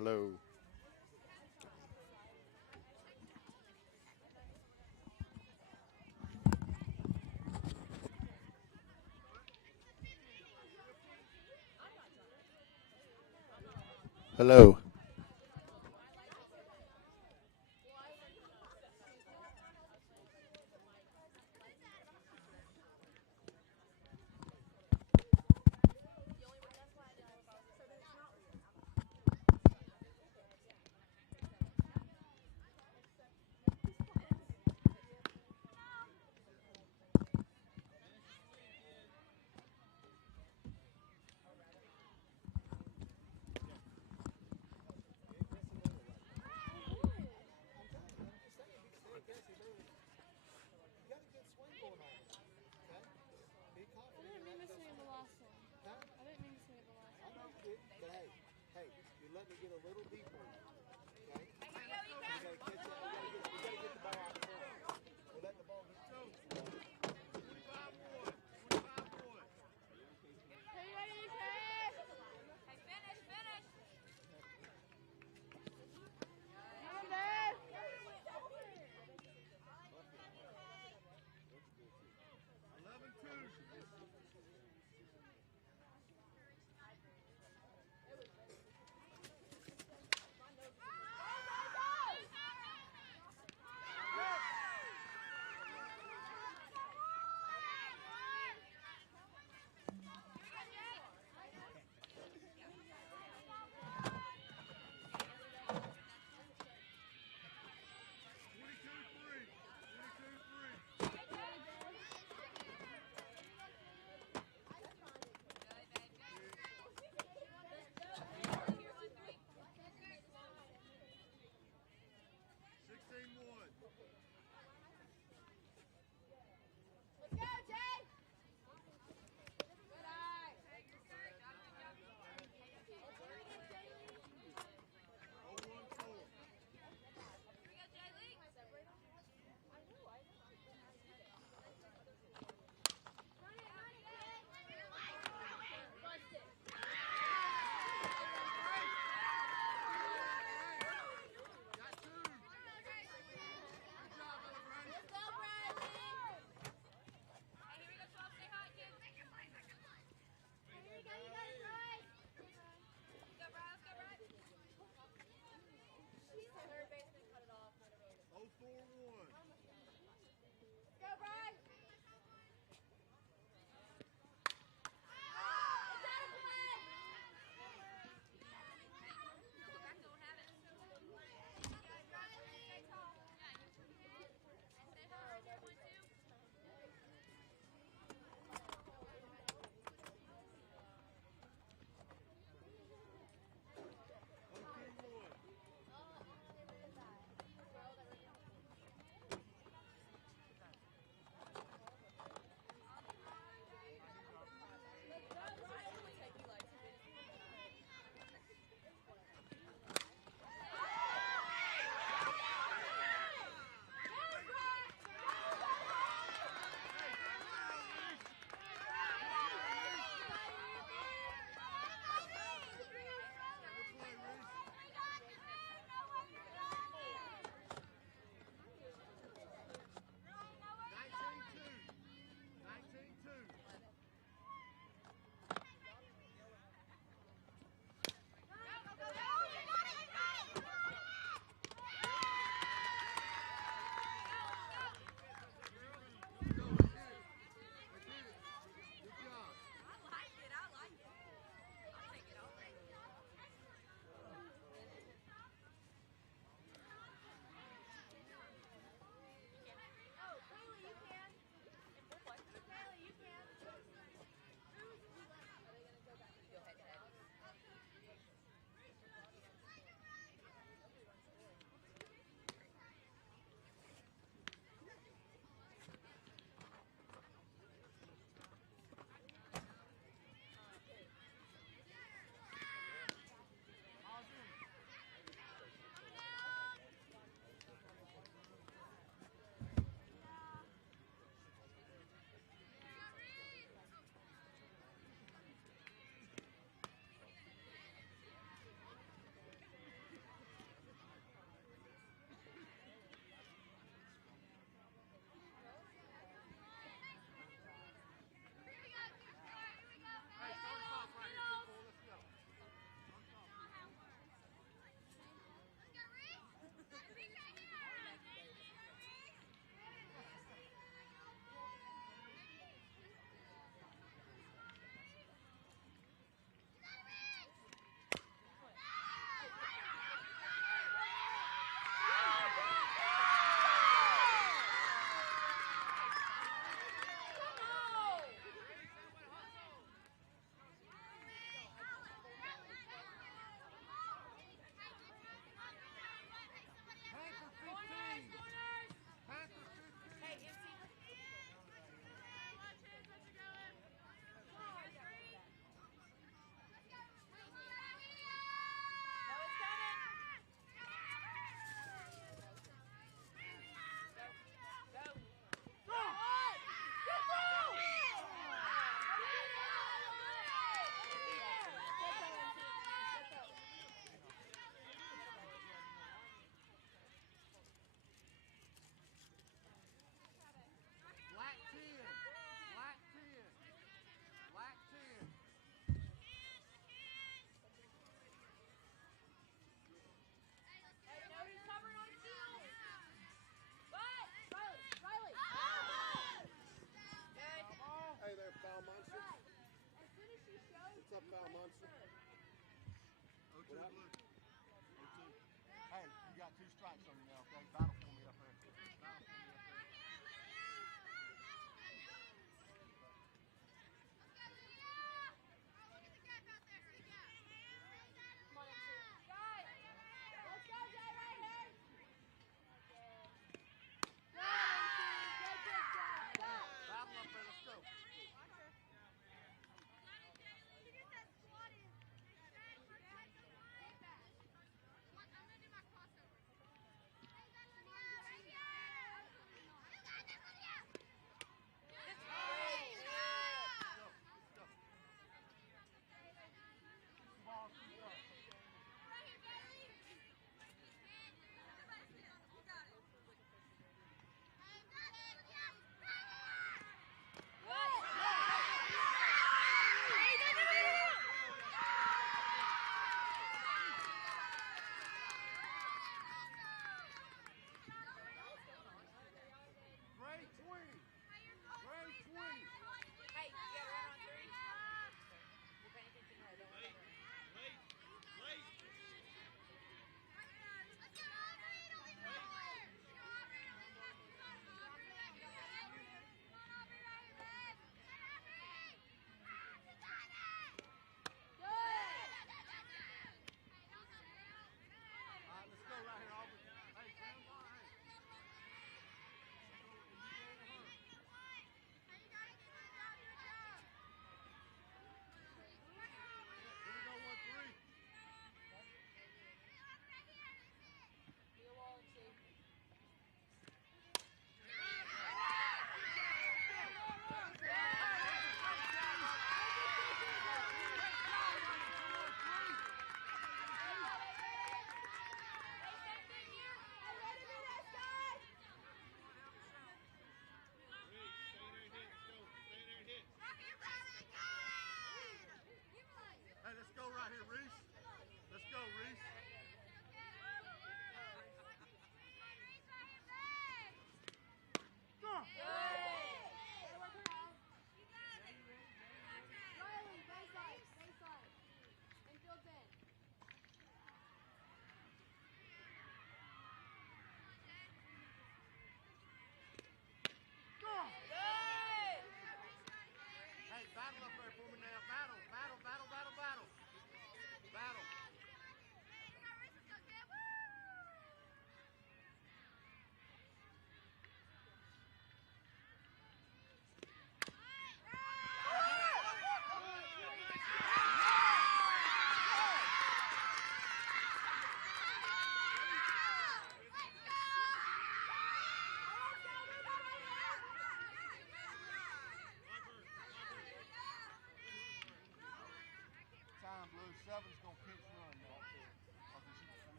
Hello. Hello.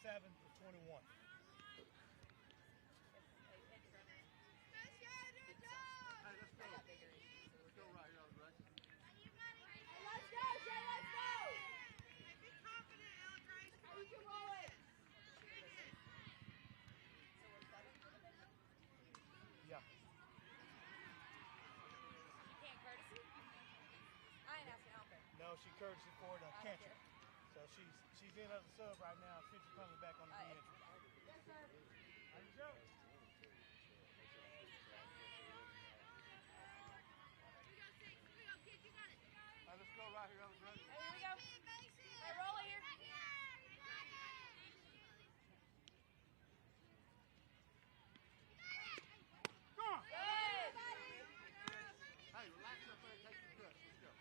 7 to 21. Hey, let's go. Let's go right here, right? Let's go, Jay, let's go! Be confident, Eldridge. You can roll it. So we're 7 for the pitcher? Yeah. She can't courtesy? I ain't asking out there. No, she courtesy for the catcher. So she's in as a sub right now. Pitcher coming back on the bench. Yes, sir. There you go. All right, let's go right here. Ready? Hey, here we go. Hey, roll it here. Come on. Good. Hey, relax up there and take some cuts. Let's go.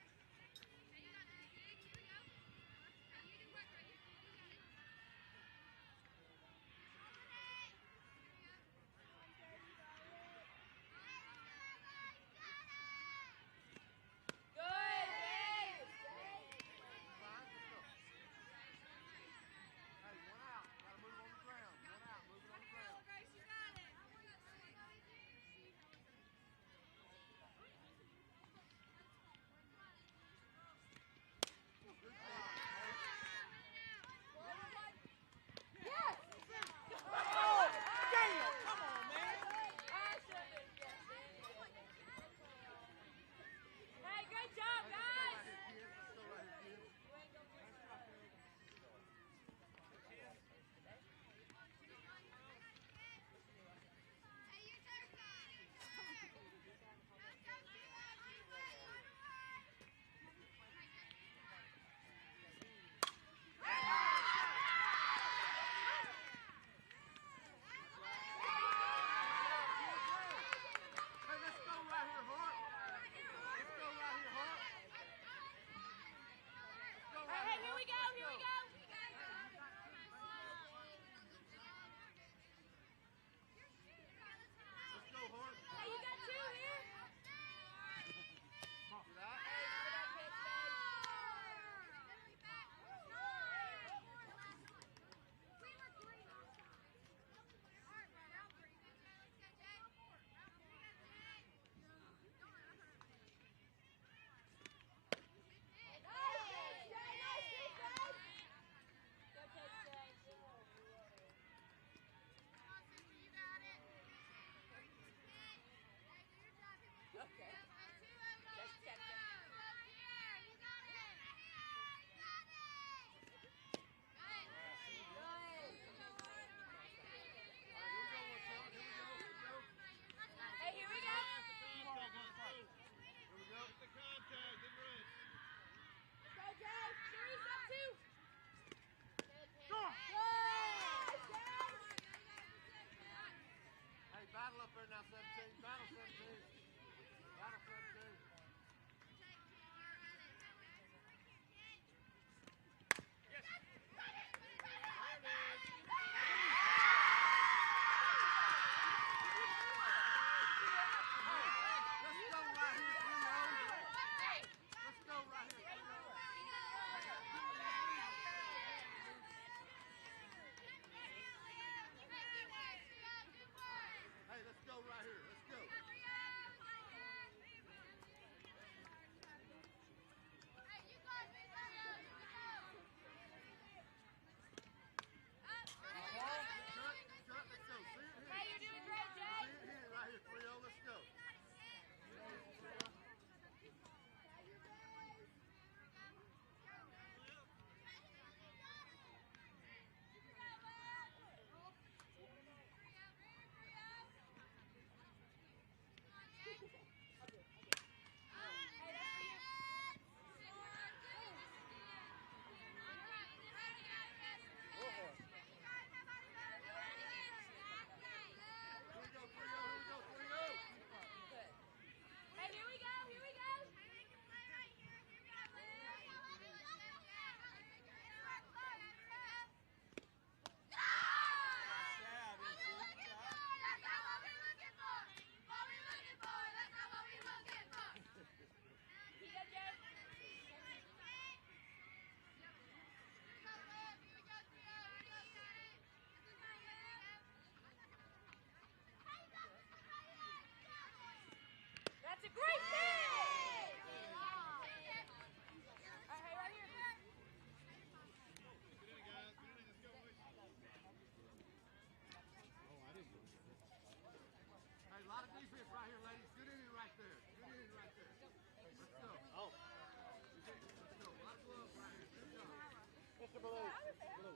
Mr. Blue. Blue.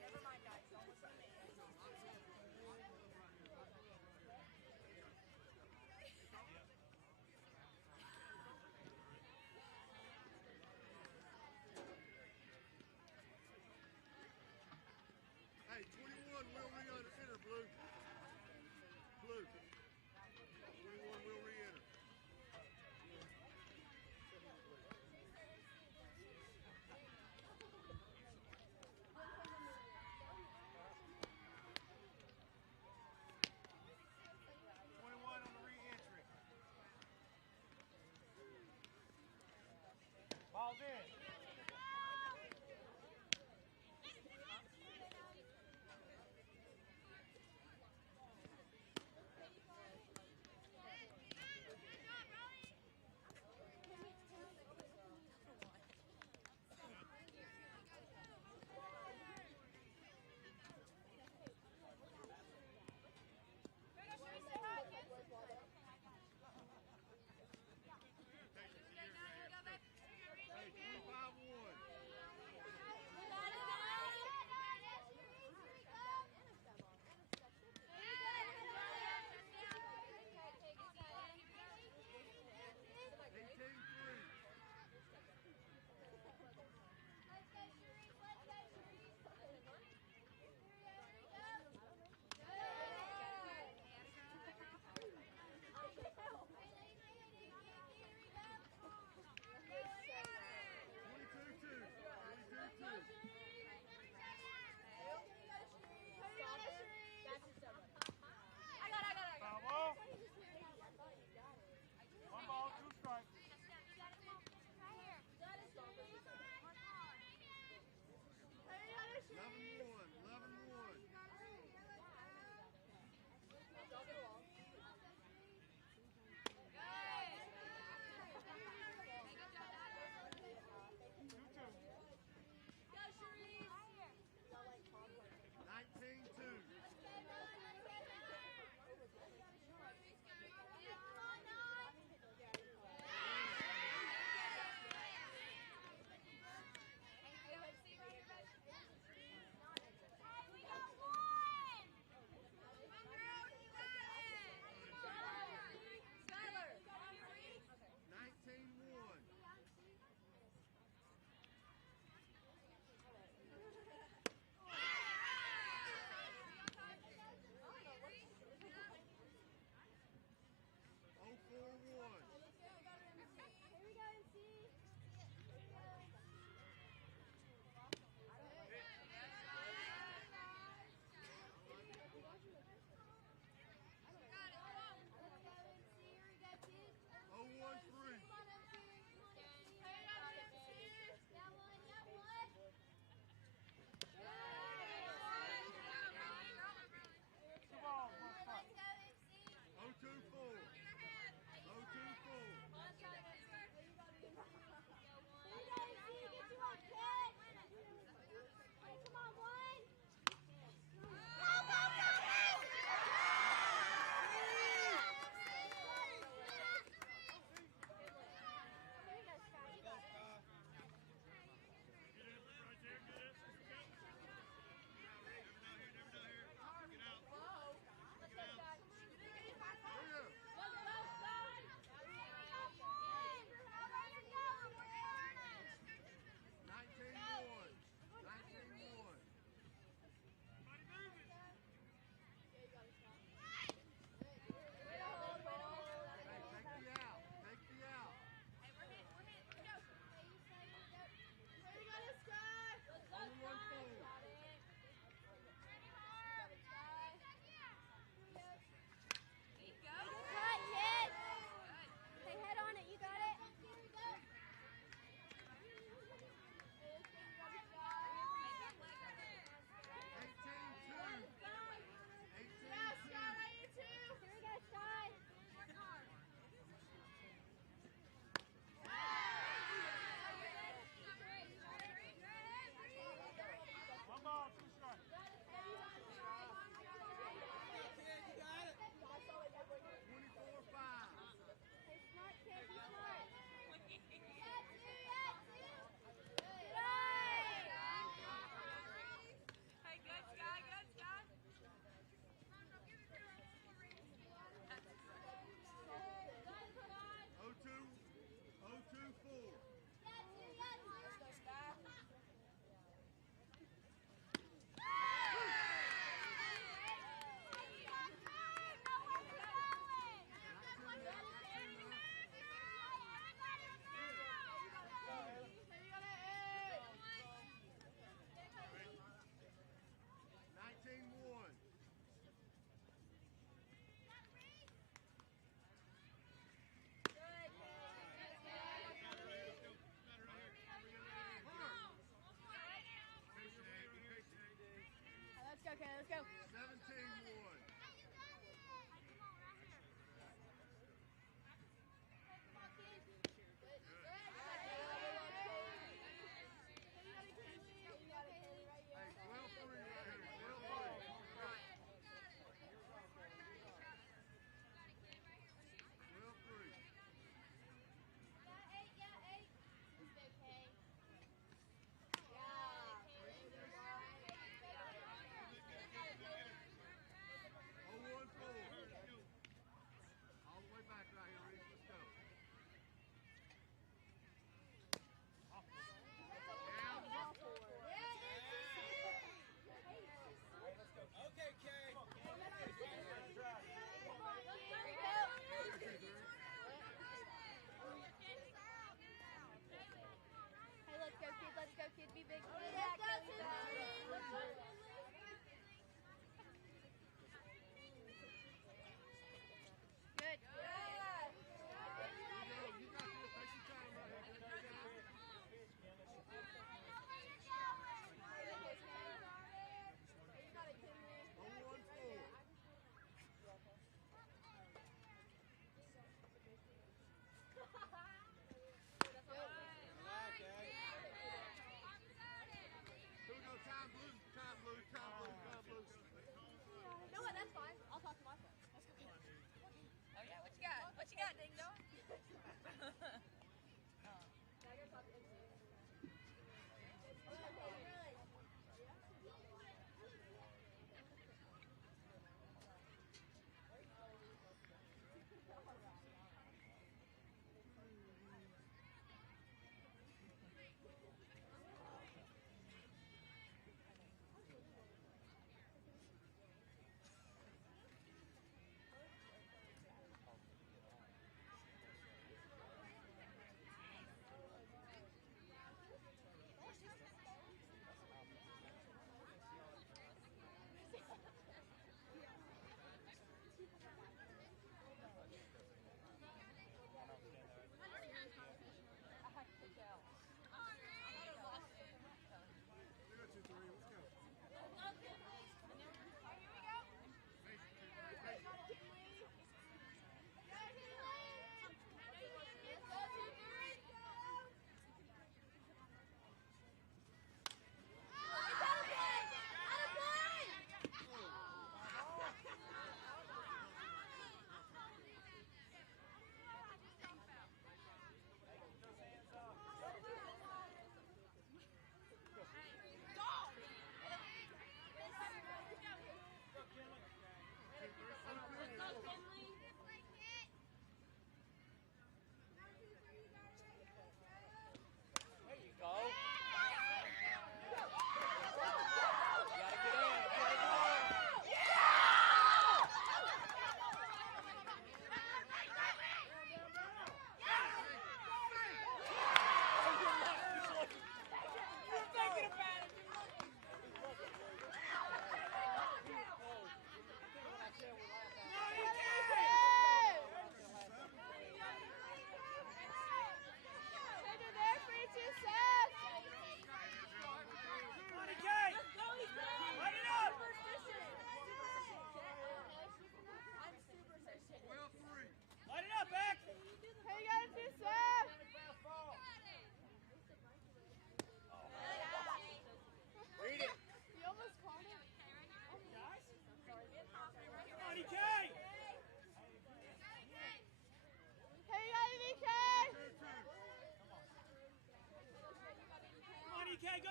Never mind, guys. Don't listen to me. Hey, 21 will re-enter, Blue. Blue. 21 will re-enter.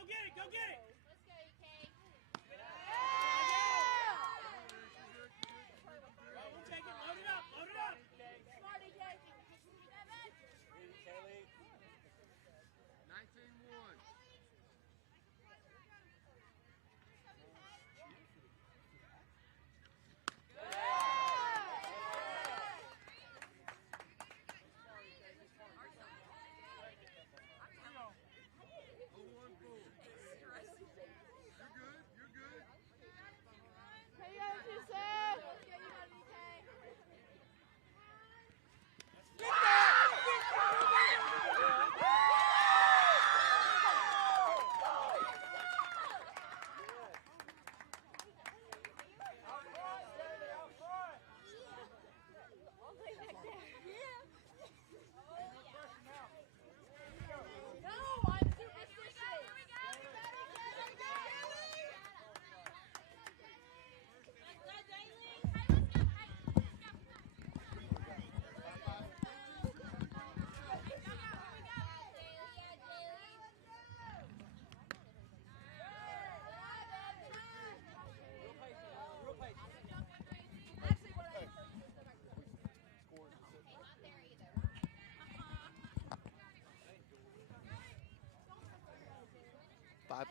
get it, go get it. Let's go, EK. We'll take it, load it up, load it up. Smart, EK. 19-1.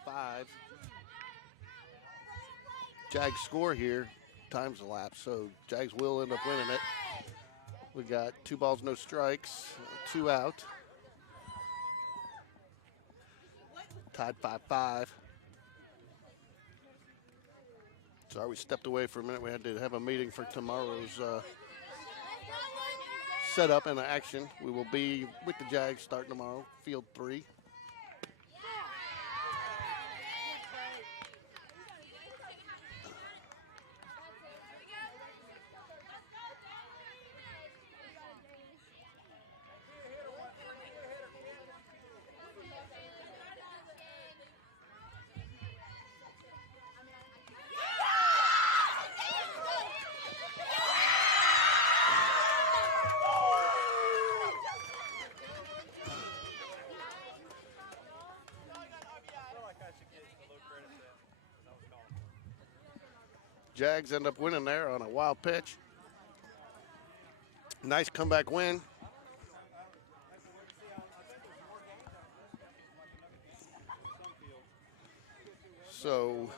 Five. Jags score here. Time's elapsed, so Jags will end up winning it. We got 2 balls, no strikes, 2 out. Tied 5-5. Sorry, we stepped away for a minute. We had to have a meeting for tomorrow's setup and action. We will be with the Jags starting tomorrow, Field 3. Jags end up winning there on a wild pitch. Nice comeback win. So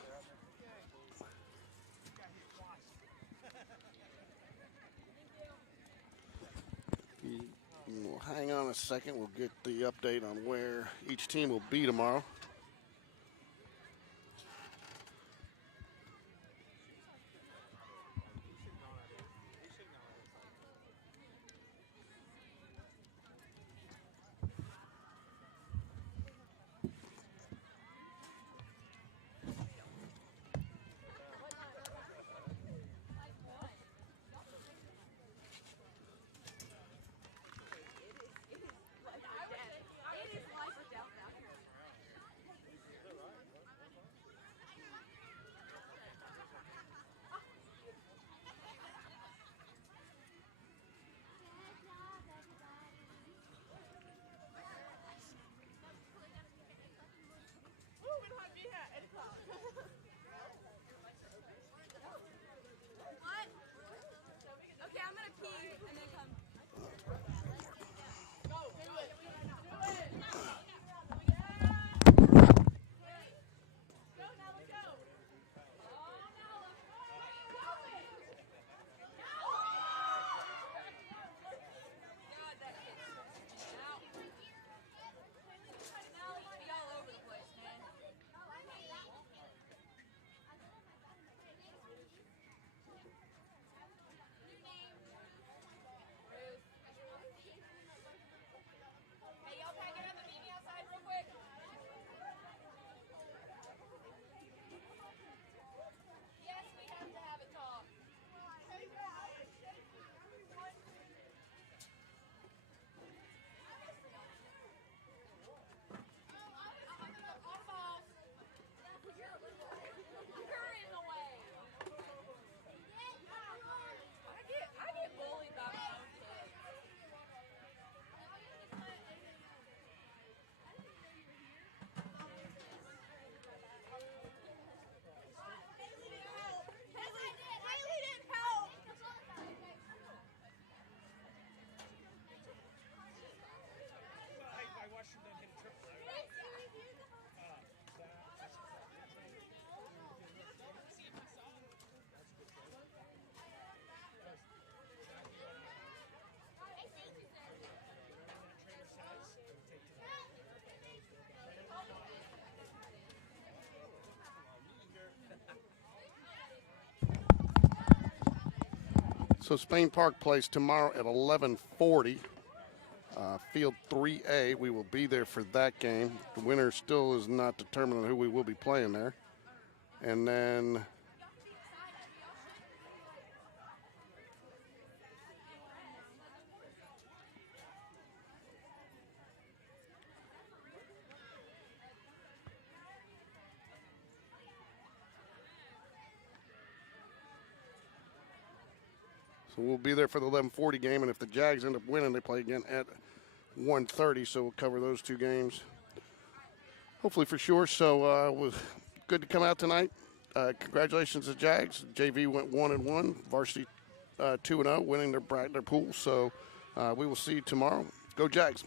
we'll hang on a second. We'll get the update on where each team will be tomorrow. So Spain Park plays tomorrow at 11:40. Field 3A, we will be there for that game. The winner still is not determined on who we will be playing there. And then so we'll be there for the 11:40 game, and if the Jags end up winning, they play again at 1:30, so we'll cover those two games hopefully for sure. So it was good to come out tonight. Congratulations to Jags. JV went 1-1, varsity 2-0, winning their pool. So we will see you tomorrow. Go Jags.